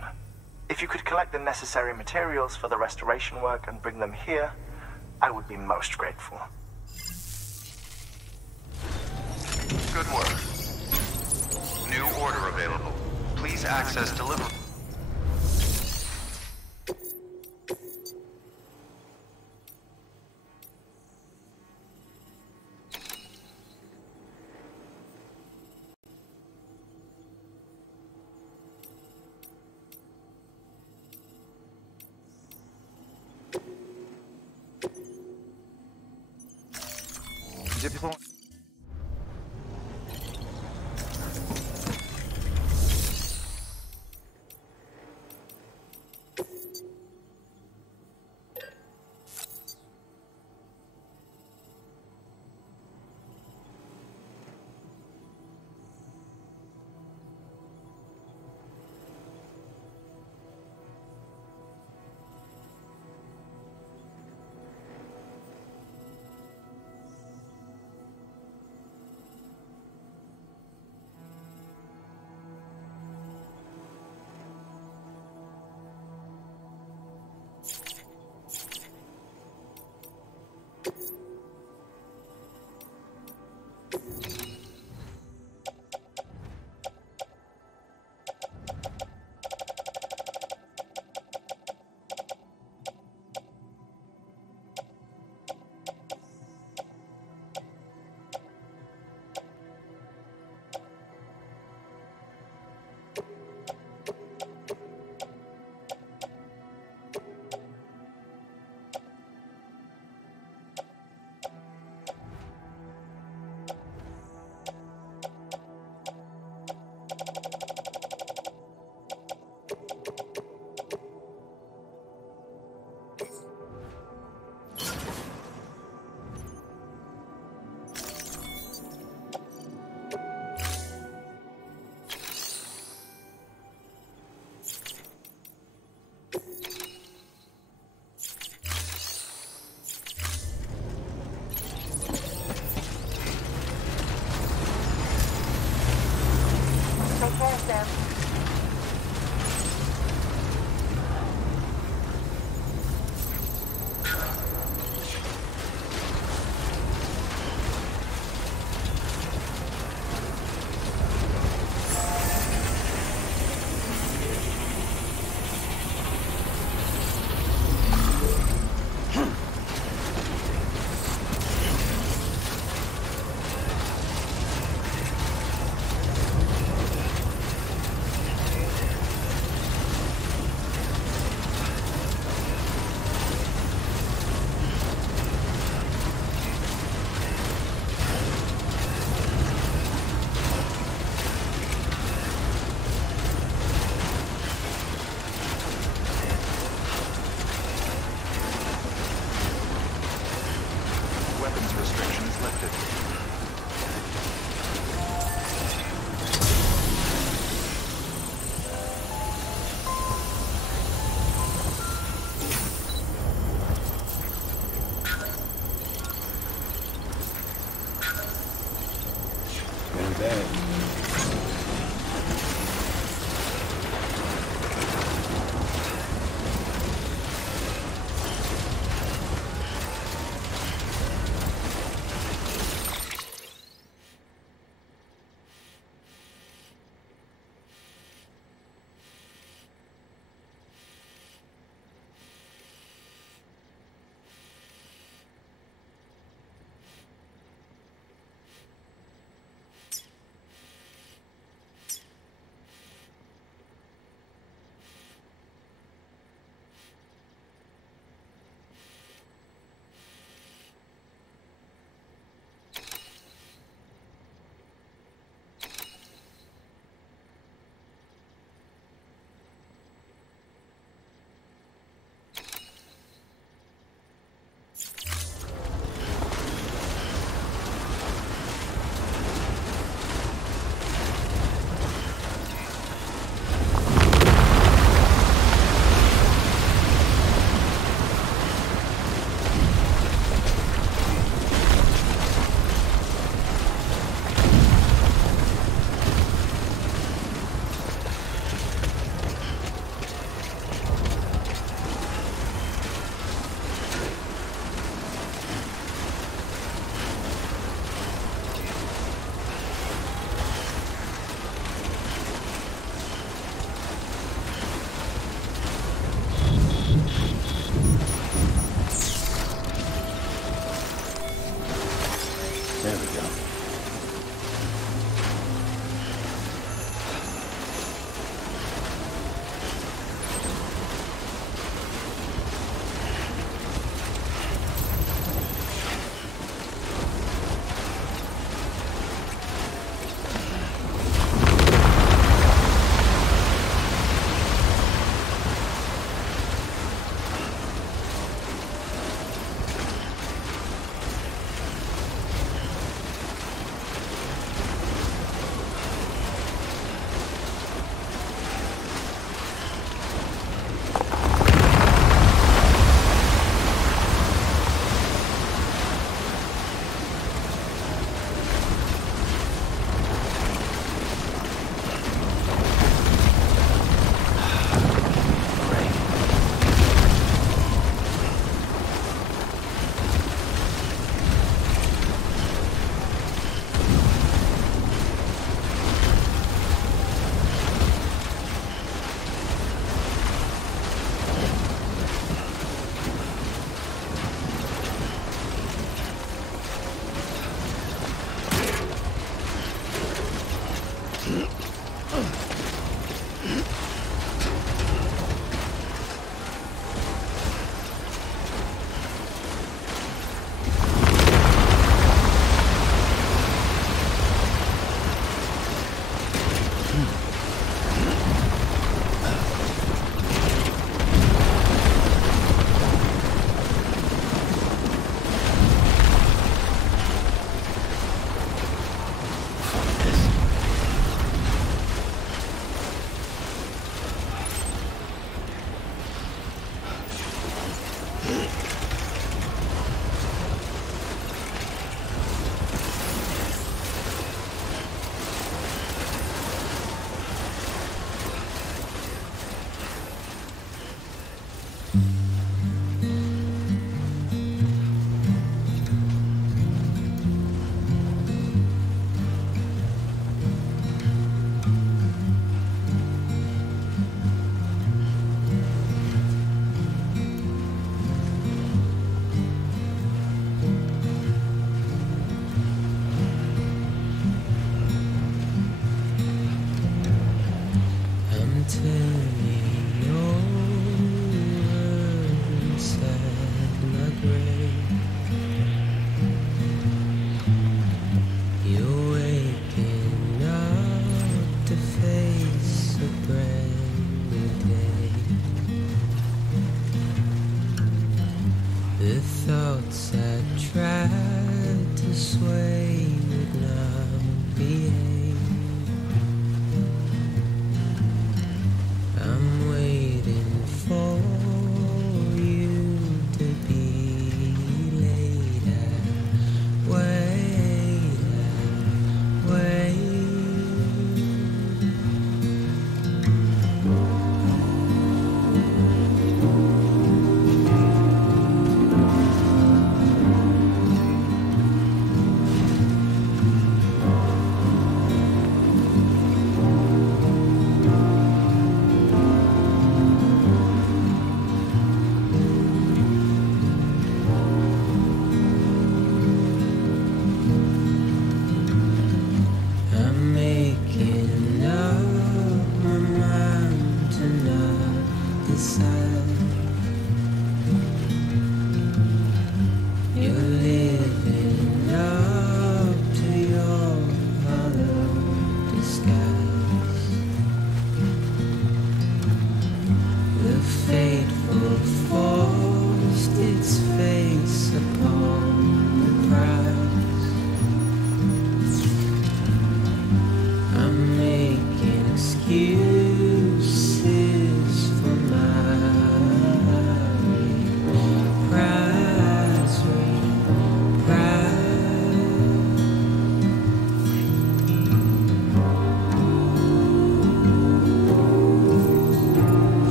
If you could collect the necessary materials for the restoration work and bring them here, I would be most grateful. Good work. New order available. Please access delivery. Deploy.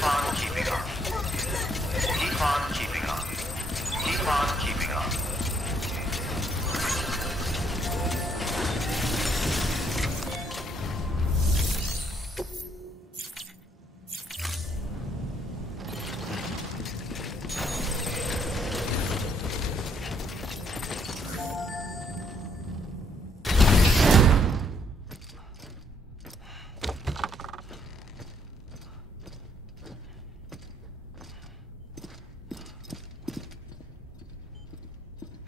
Keep on keeping on. Keep on keeping on. Keep on keeping on.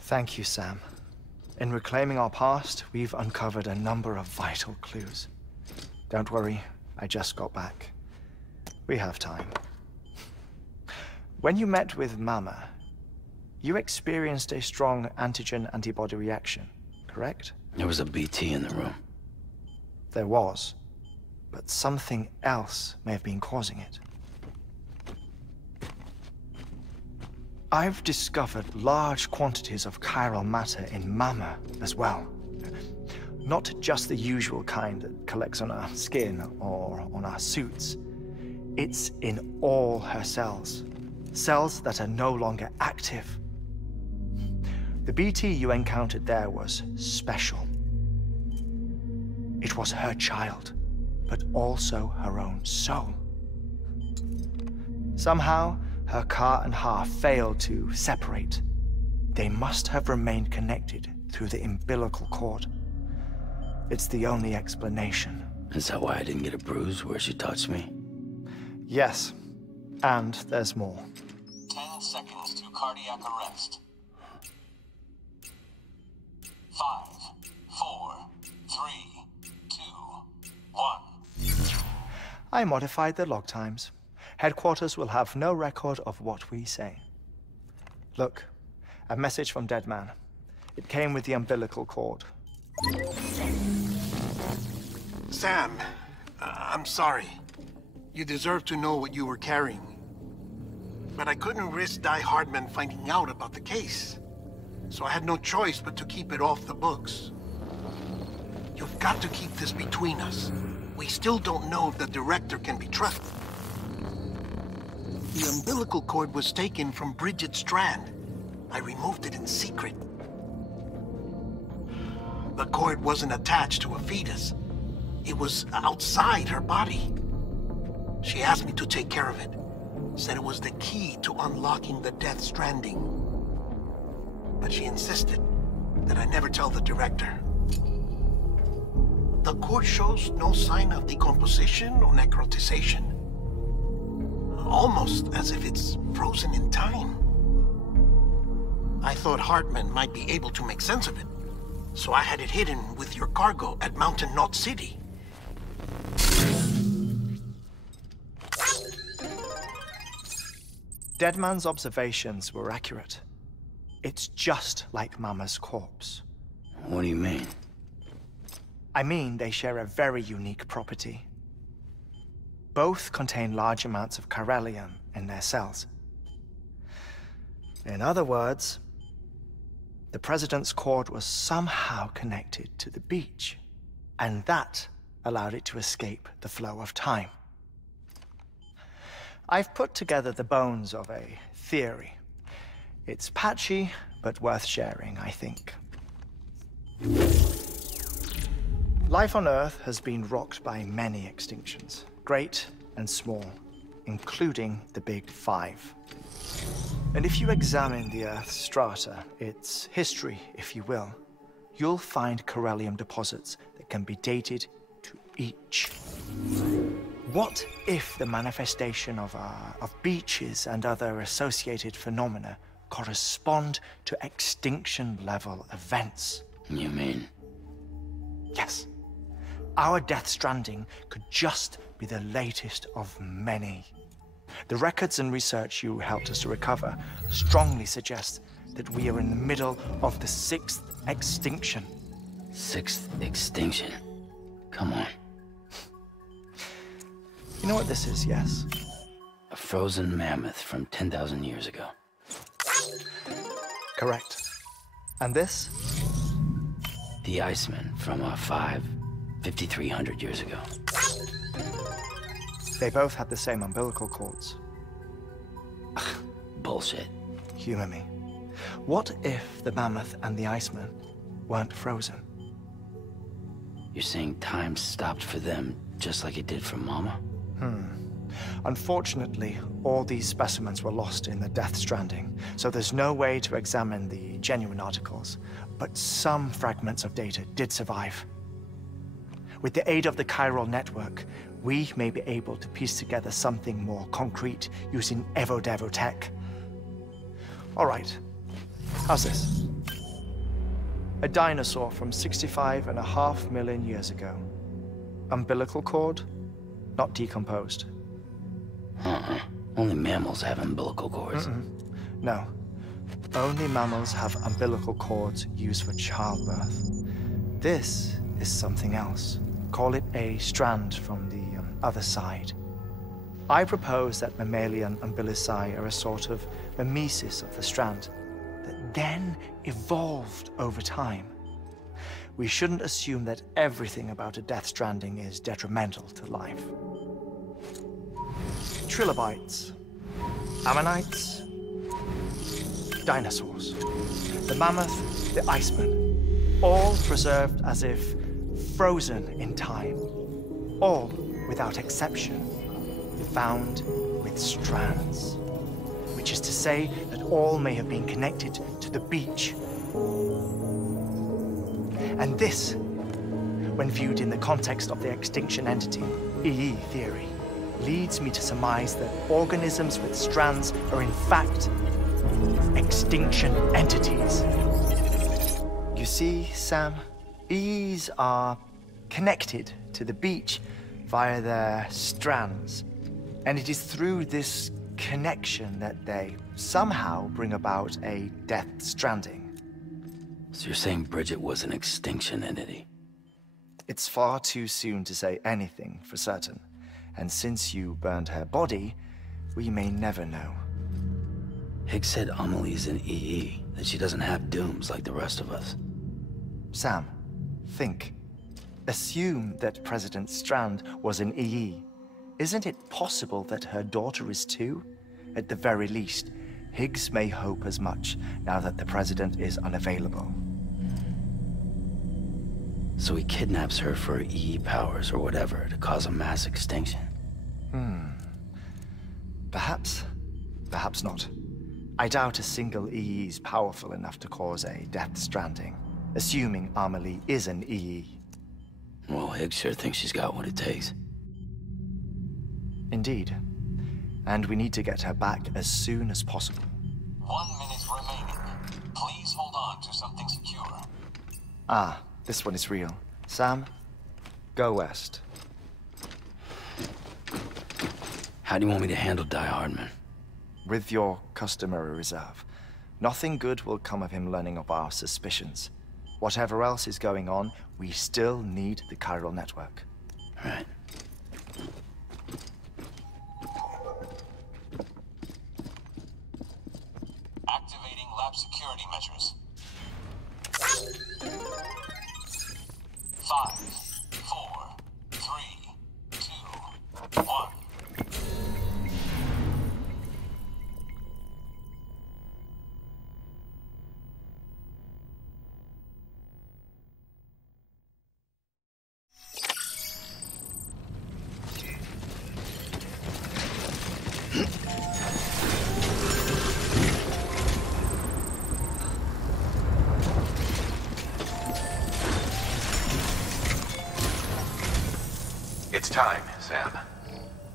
Thank you, Sam. In reclaiming our past, we've uncovered a number of vital clues. Don't worry, I just got back. We have time. When you met with Mama, you experienced a strong antigen-antibody reaction, correct? There was a BT in the room. There was, but something else may have been causing it. I've discovered large quantities of chiral matter in Mama as well. Not just the usual kind that collects on our skin or on our suits. It's in all her cells. Cells that are no longer active. The BT you encountered there was special. It was her child, but also her own soul. Somehow, her car and half failed to separate. They must have remained connected through the umbilical cord. It's the only explanation. Is that why I didn't get a bruise where she touched me? Yes, and there's more. 10 seconds to cardiac arrest. 5, 4, 3, 2, 1. I modified the log times. Headquarters will have no record of what we say. Look, a message from Deadman. It came with the umbilical cord. Sam, I'm sorry. You deserve to know what you were carrying. But I couldn't risk Heartman finding out about the case. So I had no choice but to keep it off the books. You've got to keep this between us. We still don't know if the director can be trusted. The umbilical cord was taken from Bridget Strand. I removed it in secret. The cord wasn't attached to a fetus. It was outside her body. She asked me to take care of it. Said it was the key to unlocking the Death Stranding. But she insisted that I never tell the director. The cord shows no sign of decomposition or necrotization. Almost as if it's frozen in time. I thought Heartman might be able to make sense of it, so I had it hidden with your cargo at Mountain Knot City. Deadman's observations were accurate. It's just like Mama's corpse. What do you mean? I mean they share a very unique property. Both contain large amounts of chiralium in their cells. In other words, the President's cord was somehow connected to the beach, and that allowed it to escape the flow of time. I've put together the bones of a theory. It's patchy, but worth sharing, I think. Life on Earth has been rocked by many extinctions. Great and small, including the Big Five. And if you examine the Earth's strata, its history, if you will, you'll find chiralium deposits that can be dated to each. What if the manifestation of beaches and other associated phenomena correspond to extinction-level events? You mean? Yes. Our Death Stranding could just be the latest of many. The records and research you helped us to recover strongly suggest that we are in the middle of the 6th extinction. 6th extinction? Come on. You know what this is, yes? A frozen mammoth from 10,000 years ago. Correct. And this? The Iceman from 5,300 years ago. They both had the same umbilical cords. Bullshit. Humor me. What if the mammoth and the Iceman weren't frozen? You're saying time stopped for them just like it did for Mama? Unfortunately, all these specimens were lost in the Death Stranding, so there's no way to examine the genuine articles, but some fragments of data did survive. With the aid of the chiral network, we may be able to piece together something more concrete using Evo-Devo tech. All right, how's this? A dinosaur from 65.5 million years ago. Umbilical cord, not decomposed. Only mammals have umbilical cords. No. Only mammals have umbilical cords used for childbirth. This is something else. Call it a strand from the other side. I propose that mammalian umbilici are a sort of mimesis of the strand that then evolved over time. We shouldn't assume that everything about a Death Stranding is detrimental to life. Trilobites, ammonites, dinosaurs, the mammoth, the Iceman, all preserved as if frozen in time, all without exception, found with strands, which is to say that all may have been connected to the beach. And this, when viewed in the context of the extinction entity, EE theory, leads me to surmise that organisms with strands are in fact extinction entities. You see, Sam, EEs are connected to the beach via their strands, and it is through this connection that they somehow bring about a Death Stranding. So you're saying Bridget was an extinction entity? It's far too soon to say anything for certain. And since you burned her body, we may never know. Higgs said Amelie's an EE, that she doesn't have dooms like the rest of us. Sam, think. Assume that President Strand was an EE. Isn't it possible that her daughter is too? At the very least, Higgs may hope as much now that the President is unavailable. So he kidnaps her for EE powers or whatever to cause a mass extinction. Perhaps. Perhaps not. I doubt a single EE is powerful enough to cause a Death Stranding, assuming Amelie is an EE. Well, Higgs sure thinks she's got what it takes. Indeed. And we need to get her back as soon as possible. 1 minute remaining. Please hold on to something secure. Ah, this one is real. Sam, go west. How do you want me to handle Heartman? With your customary reserve. Nothing good will come of him learning of our suspicions. Whatever else is going on, we still need the chiral network. Right. Activating lab security measures. 5, 4, 3, 2, 1. It's time, Sam.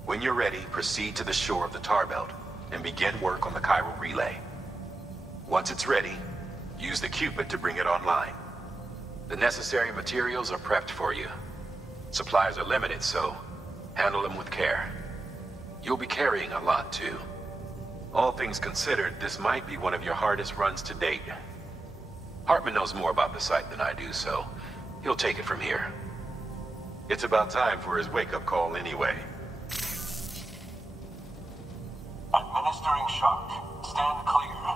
When you're ready, proceed to the shore of the tar belt and begin work on the chiral relay. Once it's ready, use the Cupid to bring it online. The necessary materials are prepped for you. Supplies are limited, so handle them with care. You'll be carrying a lot, too. All things considered, this might be one of your hardest runs to date. Heartman knows more about the site than I do, so he'll take it from here. It's about time for his wake-up call anyway. Administering shock. Stand clear.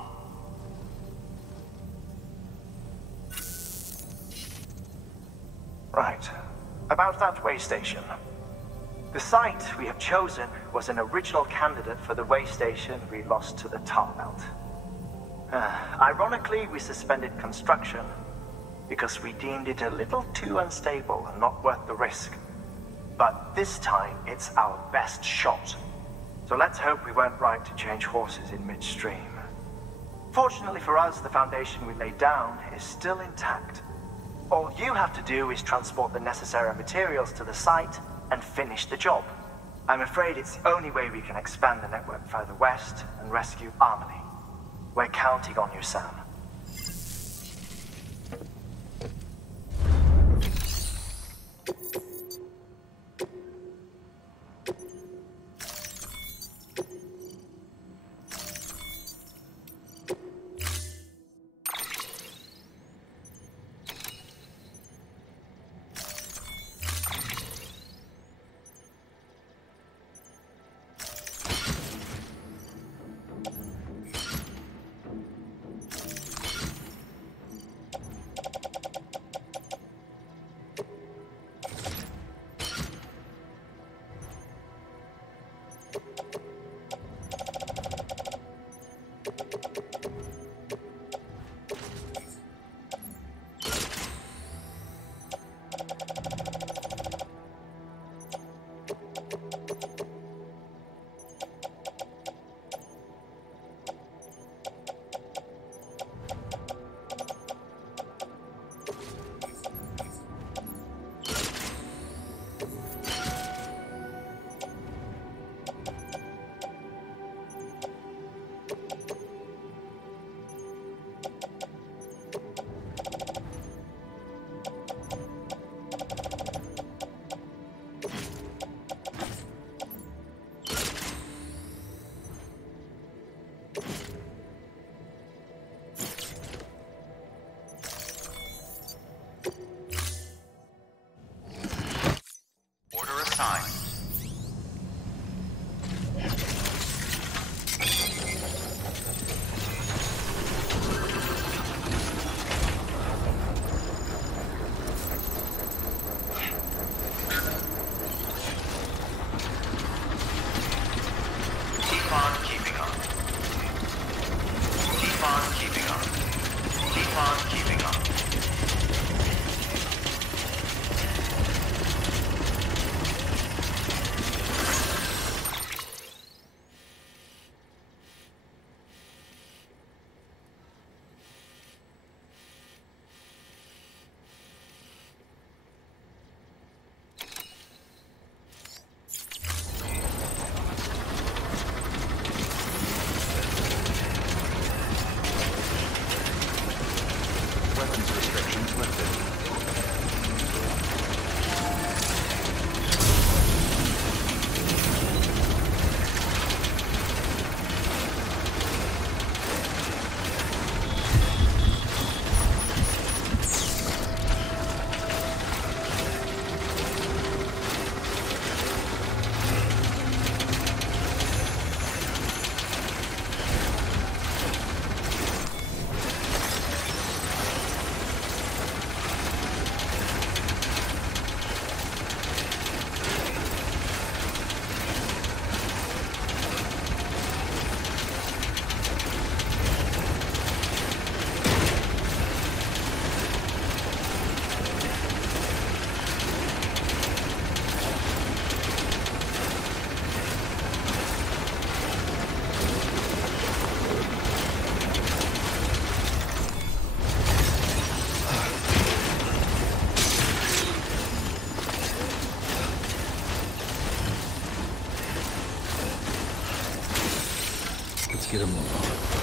Right. About that way station. The site we have chosen was an original candidate for the way station we lost to the tar belt. Ironically, we suspended construction because we deemed it a little too unstable and not worth the risk. But this time, it's our best shot. So let's hope we weren't right to change horses in midstream. Fortunately for us, the foundation we laid down is still intact. All you have to do is transport the necessary materials to the site and finish the job. I'm afraid it's the only way we can expand the network further west and rescue Harmony. We're counting on you, Sam. Get him along.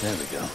There we go.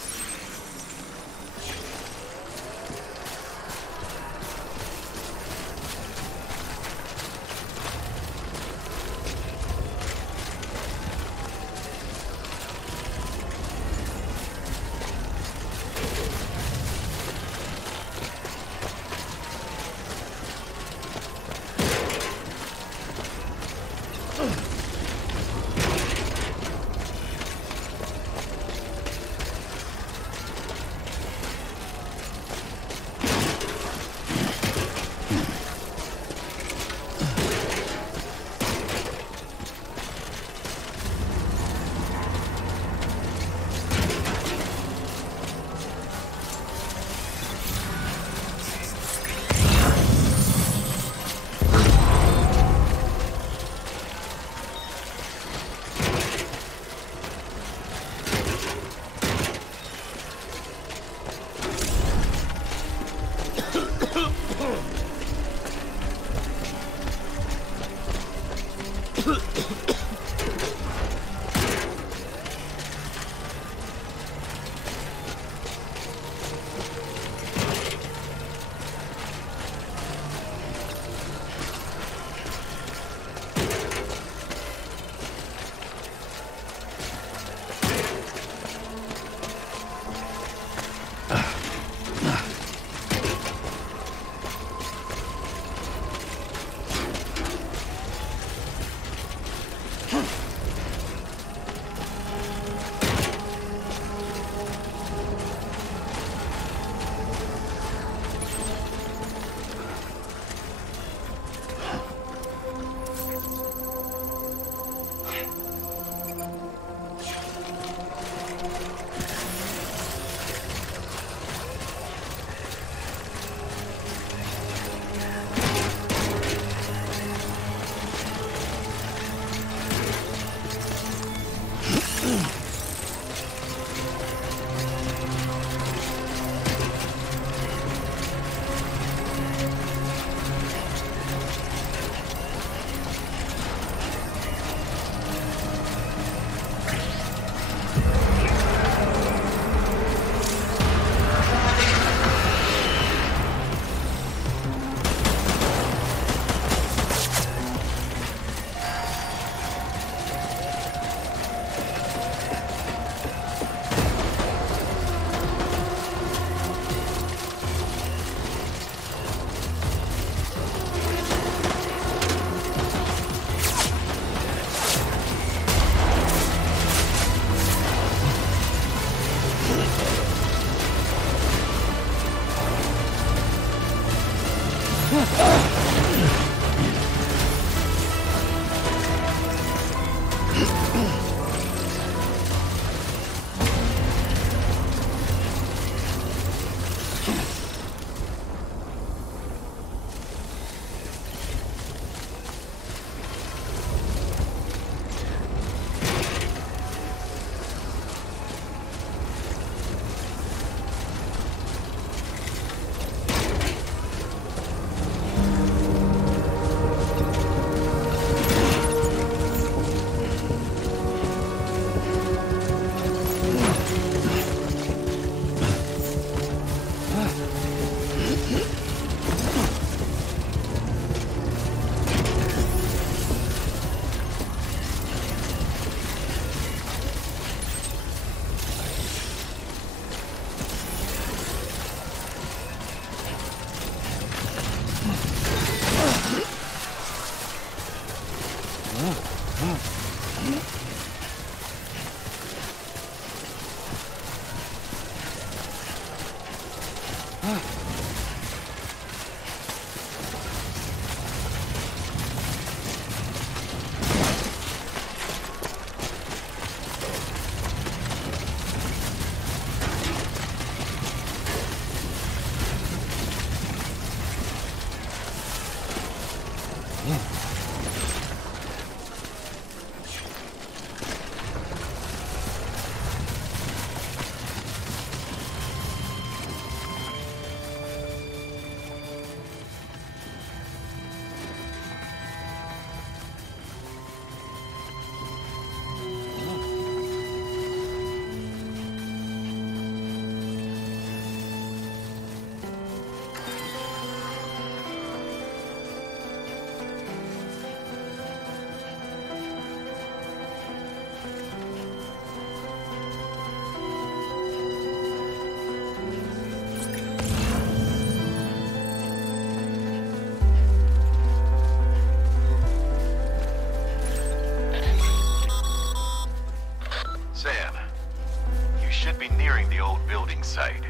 site.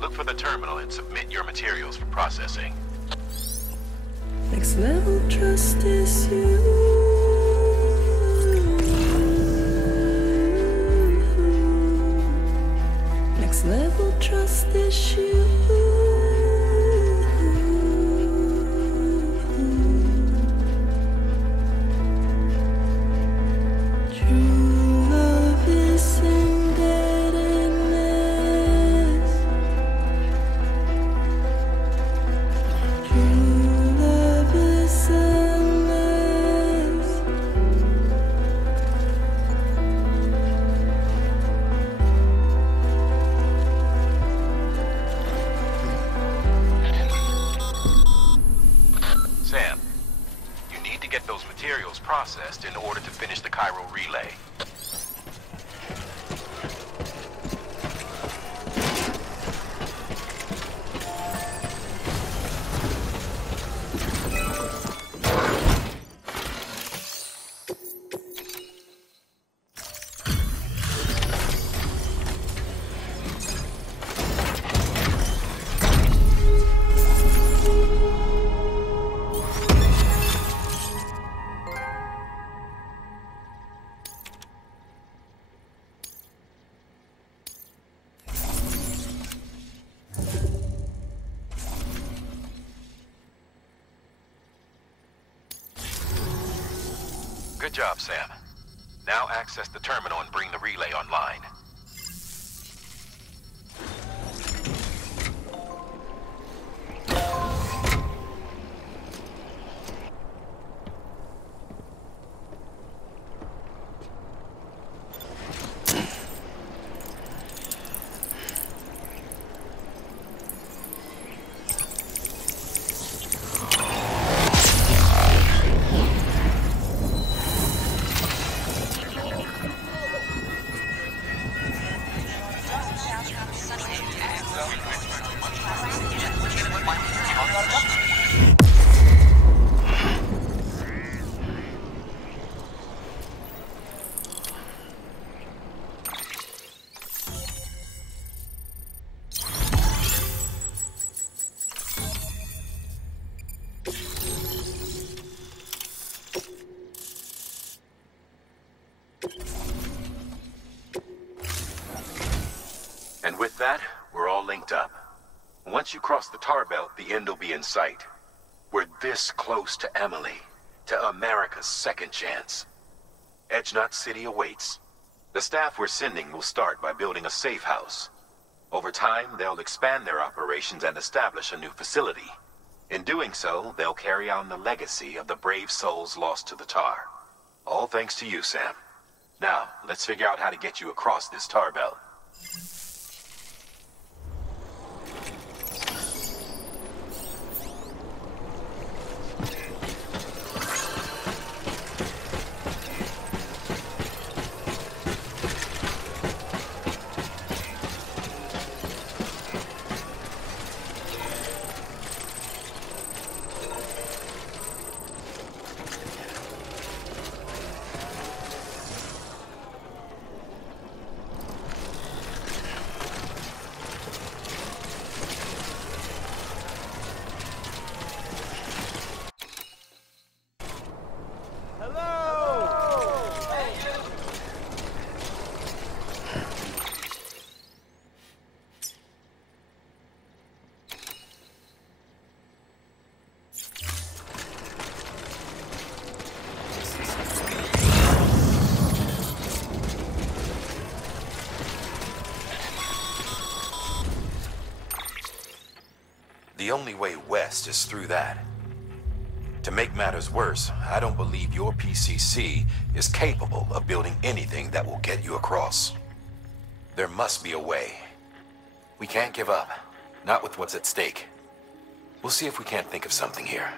Look for the terminal and submit your materials for processing. Next level trust is you. Next level trust is you. Processed in order to finish the Cairo relay. Good job, Sam. Now access the terminal and bring the relay online. And with that, we're all linked up. Once you cross the tar belt, the end will be in sight. We're this close to Emily, to America's second chance. Edgenut City awaits. The staff we're sending will start by building a safe house. Over time, they'll expand their operations and establish a new facility. In doing so, they'll carry on the legacy of the brave souls lost to the tar. All thanks to you, Sam. Now, let's figure out how to get you across this tar belt. the only way west is through that. To make matters worse, I don't believe your PCC is capable of building anything that will get you across. There must be a way. We can't give up, not with what's at stake. We'll see if we can't think of something here.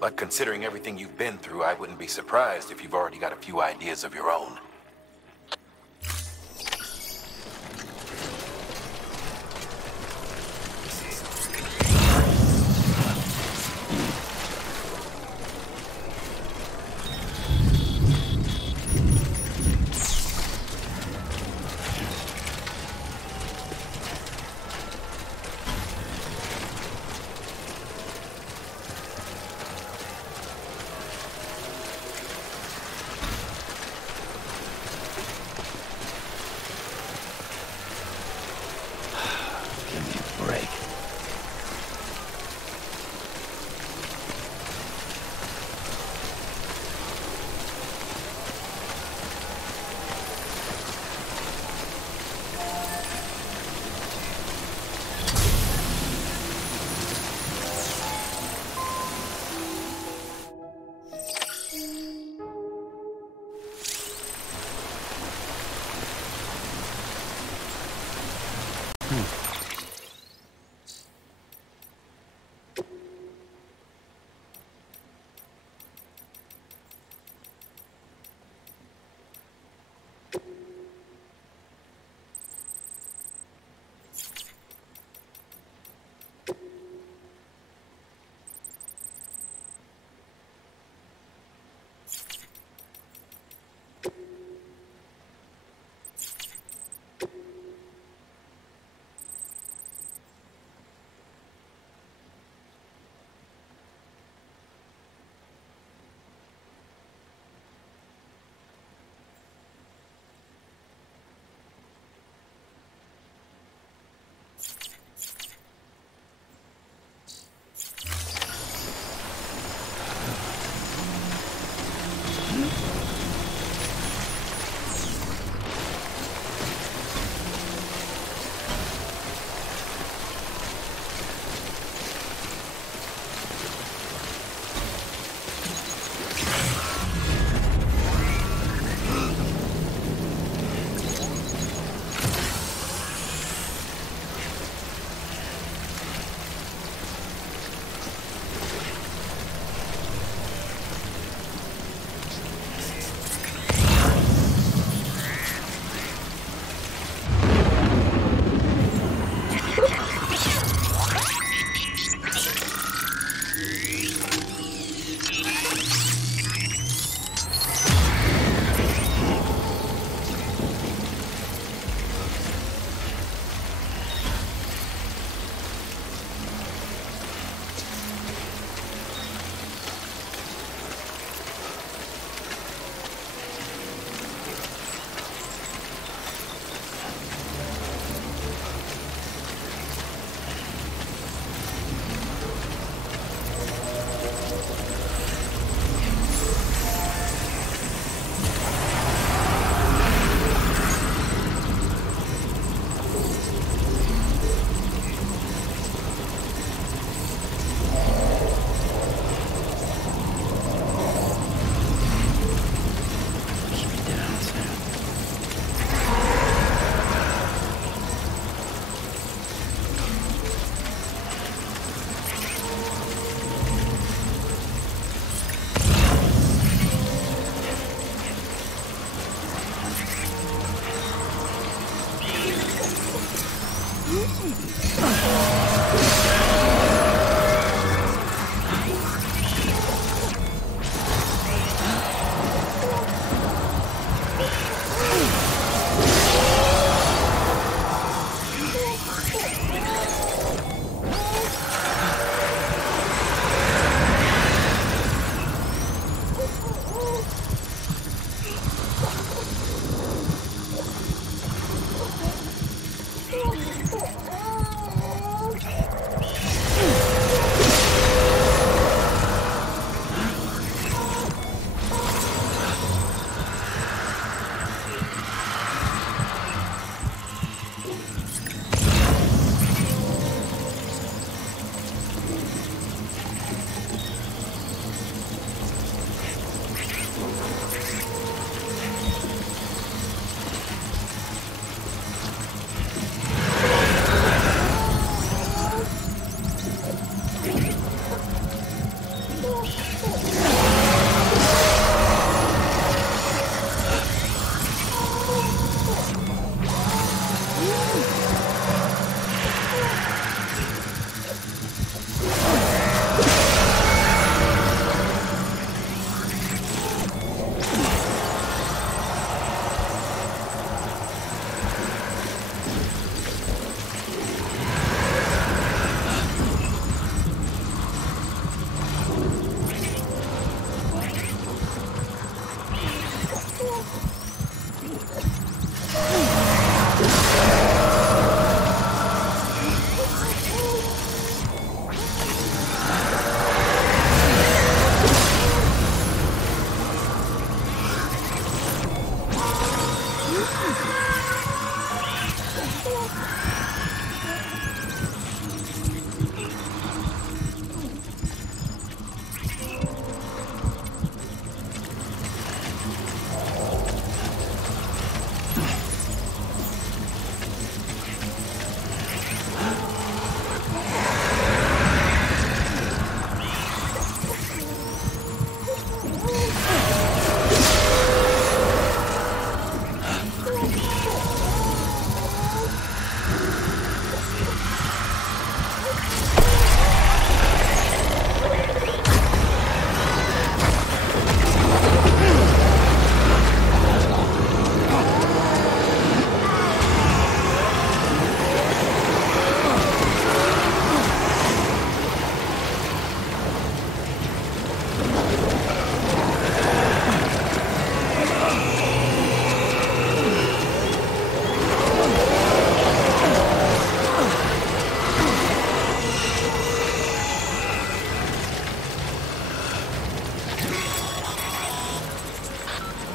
But considering everything you've been through, I wouldn't be surprised if you've already got a few ideas of your own.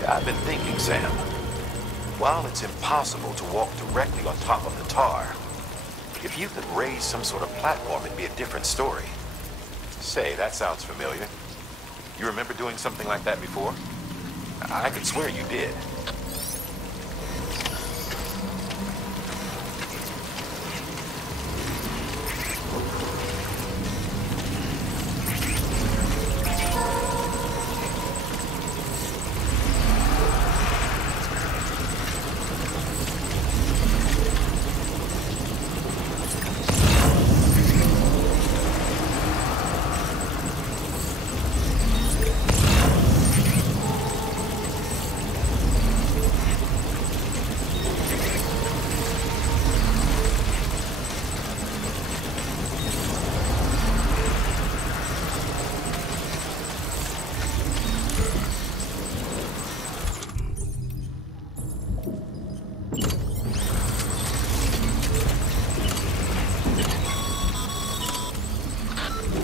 I've been thinking, Sam. While it's impossible to walk directly on top of the tar, if you could raise some sort of platform, it'd be a different story. Say, that sounds familiar. You remember doing something like that before? I could swear you did.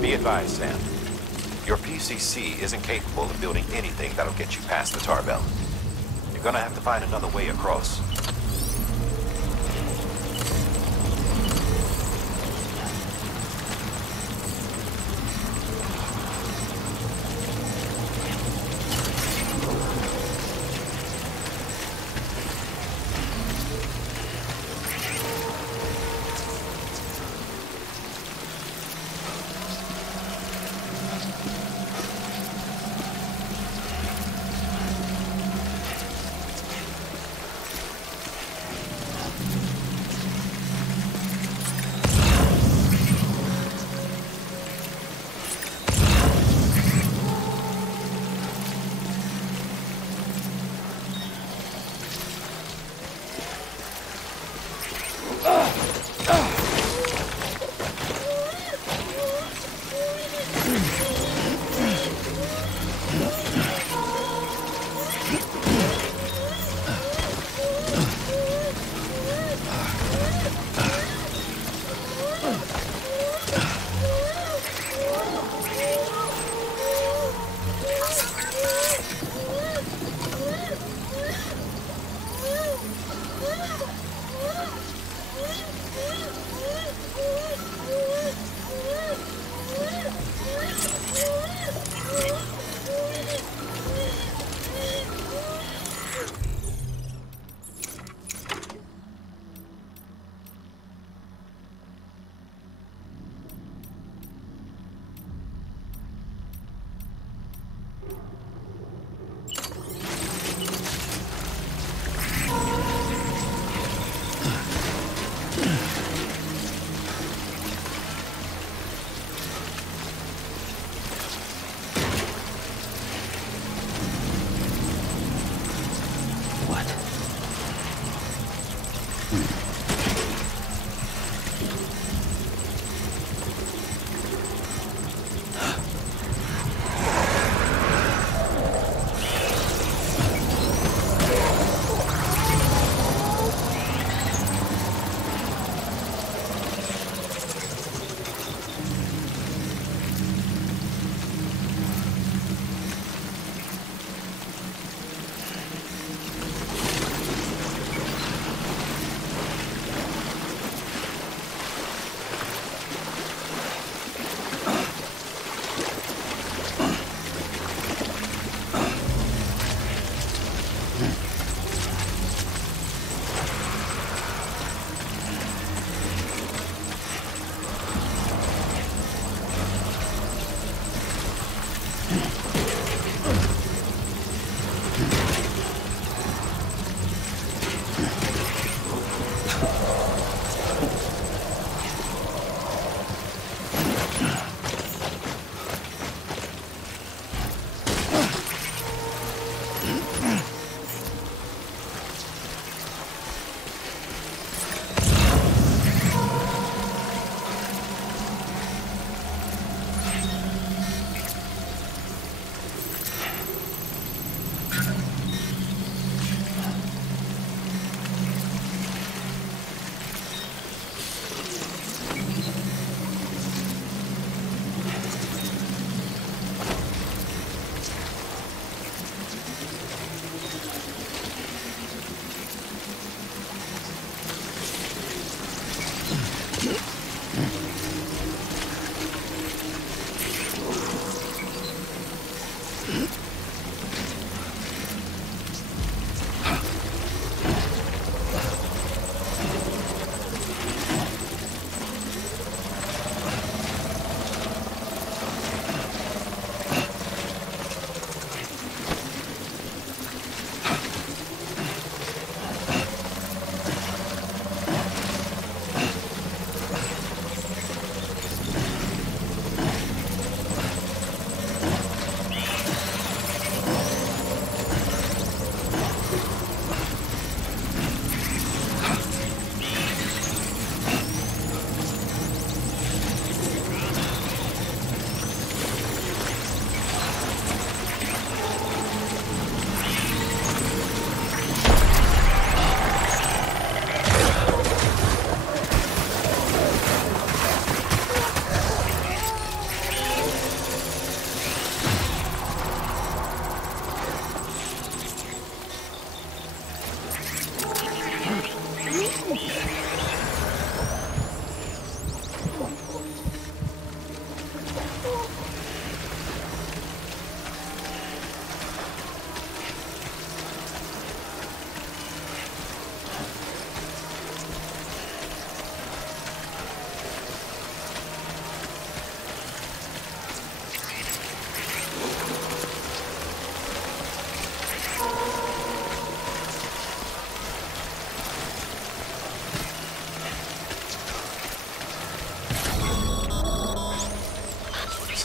Be advised, Sam. Your PCC isn't capable of building anything that'll get you past the tar belt. You're gonna have to find another way across.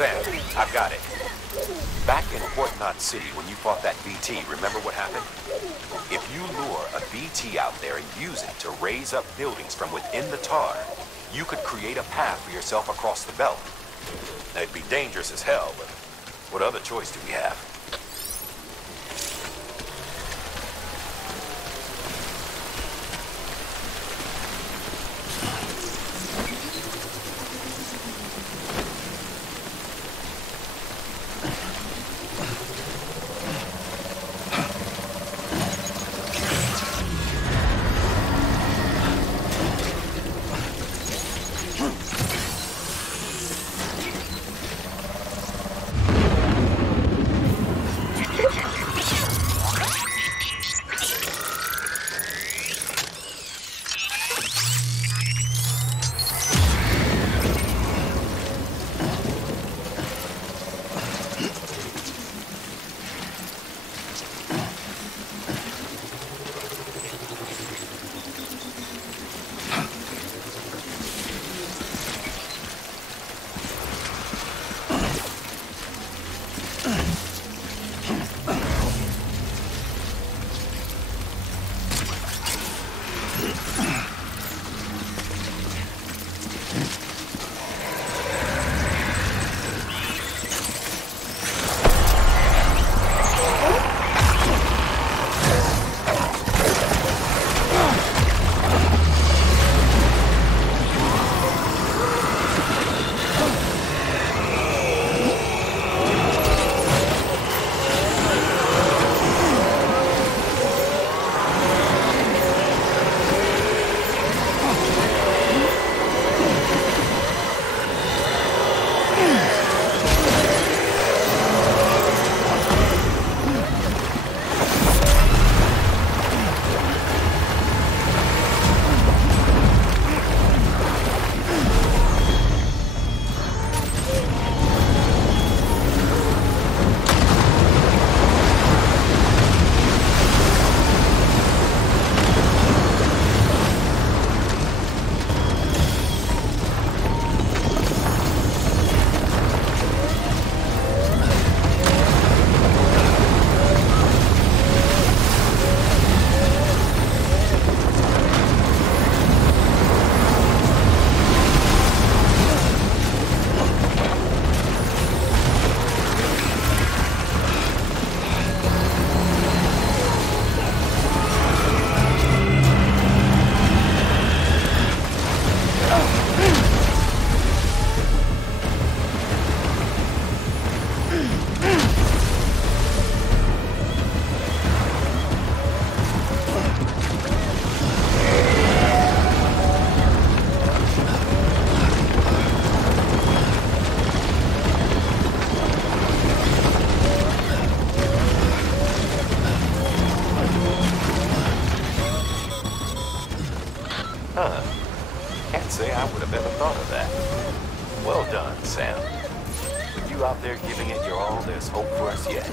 Sam, I've got it. Back in Port Knot City, when you fought that BT, remember what happened? If you lure a BT out there and use it to raise up buildings from within the tar, you could create a path for yourself across the belt. Now, it'd be dangerous as hell, but what other choice do we have? Can't say I would have ever thought of that. Well done, Sam. With you out there giving it your all, there's hope for us yet.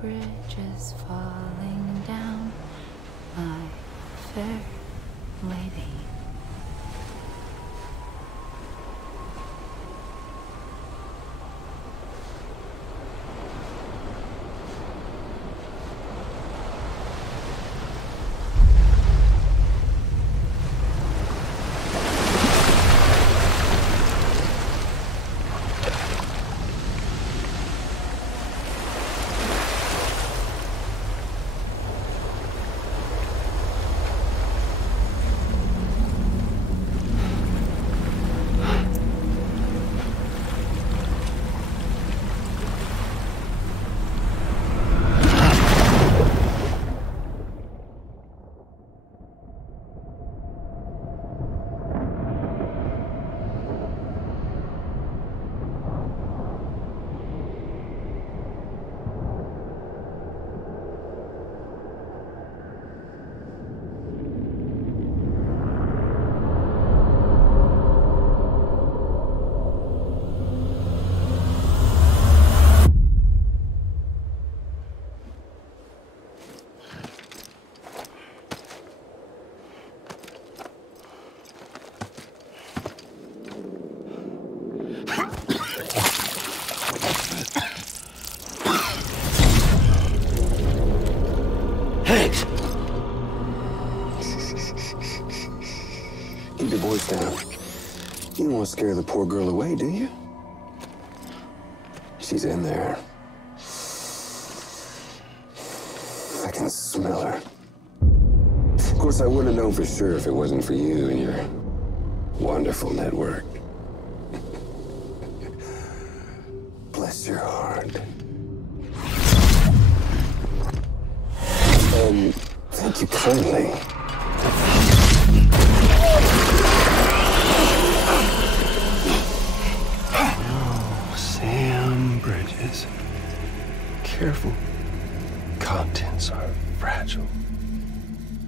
bridges falling down, my fair lady. Higgs! Keep your voice down. You don't want to scare the poor girl away, do you? She's in there. I can smell her. Of course, I wouldn't have known for sure if it wasn't for you and your wonderful network. Bless your heart. Thank you kindly. Oh, Sam Bridges. Careful. Contents are fragile.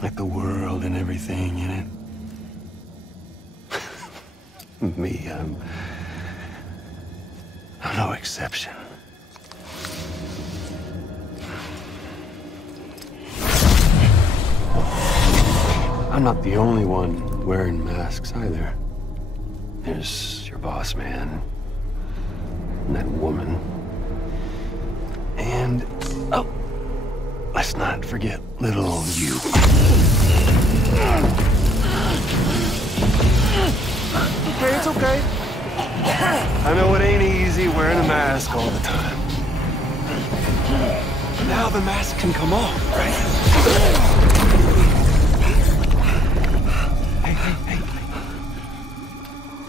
Like the world and everything in it. Me, I'm no exception. I'm not the only one wearing masks either. There's your boss man, and that woman, and, oh, let's not forget little old you. Okay, it's okay. I know it ain't easy wearing a mask all the time. Now the mask can come off, right?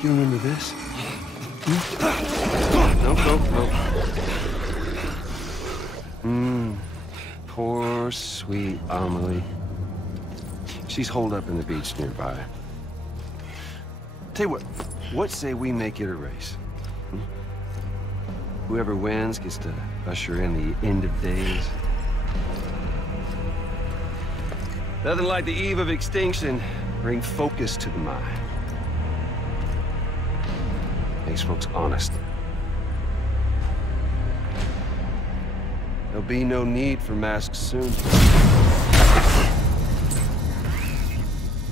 You remember this? Nope. Poor, sweet Amelie. She's holed up in the beach nearby. Tell you what say we make it a race? Whoever wins gets to usher in the end of days. Nothing like the eve of extinction. Bring focus to the mind. Makes folks honest. There'll be no need for masks soon.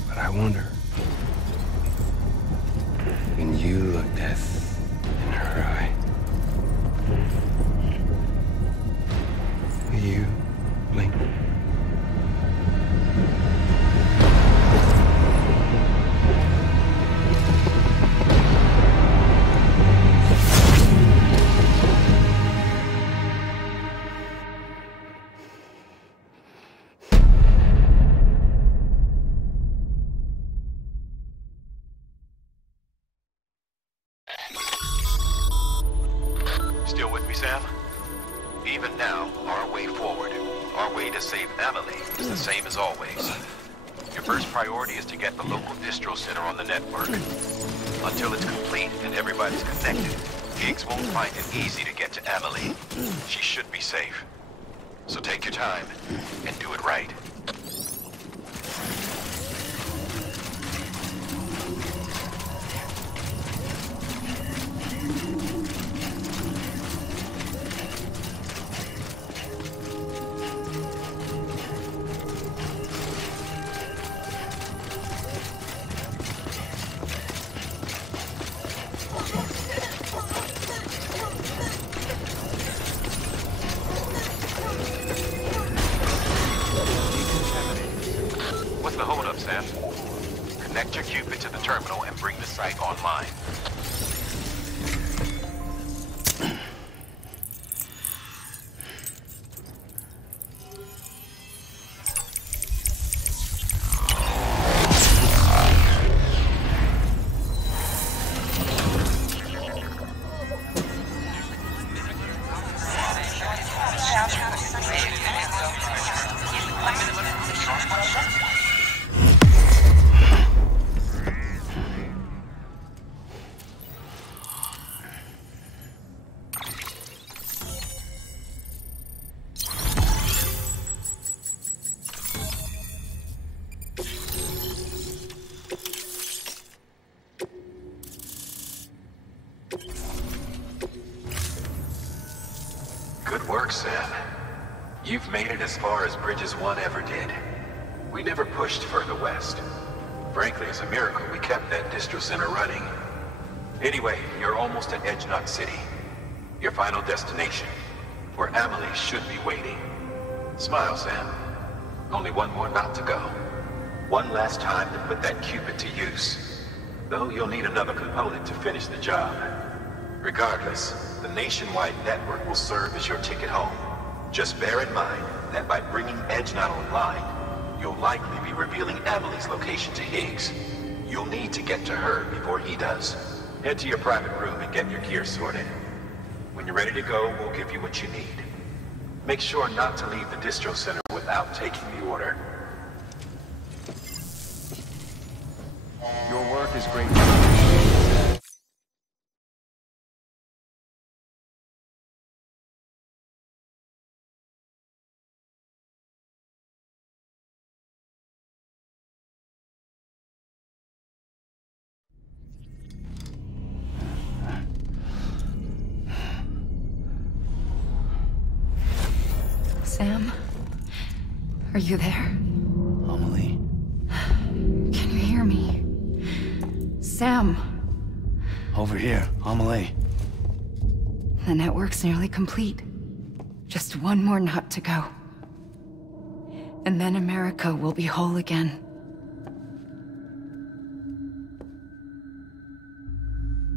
But I wonder, when you look death in her eye, will you blink? Still with me, Sam? Even now, our way forward, our way to save Emily, is the same as always. Your first priority is to get the local distro center on the network. Until it's complete and everybody's connected, Higgs won't find it easy to get to Emily. She should be safe. So take your time and do it right. Good work, Sam. You've made it as far as Bridges 1 ever did. We never pushed further west. Frankly, it's a miracle we kept that distro center running. Anyway, you're almost at Edge Knot City. Your final destination, where Amelie should be waiting. Smile, Sam. Only one more knot to go. One last time to put that Cupid to use. Though you'll need another component to finish the job. Regardless, the nationwide network will serve as your ticket home. Just bear in mind that by bringing Edge Knot online, you'll likely be revealing Amelie's location to Higgs. You'll need to get to her before he does. Head to your private room and get your gear sorted. When you're ready to go, we'll give you what you need. Make sure not to leave the distro center without taking the order. Your work is great. Sam? Are you there? Amelie? Can you hear me? Sam! Over here, Amelie. The network's nearly complete. Just one more knot to go. And then America will be whole again.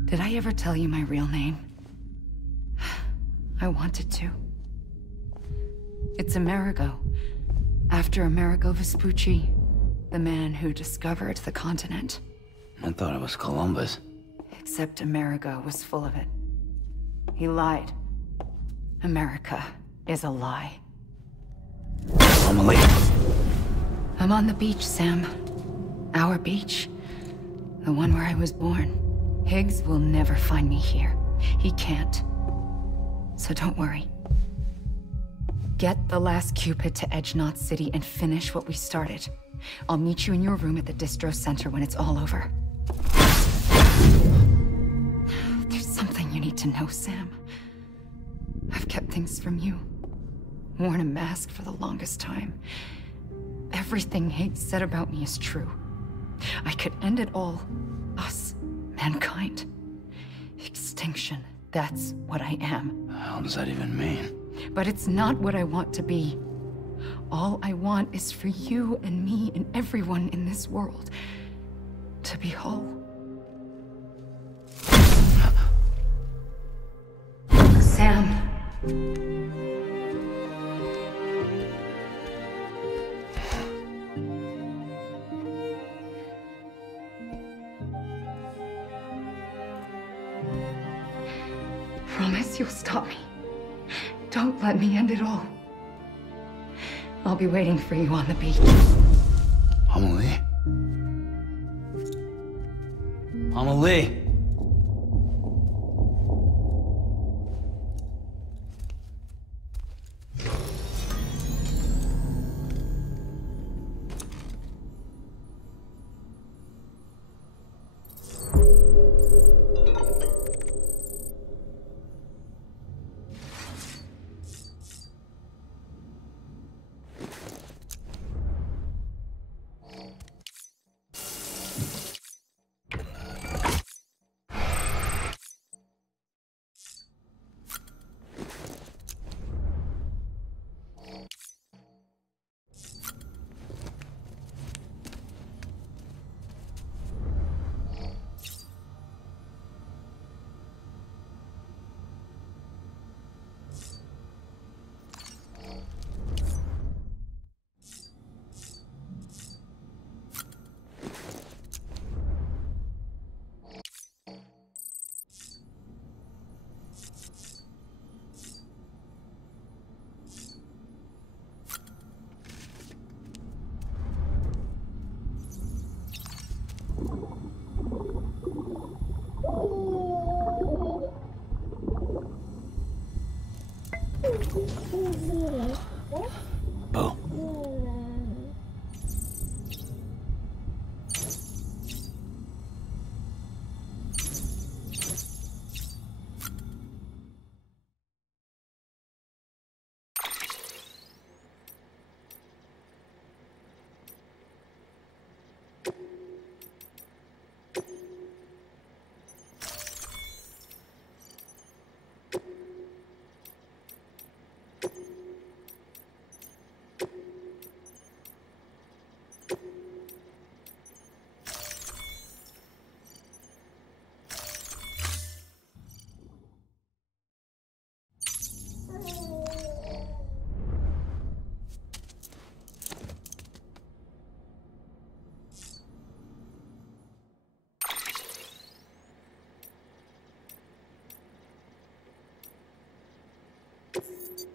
Did I ever tell you my real name? I wanted to. It's Amerigo, after Amerigo Vespucci, the man who discovered the continent. I thought it was Columbus. Except Amerigo was full of it. He lied. America is a lie. Amelie! I'm on the beach, Sam. Our beach. The one where I was born. Higgs will never find me here. He can't. So don't worry. Get the last Cupid to Edge Knot City and finish what we started. I'll meet you in your room at the distro center when it's all over. There's something you need to know, Sam. I've kept things from you. Worn a mask for the longest time. Everything Higgs said about me is true. I could end it all. Us. Mankind. Extinction. That's what I am. The hell does that even mean? But it's not what I want to be. All I want is for you and me and everyone in this world to be whole. Sam. Promise you'll stop me. Don't let me end it all. I'll be waiting for you on the beach. Amelie? Amelie! you.